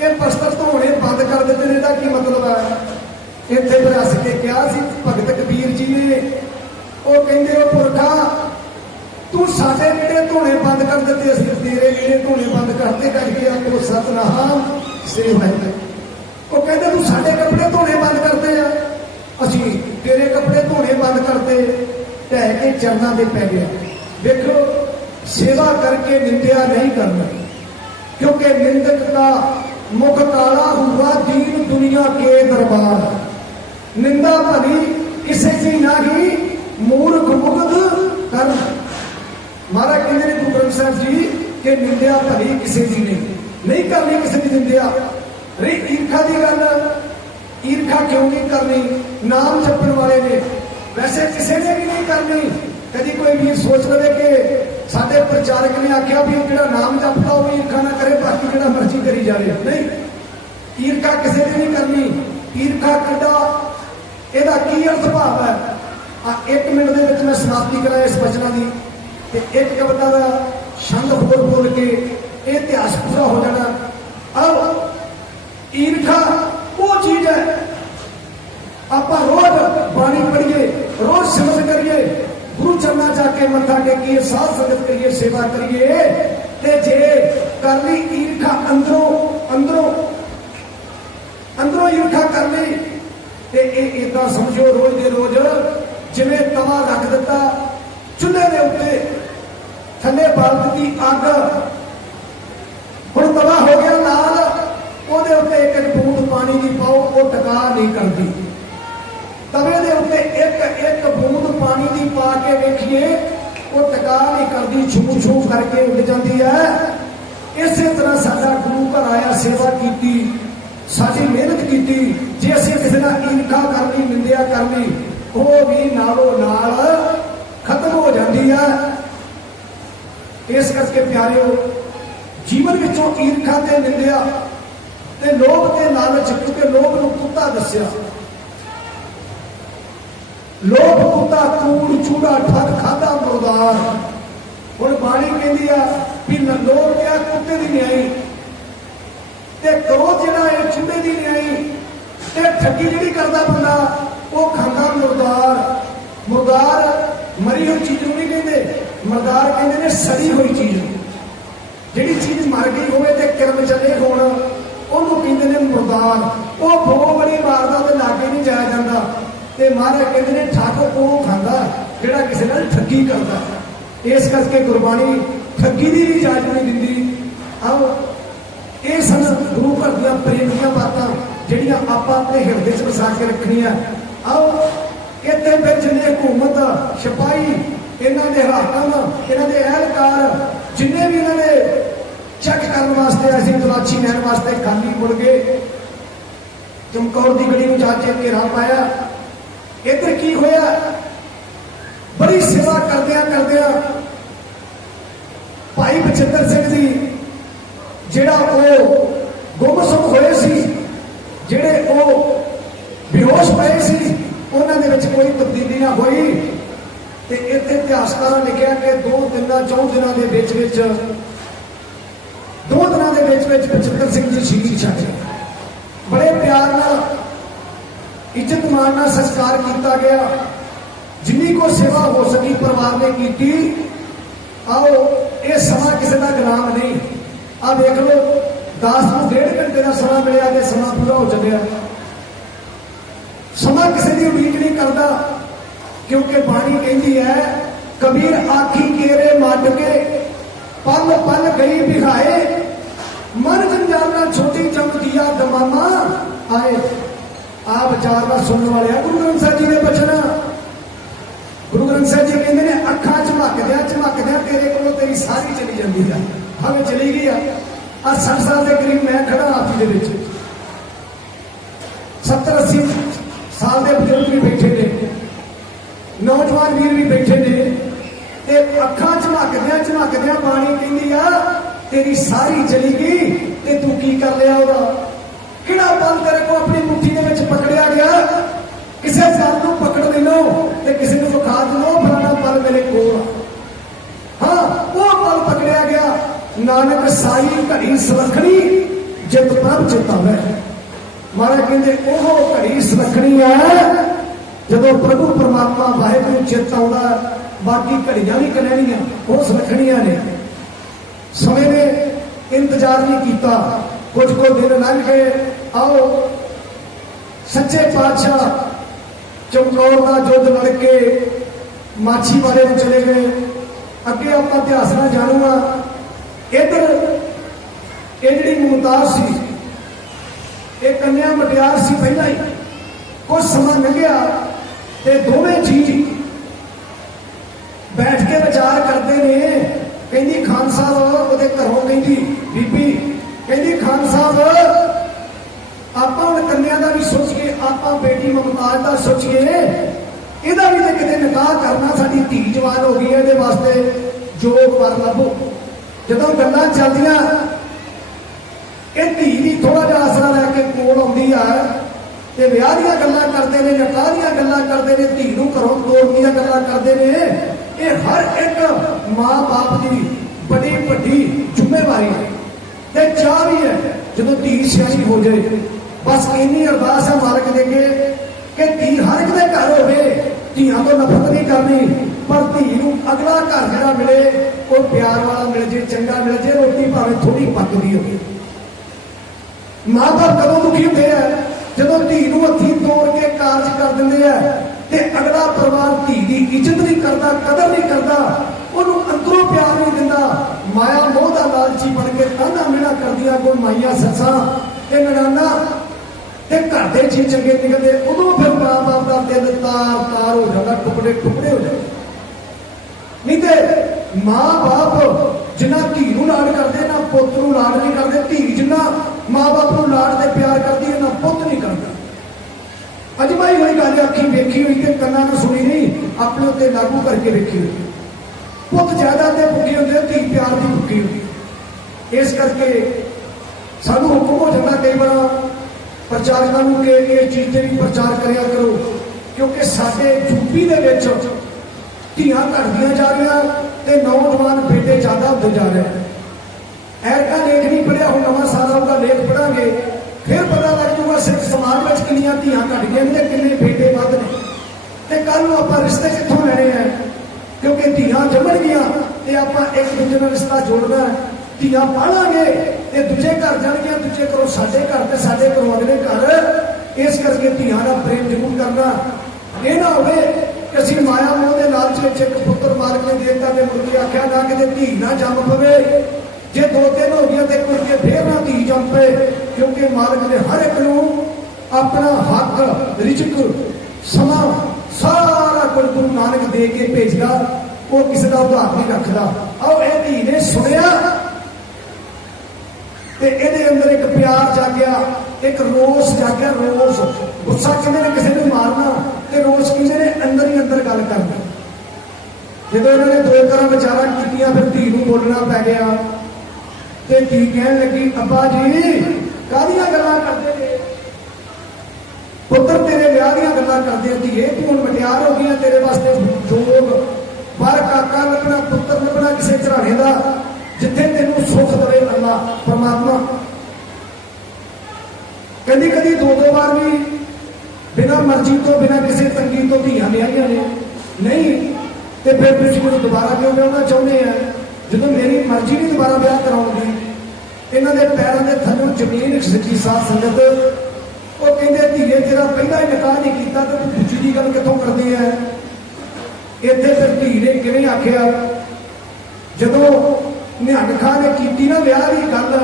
ਇਹ ਬਸਤਰ ਧੋਣੇ ਬੰਦ ਕਰ ਦਿੱਤੇ ਨੇ, ਇਹਦਾ ਕੀ ਮਤਲਬ ਹੈ? ਇੱਥੇ ਫਿਰ ਹੱਸ ਕੇ ਕਿਹਾ ਸੀ ਭਗਤ ਕਬੀਰ ਜੀ ਨੇ, ਉਹ ਕਹਿੰਦੇ ਉਹ ਪੁਰਖਾ ਤੂੰ ਸਾਡੇ ਜਿਹੜੇ ਧੋਣੇ ਬੰਦ ਕਰ ਦਿੱਤੇ, ਅਸੀਂ ਤੇਰੇ ਜਿਹੜੇ ਧੋਣੇ ਬੰਦ ਕਰਤੇ। ਕਰਕੇ ਆਖੋ ਸਤਿਨਾਮ ਸ੍ਰੀ ਵਾਹਿਗੁਰੂ। ਉਹ ਕਹਿੰਦੇ ਤੂੰ ਸਾਡੇ लैके चरणों से पै गया। देखो सेवा करके निंदया नहीं करना, क्योंकि निंदक का मुख काला हुआ दीन दुनिया के दरबार। निंदा भली किसी की ना ही मूर्ख मुग्ध कर। महाराज कहते हैं गुरु ग्रंथ साहब जी कि निंदया भली किसी की नहीं करनी, किसी की निंदया। रही ईर्खा की गल, ईर्खा क्यों नहीं करनी? नाम जपन वाले ने वैसे किसी ने भी नहीं करनी। कभी कोई भी सोच लवे कि साडे प्रचारक ने आख्या भी जो नाम जपता वो ईर्खा ना करे, बाकी जो मर्जी करी जाए। नहीं, ईर्खा किसी ने नहीं करनी। ईर्खा कड़ा ਇਹਦਾ ਕੀ अर्थ भाव है? 1 मिनट ਦੇ ਵਿੱਚ मैं समाप्ति करा इस वचना की। एक कविता का छंद बोल बोल के ये इतिहास पूरा हो जाना। अब ईर्खा वो चीज है, आप रोज बाणी पढ़िए, रोज सिमरन करिए, गुरु चरणा जाके मत्था टेकिए, साध संगत करिए, सेवा करिए। ते जे कर ली ईर्खा अंदरों अंदरों अंदरों ईर्खा कर ली ते इदा समझो रोज दे रोज जिवें तवा रख दिता चूल्हे के उत्ते, थले बाल दी अग, हुण तवा हो गया लाल, ਉਹਦੇ ਉੱਤੇ एक बूंद पानी की पाओ, वो टका नहीं करती। तवे दे उत्ते एक बूंद पानी की पा के वेखिए, वो टका नहीं करती, छू छू करके उड़ जाती है। इस तरह साडा गुरु घर आया, सेवा की, साडी मेहनत की, जे असीं किसी नाल ईर्खा कर ली, निंदिया कर ली, वो भी नालों नाल खत्म हो जाती है। इस करके प्यारिओ, जीवन विचों ईर्खा ते निंदिया ते लोभ ते लालच, क्योंकि लोभ नूं कुत्ता दस्सिया। लोभ कुत्ता, कूड़ चूड़ा ठग खाधा मुर्दार। हुण बाणी कहंदी आ भी लोभ क्या कुत्ते दी न्याई, ते क्रोध जिहड़ा है चूड़े दी न्याई, ते ठगी जिहड़ी करदा बंदा वो खांदा मुर्दार। मुर्दार मरी हुई चीज नहीं कहते, मुर्दार कहते ने सड़ी हुई चीज। जिहड़ी चीज मर गई होवे ते किरम चले होण, ਉਹਨੂੰ ਕਹਿੰਦੇ ਨੇ ਮੁਰਦਾਰ। ਉਹ ਬੋ ਬੜੀ ਮਾਰਦਾ ਤੇ ਲਾਗੇ ਨਹੀਂ ਜਾਇਆ ਜਾਂਦਾ। ਤੇ ਮਹਾਰਾਜ ਕਹਿੰਦੇ ਨੇ ਠੱਗ ਉਹ ਖਾਂਦਾ ਜਿਹੜਾ ਕਿਸੇ ਨਾਲ ਠੱਗੀ ਕਰਦਾ। ਇਸ ਕਰਕੇ ਗੁਰਬਾਣੀ ਠੱਗੀ ਦੀ ਵੀ ਇਜਾਜ਼ਤ ਨਹੀਂ ਦਿੰਦੀ। ਆਓ ਇਹ ਸਨ ਗੁਰੂ ਘਰ ਦੀਆਂ ਪ੍ਰੇਮ ਦੀਆਂ ਬਾਤਾਂ ਜਿਹੜੀਆਂ ਆਪਾਂ ਆਪਣੇ ਹਿਰਦੇ 'ਚ ਵਸਾ ਕੇ ਰੱਖਣੀਆਂ। ਆਓ ਇੱਥੇ ਵਿੱਚ ਨੇ ਹਕੂਮਤ, ਸਿਪਾਹੀ, ਇਹਨਾਂ ਦੇ ਹਾਕਮ, ਇਹਨਾਂ ਦੇ ਅਹਿਲਕਾਰ, ਜਿੰਨੇ ਵੀ ਇਹਨਾਂ ਨੇ चेक करने वास्ते ऐसी तलाशी लैन वास्ते खाली मुड़ गए। चमकौर की गली में जाके घेरा पाया। इधर की होया, बड़ी सेवा करदिया करदिया भाई बचिंਦਰ ਸਿੰਘ जी ਜਿਹੜਾ ਉਹ ਗੁੰਮਸੁਮ ਹੋਏ ਸੀ, ਜਿਹੜੇ ਉਹ ਬੇਹੋਸ਼ ਪਏ ਸੀ, ਉਹਨਾਂ ਦੇ ਵਿੱਚ ਕੋਈ ਤਬਦੀਲੀ ਨਾ ਹੋਈ। ਤੇ ਇੱਥੇ ਇਤਿਹਾਸਕਾਰਾਂ ਨੇ ਲਿਖਿਆ ਕਿ 2 ਦਿਨਾਂ 4 ਦਿਨਾਂ ਦੇ ਵਿੱਚ 2 ਦਿਨਾਂ ਦੇ ਵਿੱਚ ਬਚਿੰਦਰ ਸਿੰਘ ਜੀ ਸ਼ਹੀਦ ਛੱਡ ਗਏ। ਬੜੇ ਪਿਆਰ ਨਾਲ, ਇੱਜ਼ਤ ਮਾਣ ਨਾਲ ਸੰਸਕਾਰ ਕੀਤਾ ਗਿਆ। ਜਿੰਨੀ ਕੋ ਸੇਵਾ ਹੋ ਸਕੀ ਪਰਿਵਾਰ ਨੇ ਕੀਤੀ। ਆਓ ਇਹ ਸਮਾਂ ਕਿਸੇ ਦਾ ਗੁਲਾਮ ਨਹੀਂ। ਆ ਦੇਖ ਲਓ 10 ਨੂੰ 1.5 ਘੰਟੇ ਦਾ ਸਮਾਂ ਮਿਲਿਆ ਤੇ ਸਮਾਂ ਪੂਰਾ ਹੋ ਚੱਲਿਆ। ਸਮਾਂ ਕਿਸੇ ਦੀ ਉਡੀਕ ਨਹੀਂ ਕਰਦਾ, ਕਿਉਂਕਿ ਬਾਣੀ ਕਹਿੰਦੀ ਹੈ ਕਬੀਰ ਆਖੀ ਕੇਰੇ ਮੱਡ ਕੇ पल पल गई बिहाए, मन जंजाल छोटी चम दिया दमामा आए। आ विचार का सुनने वाले गुरु ग्रंथ साहब जी ने बचना। गुरु ग्रंथ साहब जी कहते हैं अखा झमकद्या तेरे को तेरी सारी चली जाती है। हमें चली गई आ 60 साल के करीब मैं खड़ा आप जी के 70-80 साल के बुजुर्ग भी बैठे ने, नौजवान वीर भी बैठे ने। ते अखा झमकद्या बाणी कहती आ तेरी सारी चली गई ते तू की कर लिया? ਉਹਦਾ ਕਿਹੜਾ ਪਲ तेरे को अपनी मुट्ठी ਦੇ ਵਿੱਚ पकड़िया गया? ਕਿਸੇ ਗੱਲ ਨੂੰ पकड़ ले लो ते किसी को खा दो, फलाना पल मेरे कोल। हाँ वो पल पकड़िया गया। नानक साई घड़ी सलखणी जित प्रभ चितावे। महाराज कहते ਉਹ घड़ी सलखणी है ਜਦੋਂ प्रभु परमात्मा वाहिगुरू चित आउंदा। बाकी घड़ियां भी कलैनियां वो सलखणियां ने। समय ने इंतजार नहीं किया, कुछ को दिन लंघ गए। आओ सच्चे पातशाह चमकौर का युद्ध लड़के ਮਾਛੀਵਾੜੇ ਨੂੰ ਚਲੇ ਗਏ। ਅੱਗੇ ਆਪਾਂ ਇਤਿਹਾਸ ਨਾਲ ਜਾਣੂਗਾ। ਇੱਧਰ ਇਹ ਜਿਹੜੀ ਮੁਮਤਾਜ਼ ਸੀ, ਇਹ ਕੰਨਿਆ ਮਟਿਆਰ ਸੀ ਪਹਿਲਾਂ ਹੀ। ਕੁਝ ਸਮਾਂ ਲੰਘਿਆ ਤੇ ਦੋਵੇਂ ਜੀ ਬੈਠ ਕੇ ਵਿਚਾਰ ਕਰਦੇ ਨੇ। ਕਹਿੰਦੀ ਖਾਨ ਸਾਹਿਬ, ਉਹਦੇ ਘਰੋਂ ਕਹਿੰਦੀ ਬੀਬੀ, ਕਹਿੰਦੀ ਖਾਨ ਸਾਹਿਬ ਆਪਾਂ ਹੁਣ ਕੰਨਿਆ ਦਾ ਵੀ ਸੋਚੀਏ, ਆਪਾਂ ਬੇਟੀ ਮੁਮਤਾਜ਼ ਦਾ ਸੋਚੀਏ, ਇਹਦਾ ਵੀ ਤੇ ਕਿਤੇ ਨਿਕਾਹ ਕਰਨਾ। ਸਾਡੀ ਧੀ ਜਵਾਨ ਹੋ ਗਈ ਹੈ, ਇਹਦੇ ਵਾਸਤੇ ਜੋ ਪਰ ਲੱਭੋ। ਜਦੋਂ ਗੱਲਾਂ ਚੱਲਦੀਆਂ, ਇਹ ਧੀ ਵੀ ਥੋੜਾ ਜਿਹਾ ਆਸਰਾ ਲੈ ਕੇ ਕੋਲ ਆਉਂਦੀ ਆ ਤੇ ਵਿਆਹ ਦੀਆਂ ਗੱਲਾਂ ਕਰਦੇ ਨੇ, ਨਿਕਾਹ ਦੀਆਂ ਗੱਲਾਂ ਕਰਦੇ ਨੇ, ਧੀ ਨੂੰ ਘਰੋਂ ਤੋੜਨ ਦੀਆਂ ਗੱਲਾਂ ਕਰਦੇ ਨੇ। ਇਹ ਹਰ ਇੱਕ ਮਾਂ ਬਾਪ ਦੀ ਬੜੀ ਵੱਡੀ ਜ਼ਿੰਮੇਵਾਰੀ ਹੈ ਤੇ ਚਾਹ ਵੀ ਹੈ ਜਦੋਂ ਧੀ ਸਿਆਣੀ ਹੋ ਜਾਏ। ਬਸ ਇੰਨੀ ਅਰਦਾਸ ਹੈ ਮਾਲਕ ਦੇ ਅੱਗੇ ਕਿ ਧੀ ਹਰ ਇੱਕ ਦੇ ਘਰ ਹੋਵੇ। ਧੀਆਂ ਤੋਂ ਨਫ਼ਰਤ ਨਹੀਂ ਕਰਨੀ, ਪਰ ਧੀ ਨੂੰ ਅਗਲਾ ਘਰ ਜਿਹੜਾ ਮਿਲੇ ਉਹ ਪਿਆਰ ਵਾਲਾ ਮਿਲ ਜੇ, ਚੰਗਾ ਮਿਲ ਜੇ, ਰੋਟੀ ਭਾਵੇਂ ਥੋੜੀ ਪੱਕਦੀ ਹੋਵੇ। ਮਾਂ ਬਾਪ ਕਦੋਂ ਦੁਖੀ ਹੁੰਦੇ ਆ? ਜਦੋਂ ਧੀ ਨੂੰ ਹੱਥੀਂ ਤੋੜ ਕੇ ਕਾਰਜ ਕਰ ਦਿੰਦੇ ਆ ਤੇ ਅਗਲਾ ਪਰਿਵਾਰ ਧੀ ਦੀ ਇੱਜ਼ਤ ਨਹੀਂ ਕਰਦਾ, ਕਦਰ ਨਹੀਂ ਕਰਦਾ, ਉਹਨੂੰ ਅੰਦਰੋਂ ਪਿਆਰ ਨਹੀਂ ਦਿੰਦਾ। ਮਾਇਆ ਮੋਹ ਦਾ ਲਾਲਚੀ ਬਣ ਕੇ ਤਾਨਾ ਮਿਹਣਾ ਕਰਦੀਆਂ ਕੋਈ ਮਾਈਆਂ ਸੱਸਾਂ ਤੇ ਨਨਾਨਾ ਤੇ ਘਰ ਦੇ ਜੀ ਚੰਗੇ ਨਿਕਲਦੇ। ਉਦੋਂ ਫਿਰ ਮਾਂ ਬਾਪ ਦਾ ਦਿਲ ਤਾਰ ਤਾਰ ਹੋ ਜਾਂਦਾ, ਟੁਕੜੇ ਟੁਕੜੇ ਹੋ ਜਾਂਦੇ। ਨਹੀਂ ਤੇ ਮਾਂ ਬਾਪ ਜਿੰਨਾ ਧੀ ਨੂੰ ਲਾਡ ਕਰਦੇ ਨਾ ਪੁੱਤ ਨੂੰ ਲਾਡ ਨਹੀਂ ਕਰਦੇ। ਧੀ ਜਿੰਨਾ ਮਾਂ ਬਾਪ ਨੂੰ ਲਾਡ ਤੇ ਪਿਆਰ ਕਰਦੀ ਹੈ ਨਾ ਪੁੱਤ ਨਹੀਂ ਕਰਦਾ। ਅਜਮਾਈ ਹੋਈ ਗੱਲ ਅੱਖੀ ਵੇਖੀ ਹੋਈ ਤੇ ਕੰਨਾਂ ਨੂੰ ਸੁਣੀ ਨਹੀਂ, ਆਪਣੇ ਉੱਤੇ ਲਾਗੂ ਕਰਕੇ ਵੇਖੀ ਹੋਈ। ਪੁੱਤ ਜ਼ਿਆਦਾ ਤੇ ਭੁੱਖੇ ਹੁੰਦੇ, ਧੀ ਪਿਆਰ ਦੀ ਭੁੱਖੀ ਹੁੰਦੀ। ਇਸ ਕਰਕੇ ਸਾਨੂੰ ਹੁਕਮ ਹੋ ਜਾਂਦਾ ਕਈ ਵਾਰ ਪ੍ਰਚਾਰਕਾਂ ਨੂੰ ਕਿ ਇਹ ਚੀਜ਼ ਤੇ ਵੀ ਪ੍ਰਚਾਰ ਕਰਿਆ ਕਰੋ, ਕਿਉਂਕਿ ਸਾਡੇ ਯੂਪੀ ਦੇ ਵਿੱਚ ਧੀਆਂ ਘਟਦੀਆਂ ਜਾ ਰਹੀਆਂ ਤੇ ਨੌਜਵਾਨ ਬੇਟੇ ਜ਼ਿਆਦਾ ਹੁੰਦੇ ਜਾ ਰਹੇ। ਐਰਕਾ ਲੇਖ ਨਹੀਂ ਪੜਿਆ, ਹੁਣ ਨਵਾਂ ਸਾਰਾ ਉਹਦਾ ਲੇਖ ਪੜਾਂਗੇ, ਫਿਰ ਪਤਾ ਲੱਗ ਜੂਗਾ ਸਿੱਖ ਸਮਾਜ ਵਿੱਚ ਕਿੰਨੀਆਂ ਧੀਆਂ ਘਟ ਗਈਆਂ ਨੇ, ਕਿੰਨੇ ਬੇਟੇ ਵੱਧ ਨੇ। ਤੇ ਕੱਲ ਨੂੰ ਆਪਾਂ ਰਿਸ਼ਤੇ ਕਿੱਥੋਂ ਲੈਣੇ ਆ? ਕਿਉਂਕਿ ਧੀਆਂ ਜੰਮਣਗੀਆਂ ਤੇ ਆਪਾਂ ਇੱਕ ਦੂਜੇ ਨਾਲ ਰਿਸ਼ਤਾ ਜੋੜਨਾ। ਧੀਆਂ ਪਾਲਾਂਗੇ ਤੇ ਦੂਜੇ ਘਰ ਜਾਣਗੀਆਂ, ਦੂਜੇ ਘਰੋਂ ਸਾਡੇ ਘਰ ਤੇ ਸਾਡੇ ਘਰੋਂ ਅਗਲੇ ਘਰ। ਇਸ ਕਰਕੇ ਧੀਆਂ ਦਾ ਪ੍ਰੇਮ ਜ਼ਰੂਰ ਕਰਨਾ। ਇਹ ਨਾ ਹੋਵੇ ਕਿ ਅਸੀਂ ਮਾਇਆ ਮੋਹ ਦੇ ਲਾਲਚ ਵਿੱਚ ਇੱਕ ਪੁੱਤਰ ਮਾਲਕ ਨੇ ਦੇਤਾ ਤੇ ਮੁੜ ਕੇ ਆਖਿਆ ਨਾ ਕਿਤੇ ਧੀ ਨਾ ਜੰਮ ਪਵੇ। ਜੇ ਦੋ ਤਿੰਨ ਹੋ ਗਈਆਂ ਤੇ ਮੁੜ ਕੇ ਫੇਰ ਨਾ ਧੀ ਜੰਮ ਪਏ, ਕਿਉਂਕਿ ਮਾਲਕ ਨੇ ਹਰ ਇੱਕ ਨੂੰ ਆਪਣਾ ਹੱਕ, ਰਿਜ਼ਕ, ਸਮਾਂ ਸਾਰਾ ਕੁਝ ਗੁਰੂ ਨਾਨਕ ਦੇ ਕੇ ਭੇਜਦਾ। ਉਹ ਕਿਸੇ ਦਾ ਉਧਾਰ ਨਹੀਂ ਰੱਖਦਾ। ਆਓ ਇਹ ਧੀ ਨੇ ਸੁਣਿਆ ਤੇ ਇਹਦੇ ਅੰਦਰ ਇੱਕ ਪਿਆਰ ਜਾਗਿਆ, ਇੱਕ ਰੋਸ ਜਾਗਿਆ। ਰੋਸ, ਗੁੱਸਾ ਕਿਹਨੇ ਨੇ ਕਿਸੇ ਨੂੰ ਮਾਰਨਾ ਤੇ ਰੋਸ ਕਿਸੇ ਨੇ ਅੰਦਰ ਹੀ ਅੰਦਰ ਗੱਲ ਕਰਨਾ। ਜਦੋਂ ਇਹਨਾਂ ਨੇ ਦੋ ਤਰ੍ਹਾਂ ਵਿਚਾਰਾਂ ਕੀਤੀਆਂ, ਫਿਰ ਧੀ ਨੂੰ ਬੋਲਣਾ ਪੈ ਗਿਆ ਤੇ ਧੀ ਕਹਿਣ ਲੱਗੀ, ਅੱਬਾ ਜੀ ਕਾਹਦੀਆਂ ਗੱਲਾਂ ਕਰਦੇ ਨੇ? ਪੁੱਤਰ ਤੇਰੇ ਵਿਆਹ ਦੀਆਂ ਗੱਲਾਂ ਕਰਦੇ। ਧੀਏ ਤੂੰ ਹੁਣ ਮਟਿਆਰ ਹੋ ਗਈਆਂ, ਤੇਰੇ ਵਾਸਤੇ ਜੋਗ ਬਾਹਰ ਕਾਕਾ ਲੱਭਣਾ, ਪੁੱਤਰ ਲੱਭਣਾ ਕਿਸੇ ਘਰਾਣੇ ਦਾ ਜਿੱਥੇ ਤੈਨੂੰ ਸੁੱਖ ਦੇਵੇ ਅੱਲਾ ਪਰਮਾਤਮਾ। ਕਦੀ ਕਦੀ ਦੋ ਵਾਰ ਵੀ ਬਿਨਾਂ ਮਰਜ਼ੀ ਤੋਂ, ਬਿਨਾਂ ਕਿਸੇ ਤੰਗੀ ਤੋਂ ਧੀਆਂ ਵਿਆਹੀਆਂ ਨੇ। ਨਹੀਂ ਤੇ ਫਿਰ ਤੁਸੀਂ ਮੈਨੂੰ ਦੁਬਾਰਾ ਕਿਉਂ ਵਿਆਹਣਾ ਚਾਹੁੰਦੇ ਆ? ਜਦੋਂ ਮੇਰੀ ਮਰਜ਼ੀ ਨਹੀਂ ਦੁਬਾਰਾ ਵਿਆਹ ਕਰਾਉਣ ਦੀ। ਇਹਨਾਂ ਦੇ ਪੈਰਾਂ ਦੇ ਥੱਲੋਂ ਜ਼ਮੀਨ ਸੱਚੀ ਸਾਧ ਸੰਗਤ। ਉਹ ਕਹਿੰਦੇ ਧੀਏ ਤੇਰਾ ਪਹਿਲਾਂ ਹੀ ਨਿਕਾਹ ਨਹੀਂ ਕੀਤਾ ਤੇ ਤੂੰ ਦੂਜੀ ਦੀ ਗੱਲ ਕਿੱਥੋਂ ਕਰਦੇ ਆ? ਇੱਥੇ ਫਿਰ ਧੀ ਨੇ ਕਿਵੇਂ ਆਖਿਆ? ਜਦੋਂ ਨਿਹੰਗ ਖਾਂ ਨੇ ਕੀਤੀ ਨਾ ਵਿਆਹ ਦੀ ਗੱਲ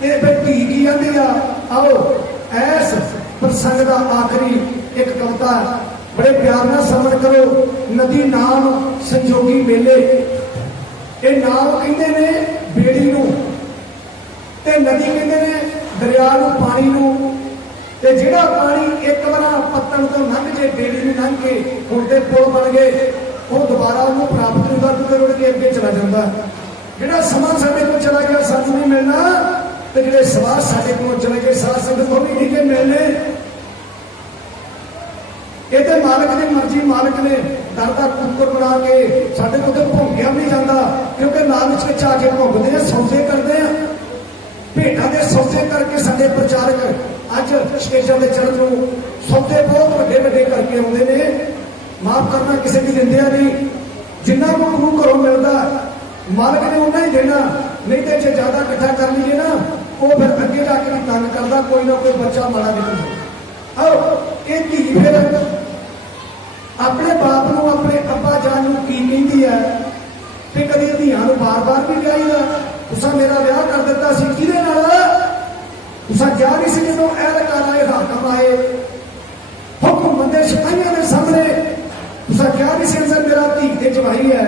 ਤੇ ਫਿਰ ਧੀ ਕੀ ਕਹਿੰਦੀ ਆ? ਆਓ ਐਸ ਪ੍ਰਸੰਗ ਦਾ ਆਖਰੀ ਇੱਕ ਕਵਿਤਾ ਬੜੇ ਪਿਆਰ ਨਾਲ ਸਮਝ ਕਰੋ। ਨਦੀ ਨਾਮ ਸੰਜੋਗੀ ਮੇਲੇ। ਇਹ ਨਾਮ ਕਹਿੰਦੇ ਨੇ ਬੇੜੀ ਨੂੰ ਤੇ ਨਦੀ ਕਹਿੰਦੇ ਨੇ ਦਰਿਆ ਨੂੰ, ਪਾਣੀ ਨੂੰ। ਤੇ ਜਿਹੜਾ ਪਾਣੀ ਇੱਕ ਵਾਰ ਪੱਤਣ ਤੋਂ ਲੰਘ ਜੇ, ਬੇੜੀ ਨੂੰ ਲੰਘ ਕੇ ਹੁਣ ਤੇ ਪੁਲ ਬਣ ਗਏ, ਉਹ ਦੁਬਾਰਾ ਉਹਨੂੰ ਪ੍ਰਾਪਤ ਨਹੀਂ ਹੁੰਦਾ, ਕਿਉਂਕਿ ਰੁੜ ਕੇ ਅੱਗੇ ਚਲਾ ਜਾਂਦਾ। ਜਿਹੜਾ ਸਮਾਂ ਸਾਡੇ ਕੋਲ ਚਲਾ ਗਿਆ ਸਾਨੂੰ ਨਹੀਂ ਮਿਲਣਾ, ਤੇ ਜਿਹੜੇ ਸਵਾਲ ਸਾਡੇ ਕੋਲ ਚਲੇ ਗਏ ਸਾਧ ਸੰਗਤ ਉਹ ਵੀ ਨਹੀਂ ਮਿਲਣੇ। ਇਹ ਤੇ ਮਾਲਕ ਦੀ ਮਰਜ਼ੀ। ਮਾਲਕ ਨੇ ਦਰ ਦਾ ਕੁੱਕਰ ਬਣਾ ਕੇ ਸਾਡੇ ਕੋਲ ਤੇ ਭੌਂਕਿਆ ਵੀ ਨਹੀਂ ਜਾਂਦਾ, ਕਿਉਂਕਿ ਲਾਲਚ ਵਿੱਚ ਆ ਕੇ ਭੌਂਕਦੇ ਆ, ਸੌਦੇ ਕਰਦੇ ਆ। ਭੇਟਾਂ ਦੇ ਸੌਦੇ ਕਰਕੇ ਸਾਡੇ ਪ੍ਰਚਾਰਕ ਅੱਜ ਸਟੇਜਾਂ ਦੇ ਚੜ੍ਹਨ ਨੂੰ ਸੌਦੇ ਬਹੁਤ ਵੱਡੇ ਵੱਡੇ ਕਰਕੇ ਆਉਂਦੇ ਨੇ। ਮਾਫ ਕਰਨਾ ਕਿਸੇ ਦੀ ਦਿੰਦਿਆ ਨਹੀਂ। ਜਿੰਨਾ ਕੋ ਗੁਰੂ ਘਰੋਂ ਮਿਲਦਾ ਮਾਲਕ ਨੇ ਉਹਨਾਂ ਹੀ ਦੇਣਾ। ਨਹੀਂ ਤੇ ਜੇ ਜ਼ਿਆਦਾ ਇਕੱਠਾ ਕਰ ਲਈਏ ਨਾ, ਉਹ ਫਿਰ ਅੱਗੇ ਜਾ ਕੇ ਵੀ ਤੰਗ ਕਰਦਾ, ਕੋਈ ਨਾ ਕੋਈ ਬੱਚਾ ਮਾੜਾ ਨਿਕਲਦਾ। ਆਓ ਇਹ ਧੀ ਫਿਰ ਆਪਣੇ ਬਾਪ ਨੂੰ, ਆਪਣੇ ਅੱਬਾ ਬਾਰ-ਬਾਰ ਵੀ ਵਿਆਹੀ ਦਾ ਤੁਸੀਂ ਮੇਰਾ ਵਿਆਹ ਕਰ ਦਿੱਤਾ ਸੀ ਕਿਹਦੇ ਨਾਲ ਤੁਸੀਂ ਕਿਹਾ ਨਹੀਂ ਸੀ ਜਦੋਂ ਅਹਿਲਕਾਰ ਆਏ ਹਾਕਮ ਆਏ ਹੁਕਮ ਮੰਦੇ ਸਿਪਾਹੀਆਂ ਦੇ ਸਾਹਮਣੇ ਤੁਸੀਂ ਕਿਹਾ ਨਹੀਂ ਸੀ ਅੰਦਰ ਮੇਰਾ ਧੀ ਤੇ ਜਵਾਈ ਹੈ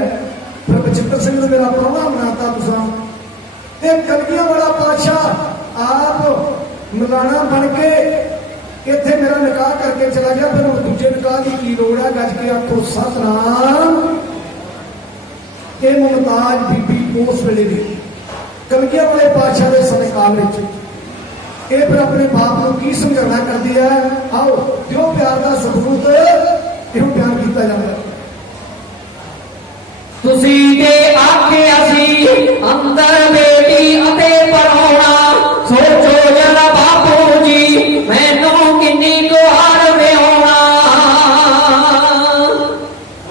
ਫਿਰ ਬਚਿੱਤਰ ਸਿੰਘ ਨੂੰ ਮੇਰਾ ਪ੍ਰਾਹੁਣਾ ਬਣਾਤਾ ਤੁਸੀਂ ਇਹ ਕਲਗੀਆਂ ਵਾਲਾ ਪਾਤਸ਼ਾਹ ਆਪ ਮਲਾਣਾ ਬਣ ਕੇ ਇੱਥੇ ਮੇਰਾ ਨਿਕਾਹ ਕਰਕੇ ਚਲਾ ਗਿਆ ਫਿਰ ਉਹ ਦੂਜੇ ਨਿਕਾਹ ਦੀ ਕੀ ਲੋੜ ਹੈ ਗੱਜ ਕੇ ਆਖੋ ਸਤਨਾਮ ਇਹ ਮੁਮਤਾਜ ਬੀਬੀ ਉਸ ਵੇਲੇ ਦੀ ਕਲਗੀਆਂ ਵਾਲੇ ਪਾਤਸ਼ਾਹ ਦੇ ਸਮੇਂ ਵਿੱਚ ਇਹ ਫਿਰ ਆਪਣੇ ਬਾਪ ਨੂੰ ਕੀ ਸਮਝਾਉਣਾ ਕਰਦੀ ਹੈ ਆਓ ਦਿਓ ਪਿਆਰ ਦਾ ਸਬੂਤ ਇਹੋ ਪਿਆਰ ਕੀਤਾ ਜਾਂਦਾ ਤੁਸੀਂ ਤੇ ਆਖਿਆ ਸੀ ਅੰਦਰ ਬੇਟੀ ਅਤੇ ਪਰੋਣਾ ਸੋਚੋ ਜਰਾ ਬਾਪੂ ਜੀ ਮੈਨੂੰ ਕਿੰਨੀ ਕੁਹਾਰ ਵਿਆਉਣਾ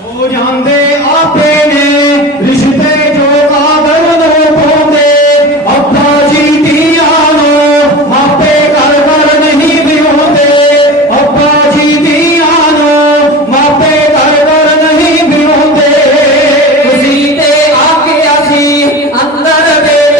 ਹੋ ਜਾਂਦੇ ਆਪੇ ਨੇ ਰਿਸ਼ਤੇ ਜੋ ਕਾਦਰ ਨੂੰ ਪਾਉਂਦੇ ਅੱਬਾ ਜੀ ਦੀਆਂ ਨੂੰ ਮਾਪੇ ਘਰ ਘਰ ਨਹੀਂ ਵਿਆਉਂਦੇ ਅੱਬਾ ਜੀ ਦੀਆਂ ਨੂੰ ਮਾਪੇ ਘਰ ਘਰ ਨਹੀਂ ਵਿਆਉਂਦੇ ਤੁਸੀਂ ਤੇ ਆਖਿਆ ਸੀ ਅੰਦਰ ਬੇਟੀ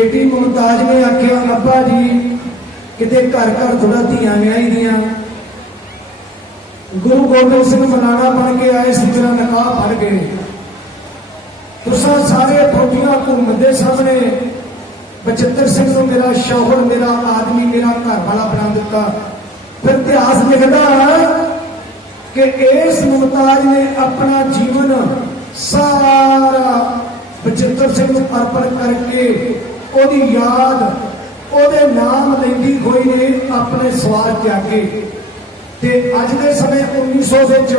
बेटी मुमताज ने आख्या अब्बा जी किते घर घर थोड़ा धियां विआही दियां गुरु गोबिंद सिंह मलाना बन के आए सी मेरा निकाह पढ़ गए तुसा सारे फौजियां घूमते सामने बचित्र सिंह को मेरा शौहर मेरा आदमी मेरा घर वाला बना दिता फिर इतिहास लिखता कि इस मुमताज ने अपना जीवन सारा बचित्र सिंह को अर्पण करके ओदी याद ओदे नाम लेंदी होई ने अपने सवार त्यागे ते अज दे समय 1900 विच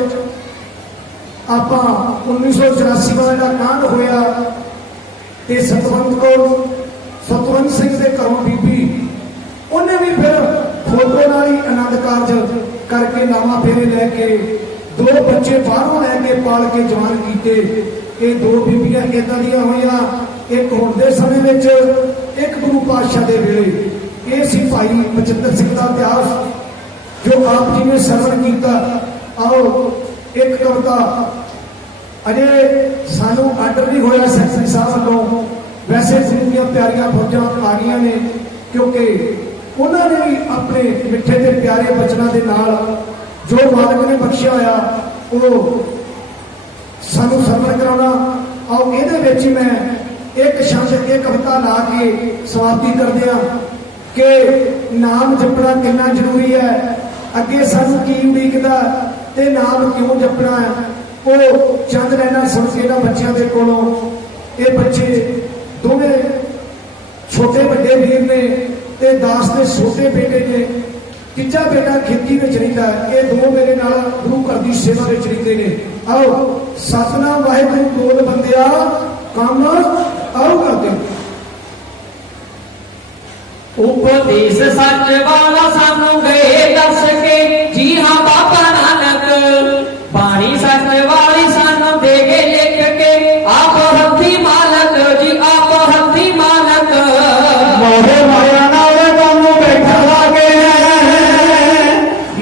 आपां 1984 वाला जिहड़ा कांड होया ते सतवंत सिंह के घरों बीबी उन्हें भी फिर फोटो नाल ही आनंद कारज करके लावा फेरे लैके दो बच्चे बाहरों लैके पाल के जवान किए ये दो बीबियां इदां दियां होईयां एक हुण दे समय विच एक गुरु पातशाह दे वेले ये सी भाई बचित्र सिंह का इतिहास जो आप जी ने श्रवण किया आओ एक कविता अजे सानू आर्डर नहीं होया सैक्टरी साहब वालों वैसे गुरु दी प्यारियां फौजां आ गई ने क्योंकि उन्होंने भी अपने मिठे ते प्यारे बचनों के नाल जो मालिक ने बख्शिया होया वो सानू श्रवण कराना आओ ये मैं एक शब्द एक कविता ला के समाप्ति कर दिया कि नाम जपना कितना जरूरी है अगे सानू की उड़ीकदा ते नाम क्यों जपना है वो चंद लाइना सुन के ना बच्चों के कोलों ये बच्चे दोवें छोटे बड़े वीर ने ते दास के छोटे बेटे ने तीजा बेटा खेती में रहिंदा है ये दो मेरे नाल गुरु घर की सेवा में रहिंदे ने आओ सतनाम वाहिगुरू बोल बंदिया काम आओ करते उपदेश सच वाला सानू गए दस के जी हाँ बाबा नानक बाणी सच वाली सानू दे गए लिख के आप हथी मालक जी आप हथी मालक मोह माया नाल कानू बैठा लागे है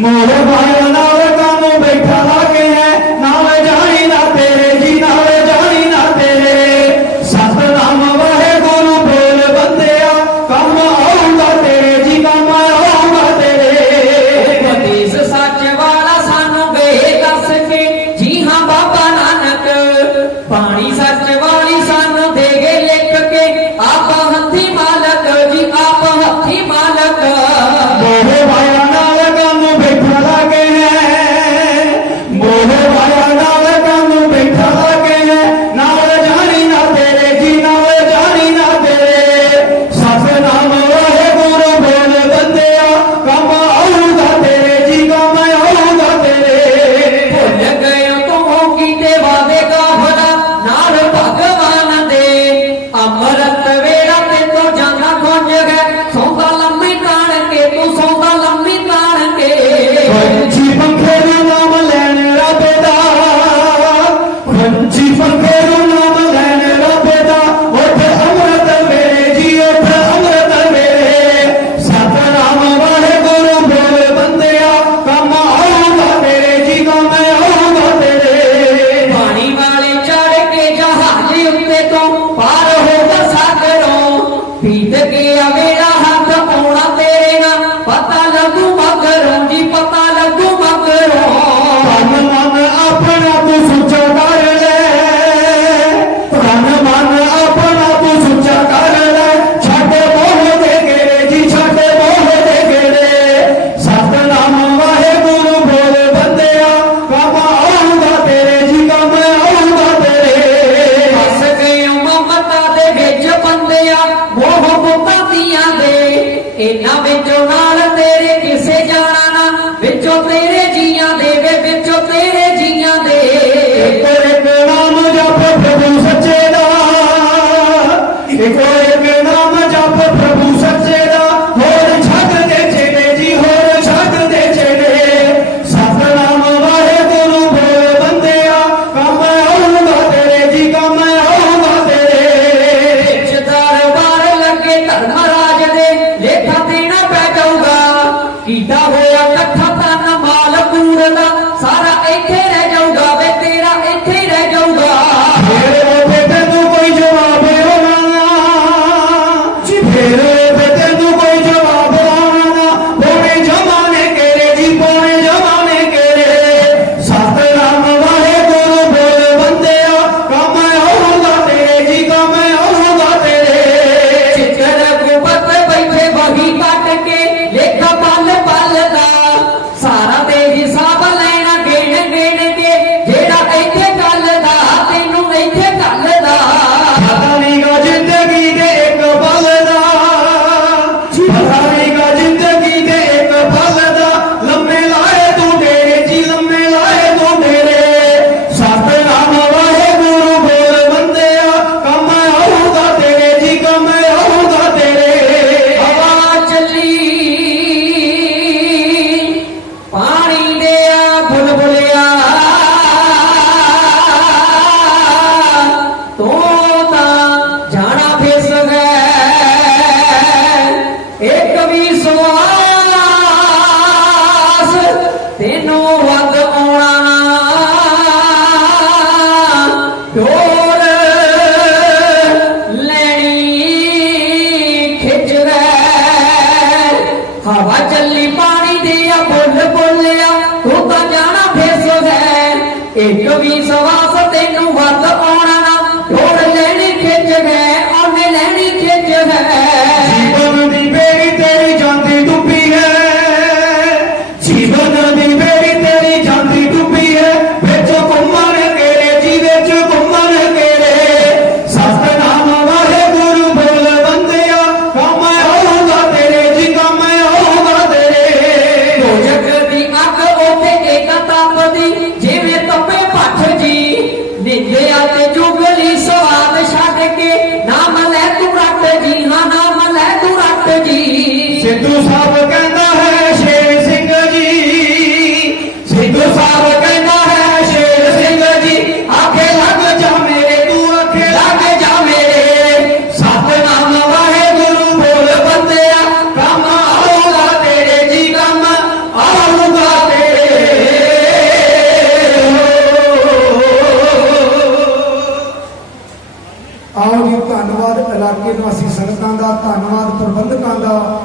मोह माया नाल कानू बैठा लागे है नाल जानी ना तेरे जी नाल जानी ना तेरे सतनाम वाहिगुरू बोल बंदिया काम आऊगा तेरे जी काम आऊगा तेरे उपदेश सच ਢੋਲ ਲੈਣੀ ਖਿੱਚ ਵੈ ਹਵਾ ਚੱਲੀ ਪਾਣੀ ਦੇ ਆ ਬੁੱਲ ਬੋਲਿਆ ਤੂੰ ਤਾਂ ਜਾਣਾ ਫੇਰ ਸੋਗੈ ਇੱਕ ਵੀ ਸਵਾਸ ਤੈਨੂੰ ਵੱਧ ਆਉਣਾ ਨਾ ਢੋਲ ਲੈਣੀ ਖਿੱਚ ਗਏ ਉਹਨੇ ਲੈਣੀ ਖਿੱਚ ਹੈ ਜੀਵਨ ਦੀ ਬੇੜੀ ਤੇਰੀ ਜਾਂਦੀ ਡੁੱਬੀ ਹੈ ਜੀਵਨ ਦੀ ਬੇੜੀ ਤੇਰੀ ਜਾਂਦੀ ਡੁੱਬੀ ਹੈ ਵਿੱਚ ਘੁੰਮਣ ਕਿਹੜੇ ਜੀ ਵਿੱਚ ਘੁੰਮਣ ਕਿਹੜੇ ਸਤਿਨਾਮ ਵਾਹਿਗੁਰੂ ਬੋਲ ਬੰਦਿਆ ਕੰਮ ਆਊਗਾ ਤੇਰੇ ਜੀ ਕੰਮ ਆਊਗਾ ਤੇਰੇ ਦੋਜਖ ਦੀ ਅੱਗ ਉੱਤੇ ਇੱਕ ਤਪਦੀ ਜਿਵੇਂ ਤਪੇ ਭੱਠ ਜੀ ਨਿੰਦਿਆ ਤੇ ਜੁਗਲੀ ਸਵਾਦ ਛੱਡ ਕੇ ਨਾਮ ਲੈ ਤੂੰ ਰੱਟ ਜੀ ਹਾਂ ਨਾਮ ਲੈ ਤੂੰ ਰੱਟ ਜੀ ਸਿੱਧੂ ਸਾਹਿਬ ਕਹਿੰਦਾ ਹੈ ਸ਼ੇਰ ਸਿੰਘ ਜੀ ਸਿੱਧੂ ਸਾਹਿਬ ਕਹਿੰਦਾ ਹੈ ਸ਼ੇਰ ਸਿੰਘ ਜੀ ਆਖੇ ਲੱਗ ਜਾ ਮੇਰੇ ਤੂੰ ਆਖੇ ਲੱਗ ਜਾ ਮੇਰੇ ਸਤਿਨਾਮ ਵਾਹਿਗੁਰੂ ਬੋਲ ਬੰਦਿਆ ਕੰਮ ਆਊਗਾ ਤੇਰੇ ਜੀ ਕੰਮ ਆਊਗਾ ਤੇਰੇ ਆਓ ਜੀ ਧੰਨਵਾਦ ਇਲਾਕੇ ਨਿਵਾਸੀ ਸੰਗਤਾਂ ਦਾ ਧੰਨਵਾਦ ਪ੍ਰਬੰਧਕਾਂ ਦਾ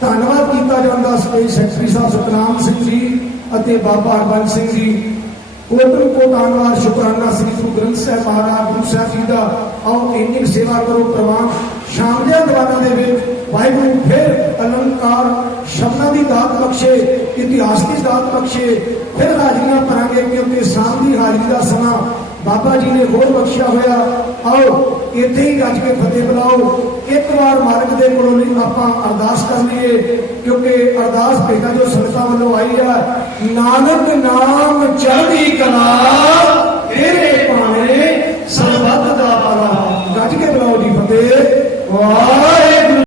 ਧੰਨਵਾਦ ਕੀਤਾ ਜਾਂਦਾ ਸਟੇਜ ਸੈਕਟਰੀ ਸਾਹਿਬ ਸਤਨਾਮ ਸਿੰਘ ਜੀ ਅਤੇ ਬਾਬਾ ਹਰਬੰਸ ਸਿੰਘ ਜੀ ਕੋਟਨ ਕੋਟਾਨਵਾਰ ਸ਼ੁਕਰਾਨਾ ਸ੍ਰੀ ਗੁਰੂ ਗ੍ਰੰਥ ਸਾਹਿਬ ਮਹਾਰਾਜ ਗੁਰੂ ਸਾਹਿਬ ਜੀ ਦਾ ਆਓ ਇੰਨੀ ਕੁ ਸੇਵਾ ਕਰੋ ਪ੍ਰਵਾਨ ਸ਼ਾਮ ਦੇ ਦੀਵਾਨਾਂ ਦੇ ਵਿੱਚ ਵਾਹਿਗੁਰੂ ਫਿਰ ਅਲੰਕਾਰ ਸ਼ਬਦਾਂ ਦੀ ਦਾਤ ਬਖਸ਼ੇ ਇਤਿਹਾਸ ਦੀ ਦਾਤ ਬਖਸ਼ੇ ਫਿਰ ਹਾਜ਼ਰੀਆਂ ਭਰਾਂਗੇ ਕਿਉਂਕਿ ਸ਼ਾਮ ਦੀ ਹਾਜ਼ਰੀ ਦਾ ਸਮਾਂ ਬਾਬਾ ਜੀ ਨੇ ਹੋਰ ਬਖਸ਼ਿਆ ਹੋਇਆ ਆਓ ਇੱਥੇ ਹੀ ਗੱਜ ਕੇ ਫਤਿਹ ਬੁਲਾਓ ਇੱਕ ਵਾਰ ਮਾਲਕ ਦੇ ਕੋਲੋਂ ਲਈ ਆਪਾਂ ਅਰਦਾਸ ਕਰ ਲਈਏ ਕਿਉਂਕਿ ਅਰਦਾਸ ਭੇਟਾ ਜੋ ਸੰਗਤਾਂ ਵੱਲੋਂ ਆਈ ਹੈ ਨਾਨਕ ਨਾਮ ਚੜ੍ਹਦੀ ਕਲਾ ਤੇਰੇ ਭਾਣੇ ਸਰਬੱਤ ਦਾ ਭਲਾ ਗੱਜ ਕੇ ਬੁਲਾਓ ਜੀ ਫਤਿਹ ਵਾਹ